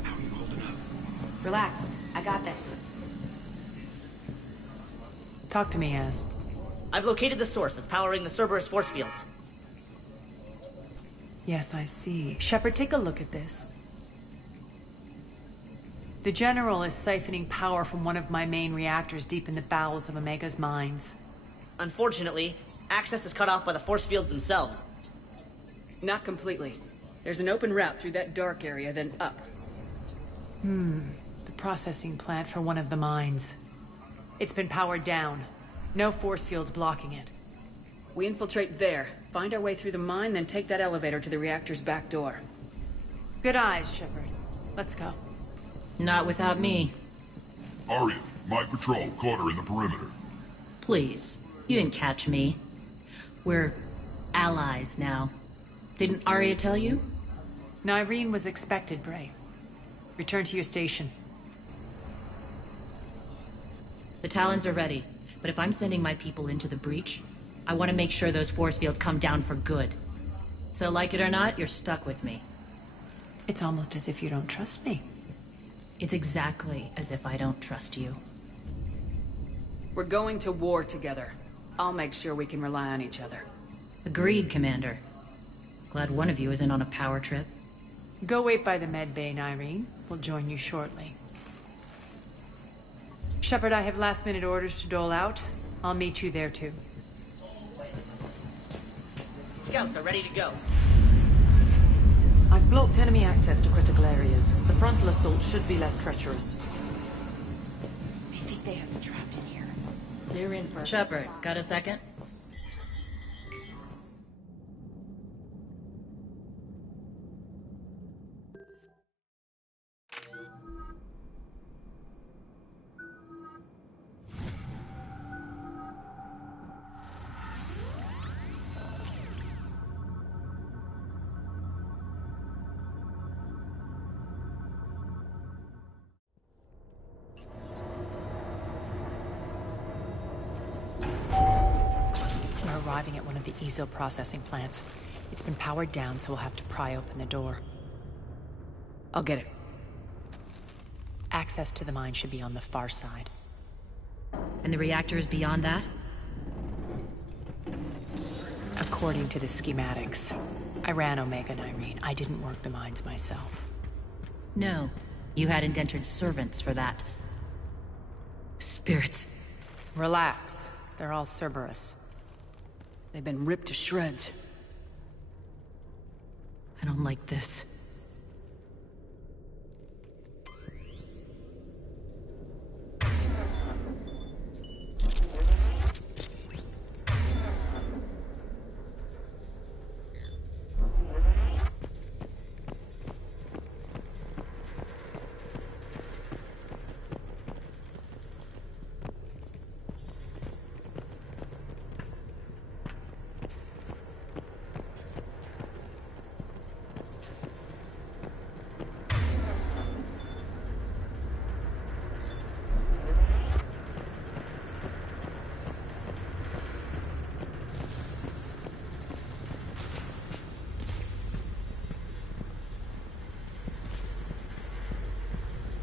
How are you holding up? Relax. I got this. Talk to me, Az. I've located the source that's powering the Cerberus force fields. Yes, I see. Shepard, take a look at this. The General is siphoning power from one of my main reactors deep in the bowels of Omega's mines. Unfortunately, access is cut off by the force fields themselves. Not completely. There's an open route through that dark area, then up. The processing plant for one of the mines. It's been powered down. No force fields blocking it. We infiltrate there, find our way through the mine, then take that elevator to the reactor's back door. Good eyes, Shepard. Let's go. Not without me. Aria, my patrol caught her in the perimeter. Please. You didn't catch me. We're allies now. Didn't Aria tell you? Nyreen was expected, Bray. Return to your station. The Talons are ready, but if I'm sending my people into the breach, I want to make sure those force fields come down for good. So like it or not, you're stuck with me. It's almost as if you don't trust me. It's exactly as if I don't trust you. We're going to war together. I'll make sure we can rely on each other. Agreed, Commander. Glad one of you isn't on a power trip. Go wait by the med bay, Nyreen. We'll join you shortly. Shepard, I have last-minute orders to dole out. I'll meet you there, too. Scouts are ready to go. I've blocked enemy access to critical areas. The frontal assault should be less treacherous. I think they have us trapped in here. They're in for... Shepard, got a second? Arriving at one of the ESO processing plants. It's been powered down, so we'll have to pry open the door. I'll get it. Access to the mine should be on the far side. And the reactor is beyond that? According to the schematics. I ran Omega, Irene. I didn't work the mines myself. No. You had indentured servants for that. Spirits. Relax. They're all Cerberus. They've been ripped to shreds. I don't like this.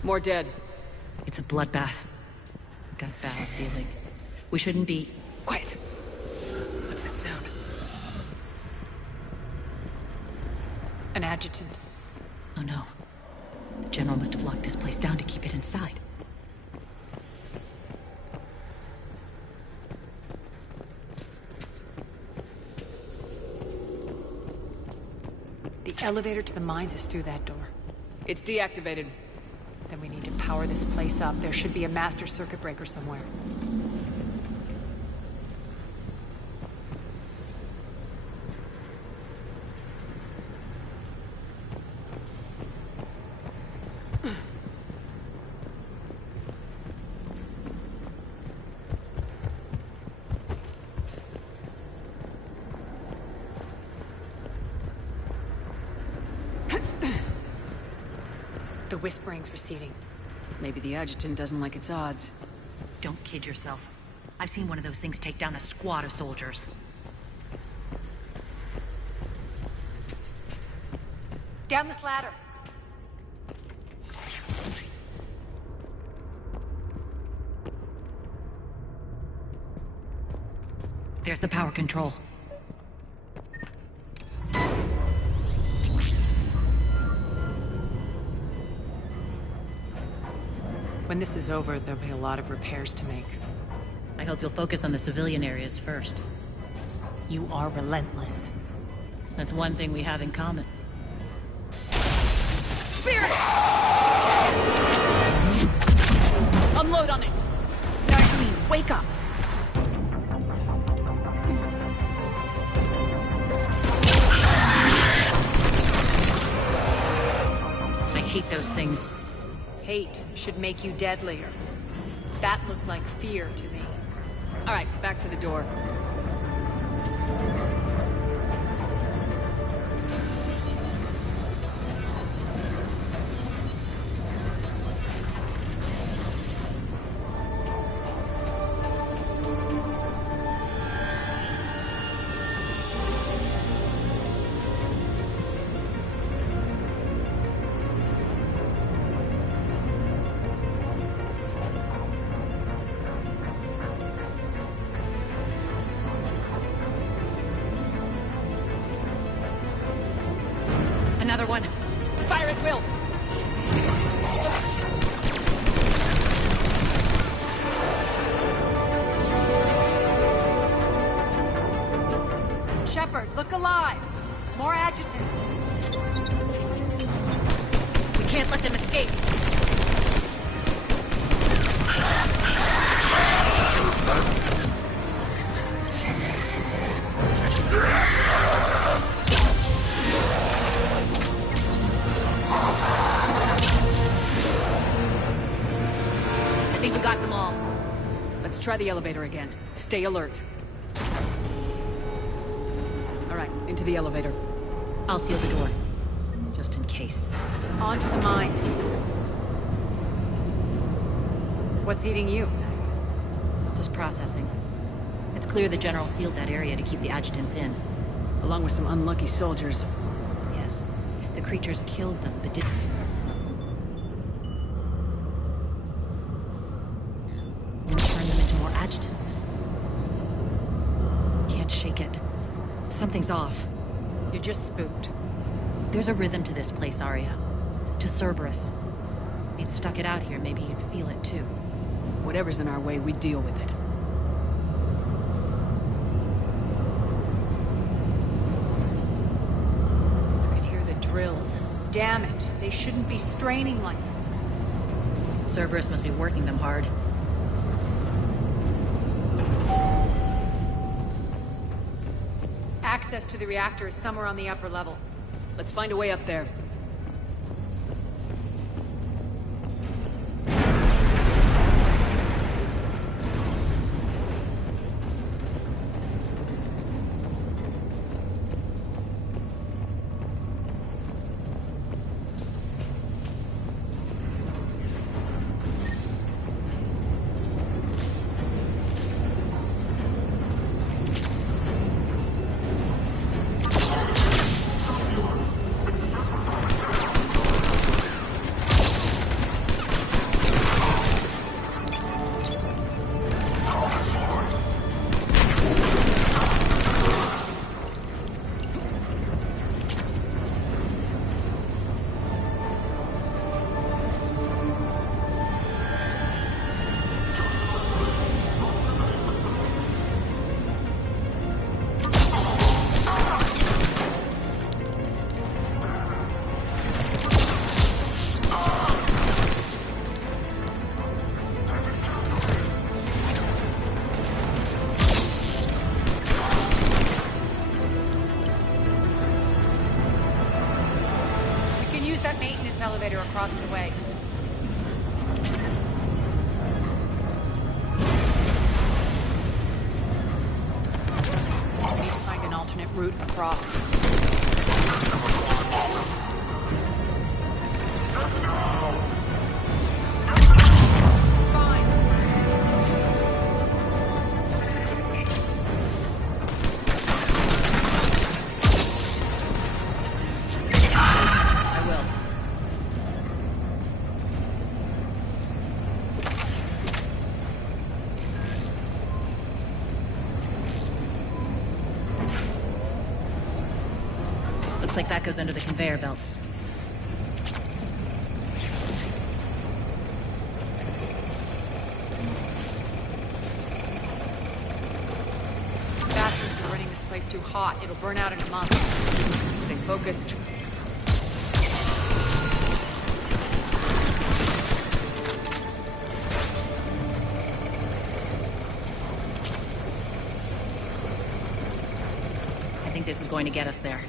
More dead. It's a bloodbath. Got a bad feeling. We shouldn't be... Quiet. What's that sound? An adjutant. Oh no. The General must have locked this place down to keep it inside. The elevator to the mines is through that door. It's deactivated. Then we need to power this place up. There should be a master circuit breaker somewhere. The whispering's receding. Maybe the adjutant doesn't like its odds. Don't kid yourself. I've seen one of those things take down a squad of soldiers. Down this ladder. There's the power control. When this is over, there'll be a lot of repairs to make. I hope you'll focus on the civilian areas first. You are relentless. That's one thing we have in common. Spirit! Unload on it! Irene, wake up! I hate those things. Hate should make you deadlier. That looked like fear to me. All right, back to the door. Another one. Fire at will! Shepard, look alive! More adjutants! We can't let them escape! I think we got them all. Let's try the elevator again. Stay alert. All right, into the elevator. I'll seal the door. Just in case. On to the mines. What's eating you? Just processing. It's clear the General sealed that area to keep the adjutants in. Along with some unlucky soldiers. Yes. The creatures killed them, but didn't... Turn them adjutants. Can't shake it. Something's off. You're just spooked. There's a rhythm to this place, Arya. To Cerberus. If you'd stuck it out here, maybe you'd feel it too. Whatever's in our way, we deal with it. You can hear the drills. Damn it, they shouldn't be straining like that. Cerberus must be working them hard. Access to the reactor is somewhere on the upper level. Let's find a way up there. Elevator across the way. We need to find an alternate route across. Looks like that goes under the conveyor belt. Bastards are running this place too hot. It'll burn out in a month. Stay focused. I think this is going to get us there.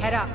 Head up.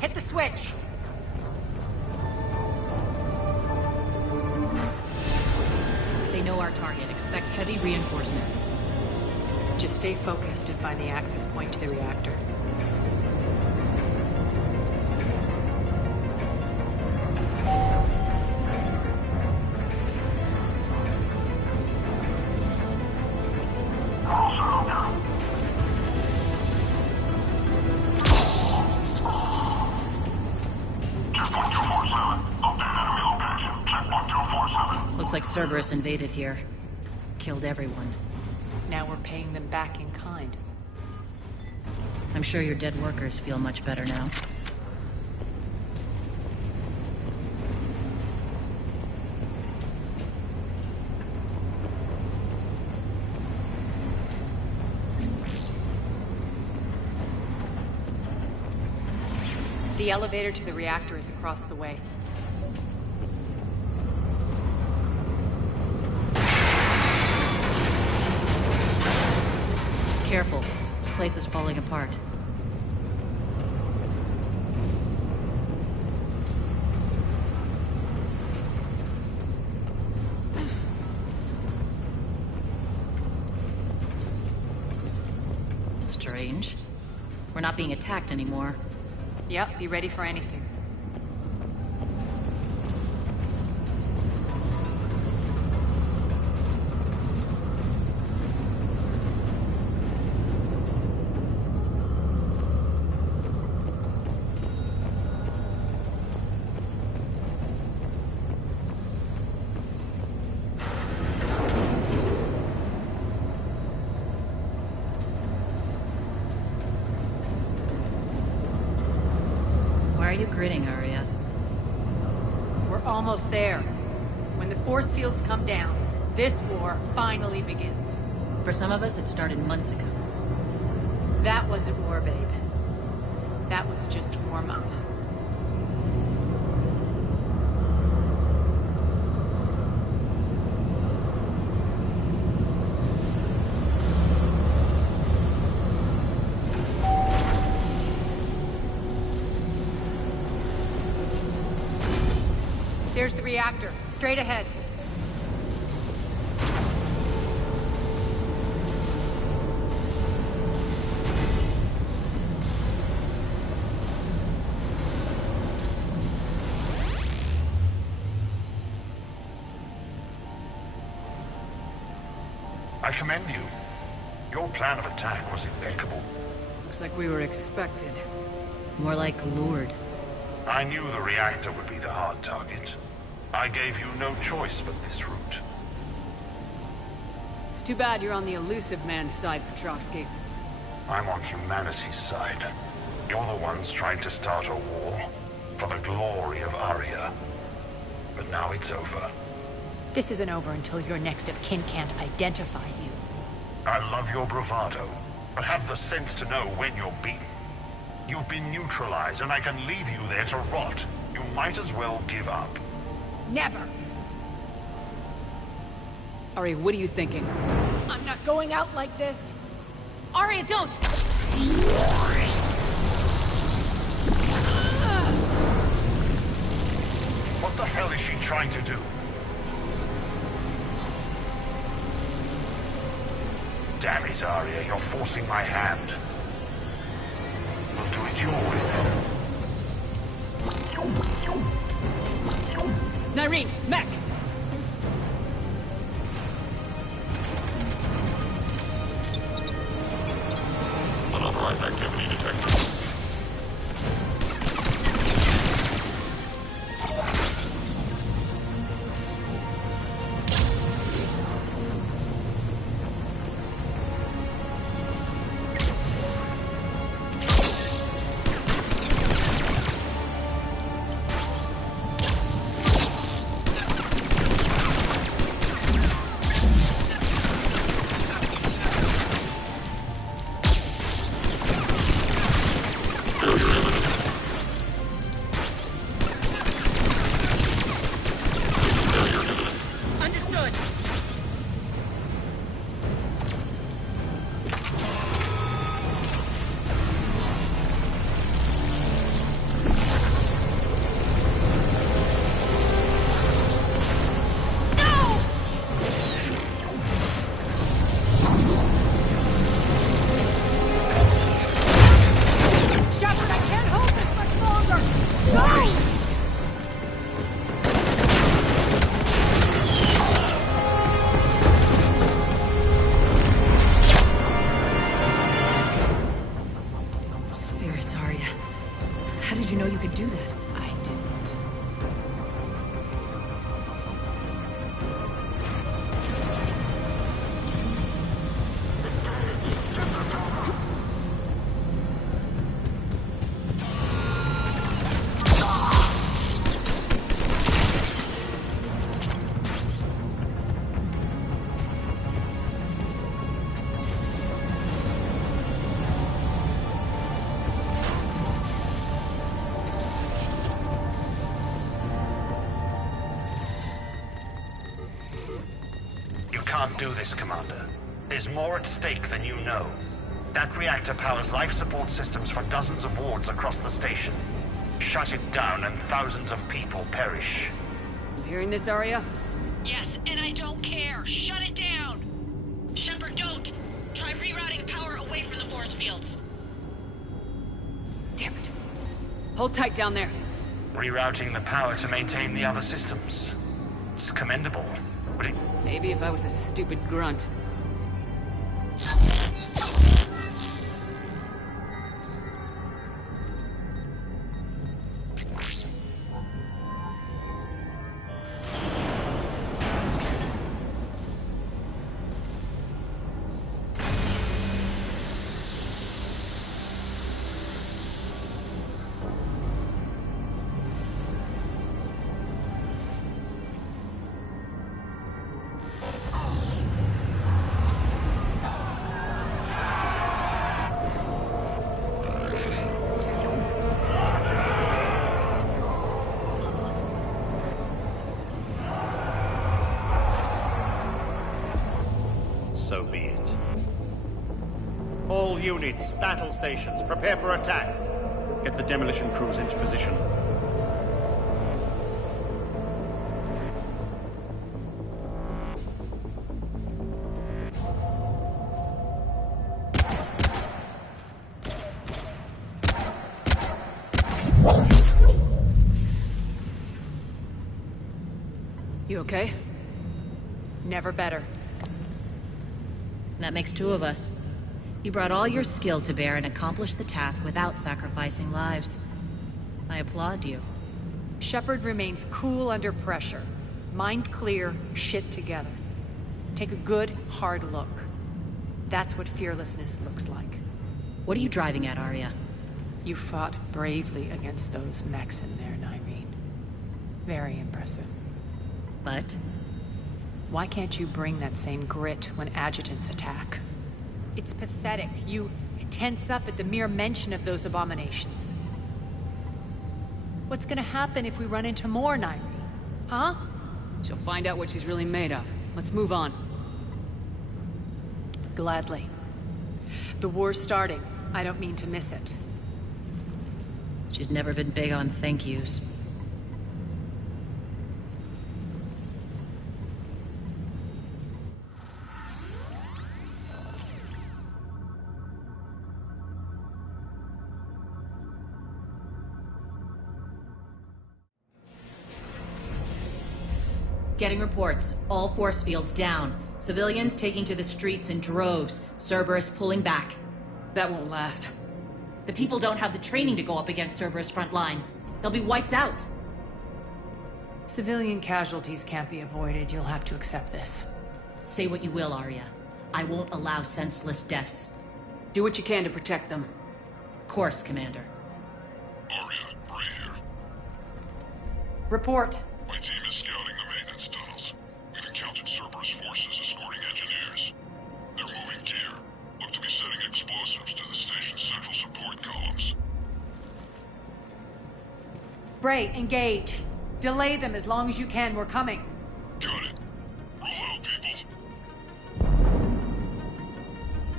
Hit the switch! They know our target. Expect heavy reinforcements. Just stay focused and find the access point to the reactor. Looks like Cerberus invaded here. Killed everyone. Now we're paying them back in kind. I'm sure your dead workers feel much better now. The elevator to the reactor is across the way. Careful. This place is falling apart. Strange. We're not being attacked anymore. Yep, be ready for anything. Why are you grinning, Arya? We're almost there. When the force fields come down, this war finally begins. For some of us, it started months ago. That wasn't war, babe. That was just warm-up. There's the reactor, straight ahead. I commend you. Your plan of attack was impeccable. Looks like we were expected. More like lured. I knew the reactor would be the hard target. I gave you no choice but this route. It's too bad you're on the elusive man's side, Petrovsky. I'm on humanity's side. You're the ones trying to start a war for the glory of Arya. But now it's over. This isn't over until your next of kin can't identify you. I love your bravado, but have the sense to know when you're beaten. You've been neutralized, and I can leave you there to rot. You might as well give up. Never! Ari, what are you thinking? I'm not going out like this! Arya, don't! What the hell is she trying to do? Damn it, Arya, you're forcing my hand. We'll do it your way then. Nyreen, Max! Unauthorized activity detected. this, Commander. There's more at stake than you know. That reactor powers life support systems for dozens of wards across the station. Shut it down and thousands of people perish. You hearing this, Arya? Yes, and I don't care. Shut it down! Shepard, don't! Try rerouting power away from the force fields. Damn it. Hold tight down there. Rerouting the power to maintain the other systems. It's commendable, but it... Maybe if I was a stupid grunt. So be it. All units, battle stations, prepare for attack. Get the demolition crews into position. You okay? Never better. That makes two of us. You brought all your skill to bear and accomplished the task without sacrificing lives. I applaud you. Shepard remains cool under pressure. Mind clear, shit together. Take a good, hard look. That's what fearlessness looks like. What are you driving at, Arya? You fought bravely against those mechs in there, Nyreen. Very impressive. But? Why can't you bring that same grit when adjutants attack? It's pathetic. You tense up at the mere mention of those abominations. What's gonna happen if we run into more, Nyreen? Huh? She'll find out what she's really made of. Let's move on. Gladly. The war's starting. I don't mean to miss it. She's never been big on thank yous. Getting reports. All force fields down. Civilians taking to the streets in droves. Cerberus pulling back. That won't last. The people don't have the training to go up against Cerberus front lines. They'll be wiped out. Civilian casualties can't be avoided. You'll have to accept this. Say what you will, Arya. I won't allow senseless deaths. Do what you can to protect them. Of course, Commander. Arya, Bray here. Report. My team is scouting the maintenance tunnels. We've encountered Cerberus forces escorting engineers. They're moving gear. Look to be setting explosives to the station's central support columns. Bray, engage. Delay them as long as you can. We're coming. Got it. Roll out, people.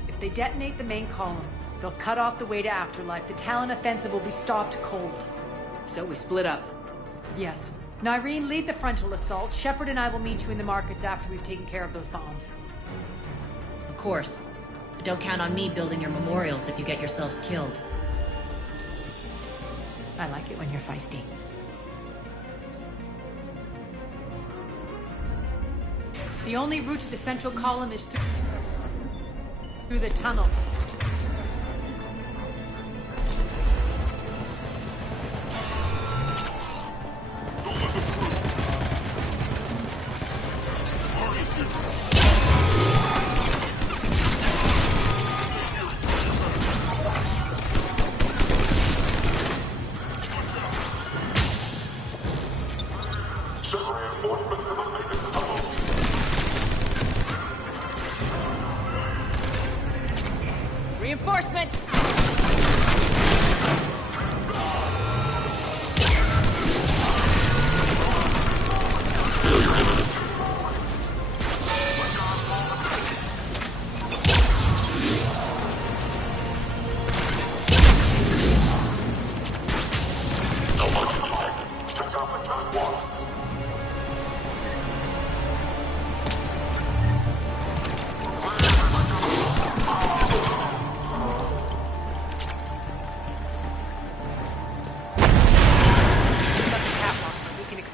If they detonate the main column, they'll cut off the way to Afterlife. The Talon offensive will be stopped cold. So we split up. Yes. Nyreen, lead the frontal assault. Shepard and I will meet you in the markets after we've taken care of those bombs. Of course. But don't count on me building your memorials if you get yourselves killed. I like it when you're feisty. The only route to the central column is through the tunnels. Reinforcements!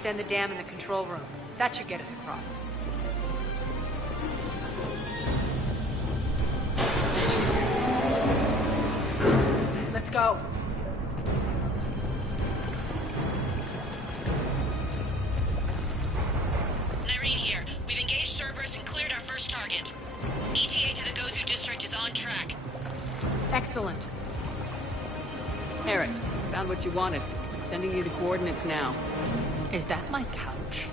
extend the dam in the control room. That should get us across. Let's go. Irene here. We've engaged Cerberus and cleared our first target. ETA to the Gozu district is on track. Excellent. Eric, found what you wanted. Sending you the coordinates now. Is that my couch?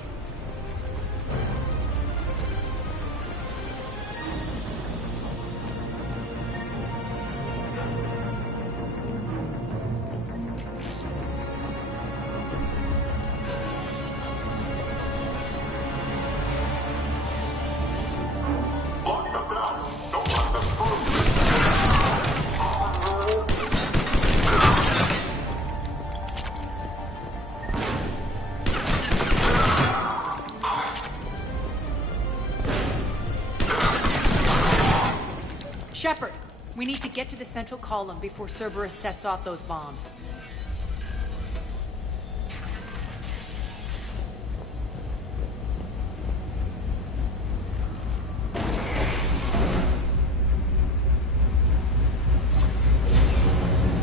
Shepard, we need to get to the central column before Cerberus sets off those bombs.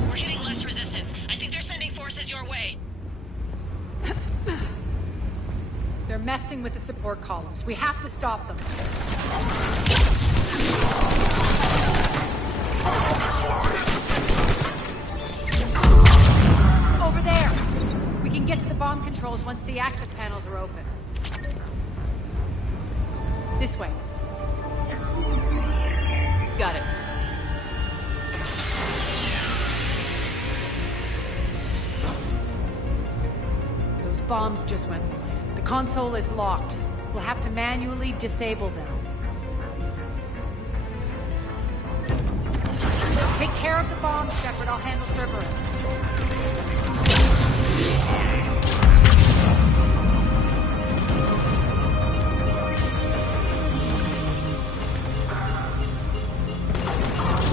We're hitting less resistance. I think they're sending forces your way. They're messing with the support columns. We have to stop them. Over there! We can get to the bomb controls once the access panels are open. This way. Got it. Those bombs just went live. The console is locked. We'll have to manually disable them. Take care of the bombs, Shepard. I'll handle Cerberus.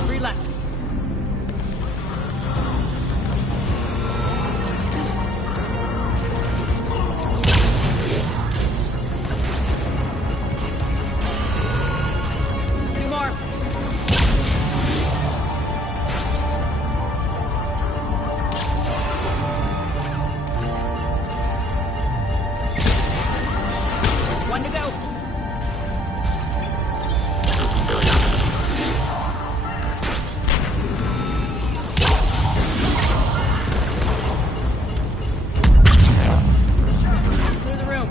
Three left. Two more. One to go. Clear the room.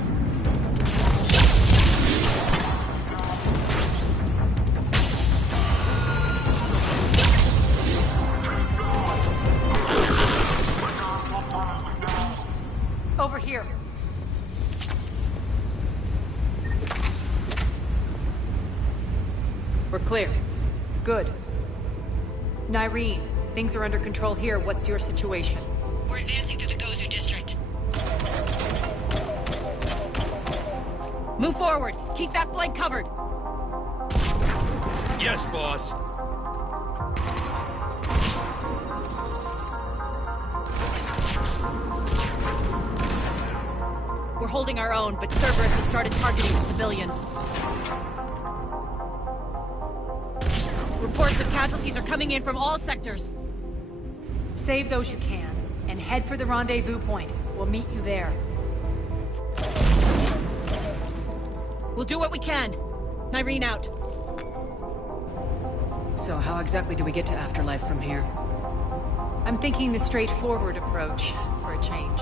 Over here. We're clear. Good. Irene, things are under control here. What's your situation? We're advancing through the Gozu district. Move forward. Keep that flank covered. Yes, boss. We're holding our own, but Cerberus has started targeting the civilians. Reports of casualties are coming in from all sectors. Save those you can, and head for the rendezvous point. We'll meet you there. We'll do what we can. Irene out. So how exactly do we get to Afterlife from here? I'm thinking the straightforward approach, for a change.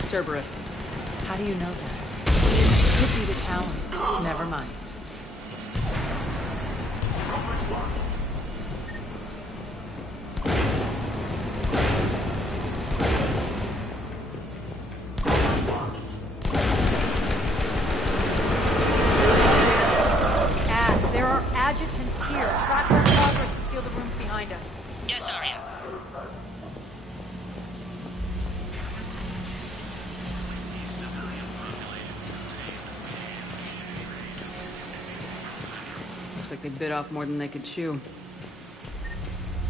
Cerberus. How do you know that? Could be the tower. Never mind. behind us. Yes, Arya. Looks like they bit off more than they could chew.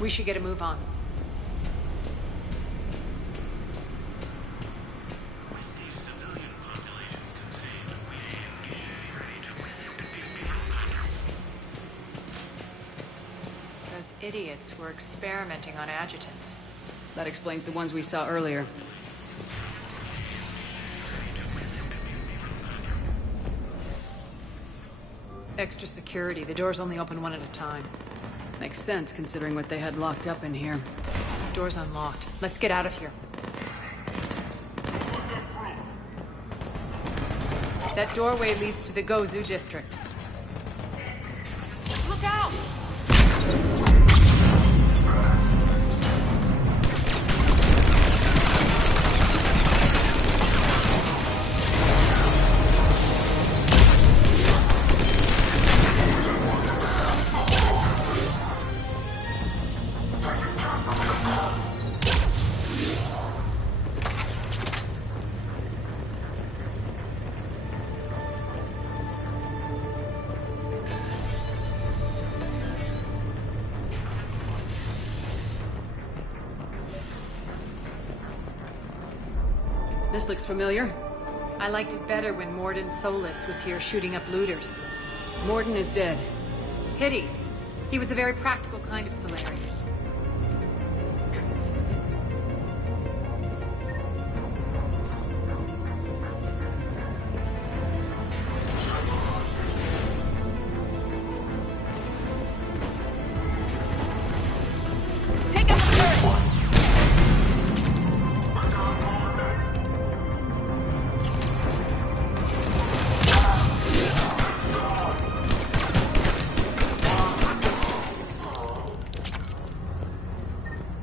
We should get a move on. Those idiots were experimenting on adjutants. That explains the ones we saw earlier. Extra security. The doors only open one at a time. Makes sense, considering what they had locked up in here. Door's unlocked. Let's get out of here. That doorway leads to the Gozu district. Look out! This looks familiar. I liked it better when Morden Solus was here shooting up looters. Morden is dead. Pity. He was a very practical kind of Solarian.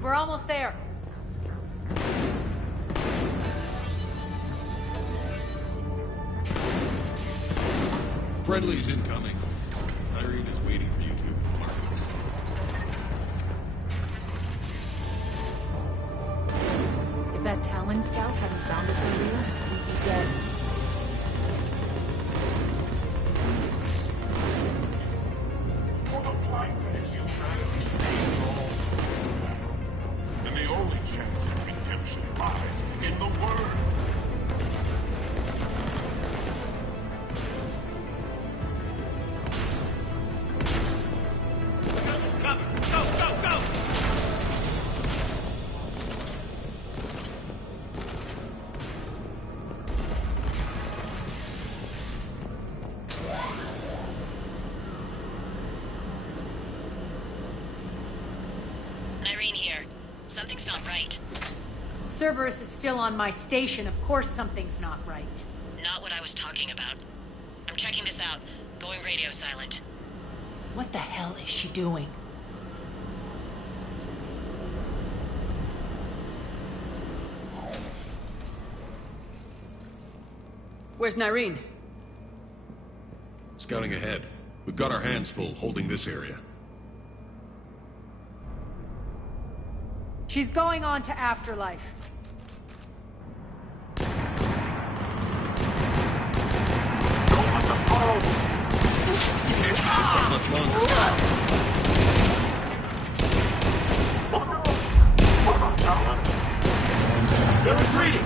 We're almost there. Friendly's incoming. Irene is waiting for you two. If that Talon scout hadn't found us earlier, we'd be dead. For the blind that you try to save all. And the only chance of redemption lies in the word. Irene here. Something's not right. Cerberus is still on my station. Of course something's not right. Not what I was talking about. I'm checking this out. Going radio silent. What the hell is she doing? Where's Nyreen? Scouting ahead. We've got our hands full holding this area. She's going on to Afterlife. Not much longer. They're retreating!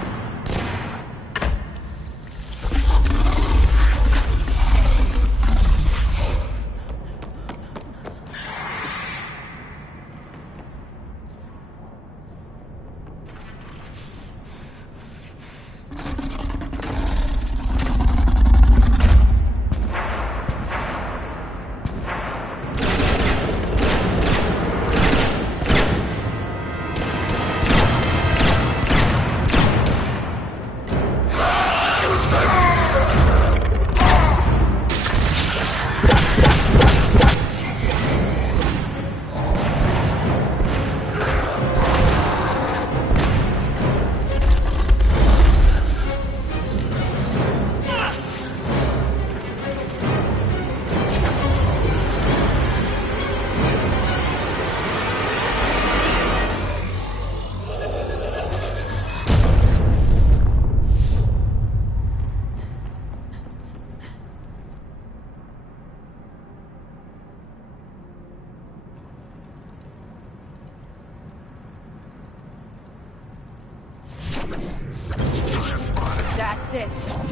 That's it.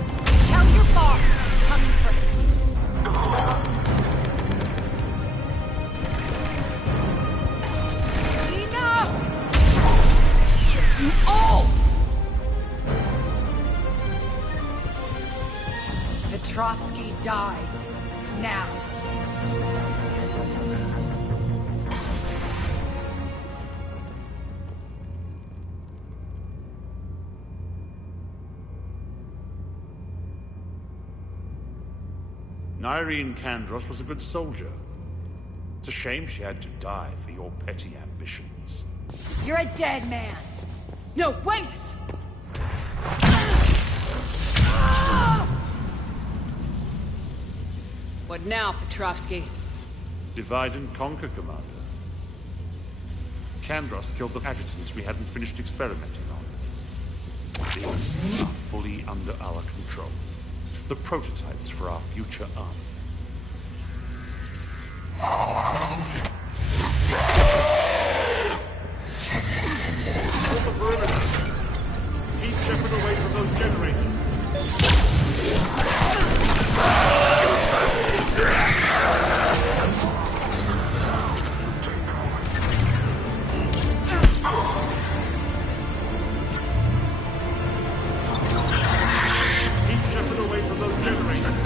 Tell your boss I'm coming for him. Enough! You all! Petrovsky dies. Now. Irene Kandros was a good soldier. It's a shame she had to die for your petty ambitions. You're a dead man. No, wait! What now, Petrovsky? Divide and conquer, Commander. Kandros killed the adjutants we hadn't finished experimenting on. These are fully under our control. The prototypes for our future army. Hold the perimeter. Keep Shepard away from those generators. Keep Shepard away from those generators.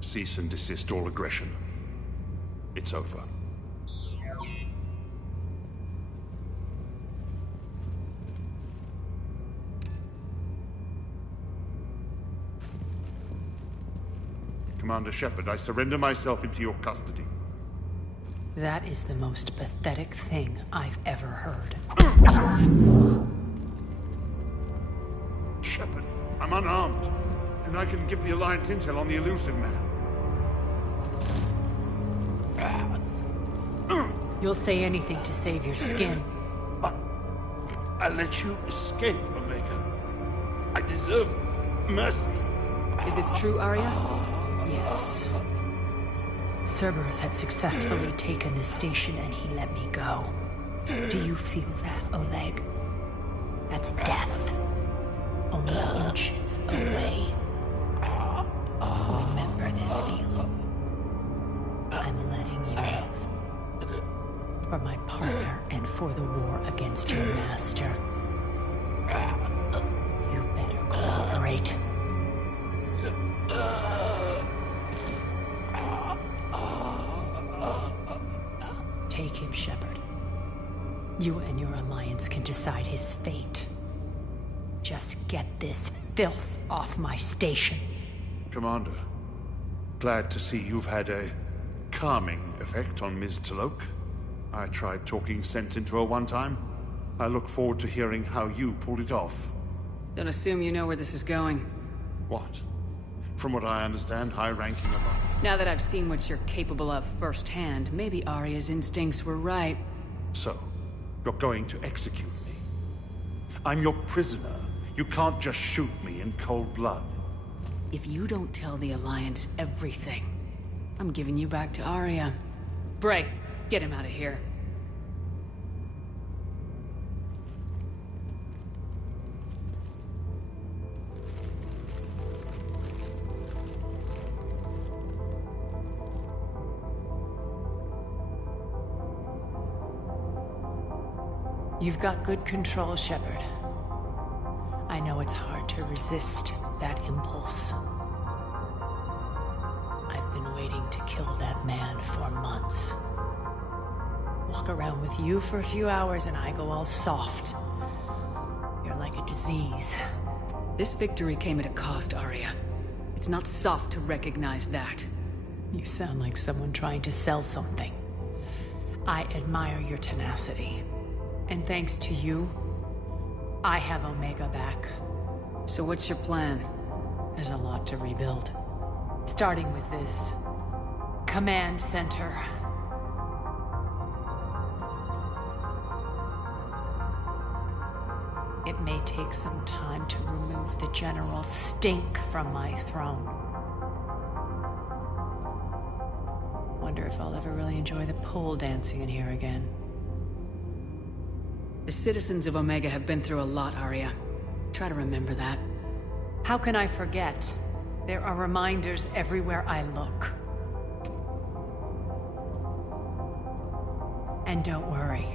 Cease and desist all aggression. It's over. Commander Shepard, I surrender myself into your custody. That is the most pathetic thing I've ever heard. Shepard, I'm unarmed, and I can give the Alliance intel on the elusive man. You'll say anything to save your skin. I let you escape, Omega. I deserve mercy. Is this true, Arya? Yes. Cerberus had successfully taken the station and he let me go. Do you feel that, Oleg? That's death. Only inches away. Remember this feeling. I'm letting you live. For my partner and for the war against your master. You better cooperate. Take him, Shepard. You and your alliance can decide his fate. just get this filth off my station. Commander, glad to see you've had a calming effect on Ms. Talok. I tried talking sense into her one time. I look forward to hearing how you pulled it off. Don't assume you know where this is going. What? From what I understand, high-ranking above. Now that I've seen what you're capable of firsthand, maybe Arya's instincts were right. So, you're going to execute me? I'm your prisoner. You can't just shoot me in cold blood. If you don't tell the Alliance everything, I'm giving you back to Arya. Bray, get him out of here. You've got good control, Shepard. I know it's hard to resist that impulse. I've been waiting to kill that man for months. Walk around with you for a few hours and I go all soft. You're like a disease. This victory came at a cost, Arya. It's not soft to recognize that. You sound like someone trying to sell something. I admire your tenacity. And thanks to you, I have Omega back. So what's your plan? There's a lot to rebuild. Starting with this command center. It may take some time to remove the general stink from my throne. Wonder if I'll ever really enjoy the pole dancing in here again. The citizens of Omega have been through a lot, Arya. Try to remember that. How can I forget? There are reminders everywhere I look. And don't worry.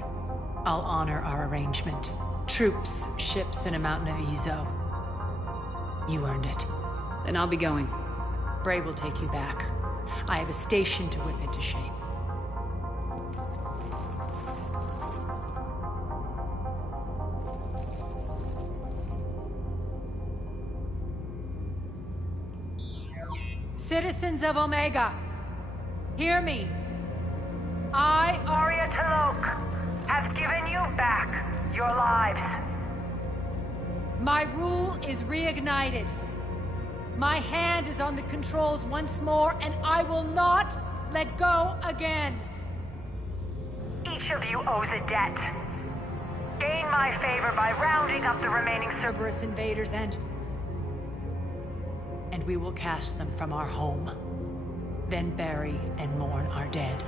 I'll honor our arrangement. Troops, ships, and a mountain of Ezo. You earned it. Then I'll be going. Bray will take you back. I have a station to whip into shape. Citizens of Omega, hear me. I, Arya Talok, have given you back your lives. My rule is reignited. My hand is on the controls once more, and I will not let go again. Each of you owes a debt. Gain my favor by rounding up the remaining Cerberus invaders and we will cast them from our home. Then bury and mourn our dead.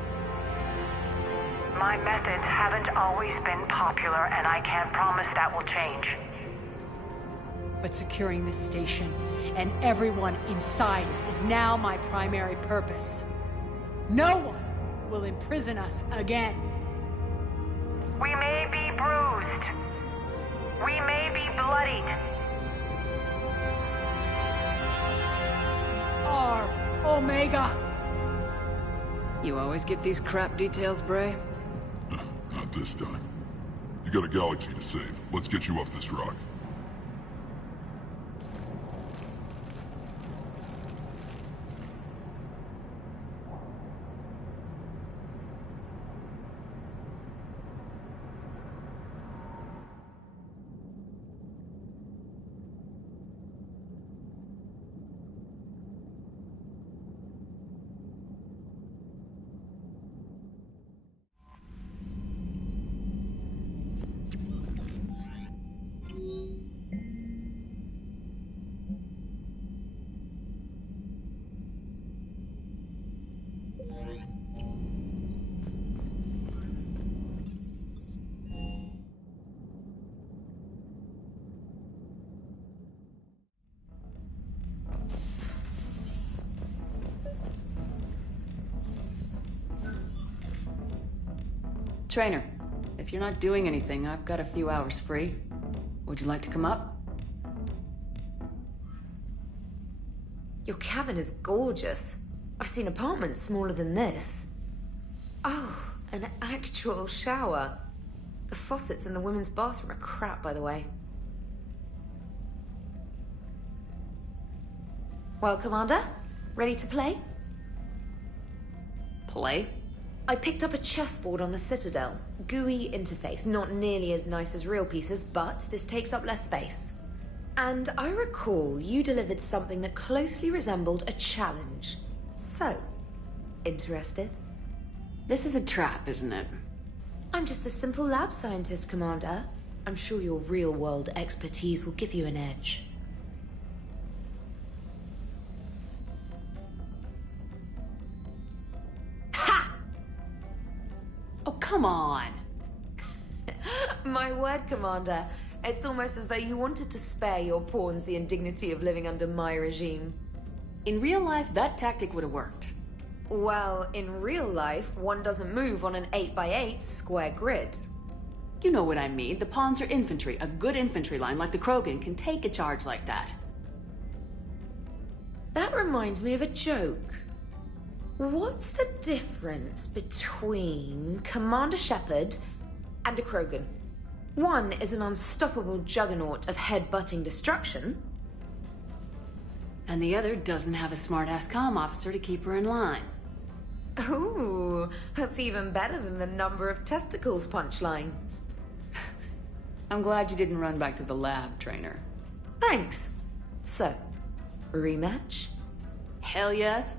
My methods haven't always been popular, and I can't promise that will change. But securing this station and everyone inside it is now my primary purpose. No one will imprison us again. We may be bruised. We may be bloodied. Our Omega. You always get these crap details, Bray? Not this time. You got a galaxy to save. Let's get you off this rock. Trainer, if you're not doing anything, I've got a few hours free. Would you like to come up? Your cabin is gorgeous. I've seen apartments smaller than this. Oh, an actual shower. The faucets in the women's bathroom are crap, by the way. Well, Commander, ready to play? Play? I picked up a chessboard on the Citadel. GUI interface, not nearly as nice as real pieces, but this takes up less space. And I recall you delivered something that closely resembled a challenge. So, interested? This is a trap, isn't it? I'm just a simple lab scientist, Commander. I'm sure your real-world expertise will give you an edge. Ha! Oh, come on! My word, Commander. It's almost as though you wanted to spare your pawns the indignity of living under my regime. In real life, that tactic would have worked. Well, in real life, one doesn't move on an 8x8 square grid. You know what I mean. The pawns are infantry. A good infantry line like the Krogan can take a charge like that. That reminds me of a joke. What's the difference between Commander Shepard and a Krogan? One is an unstoppable juggernaut of head-butting destruction. And the other doesn't have a smart-ass comm officer to keep her in line. Ooh, that's even better than the number of testicles punchline. I'm glad you didn't run back to the lab, trainer. Thanks. So, rematch? Hell yes.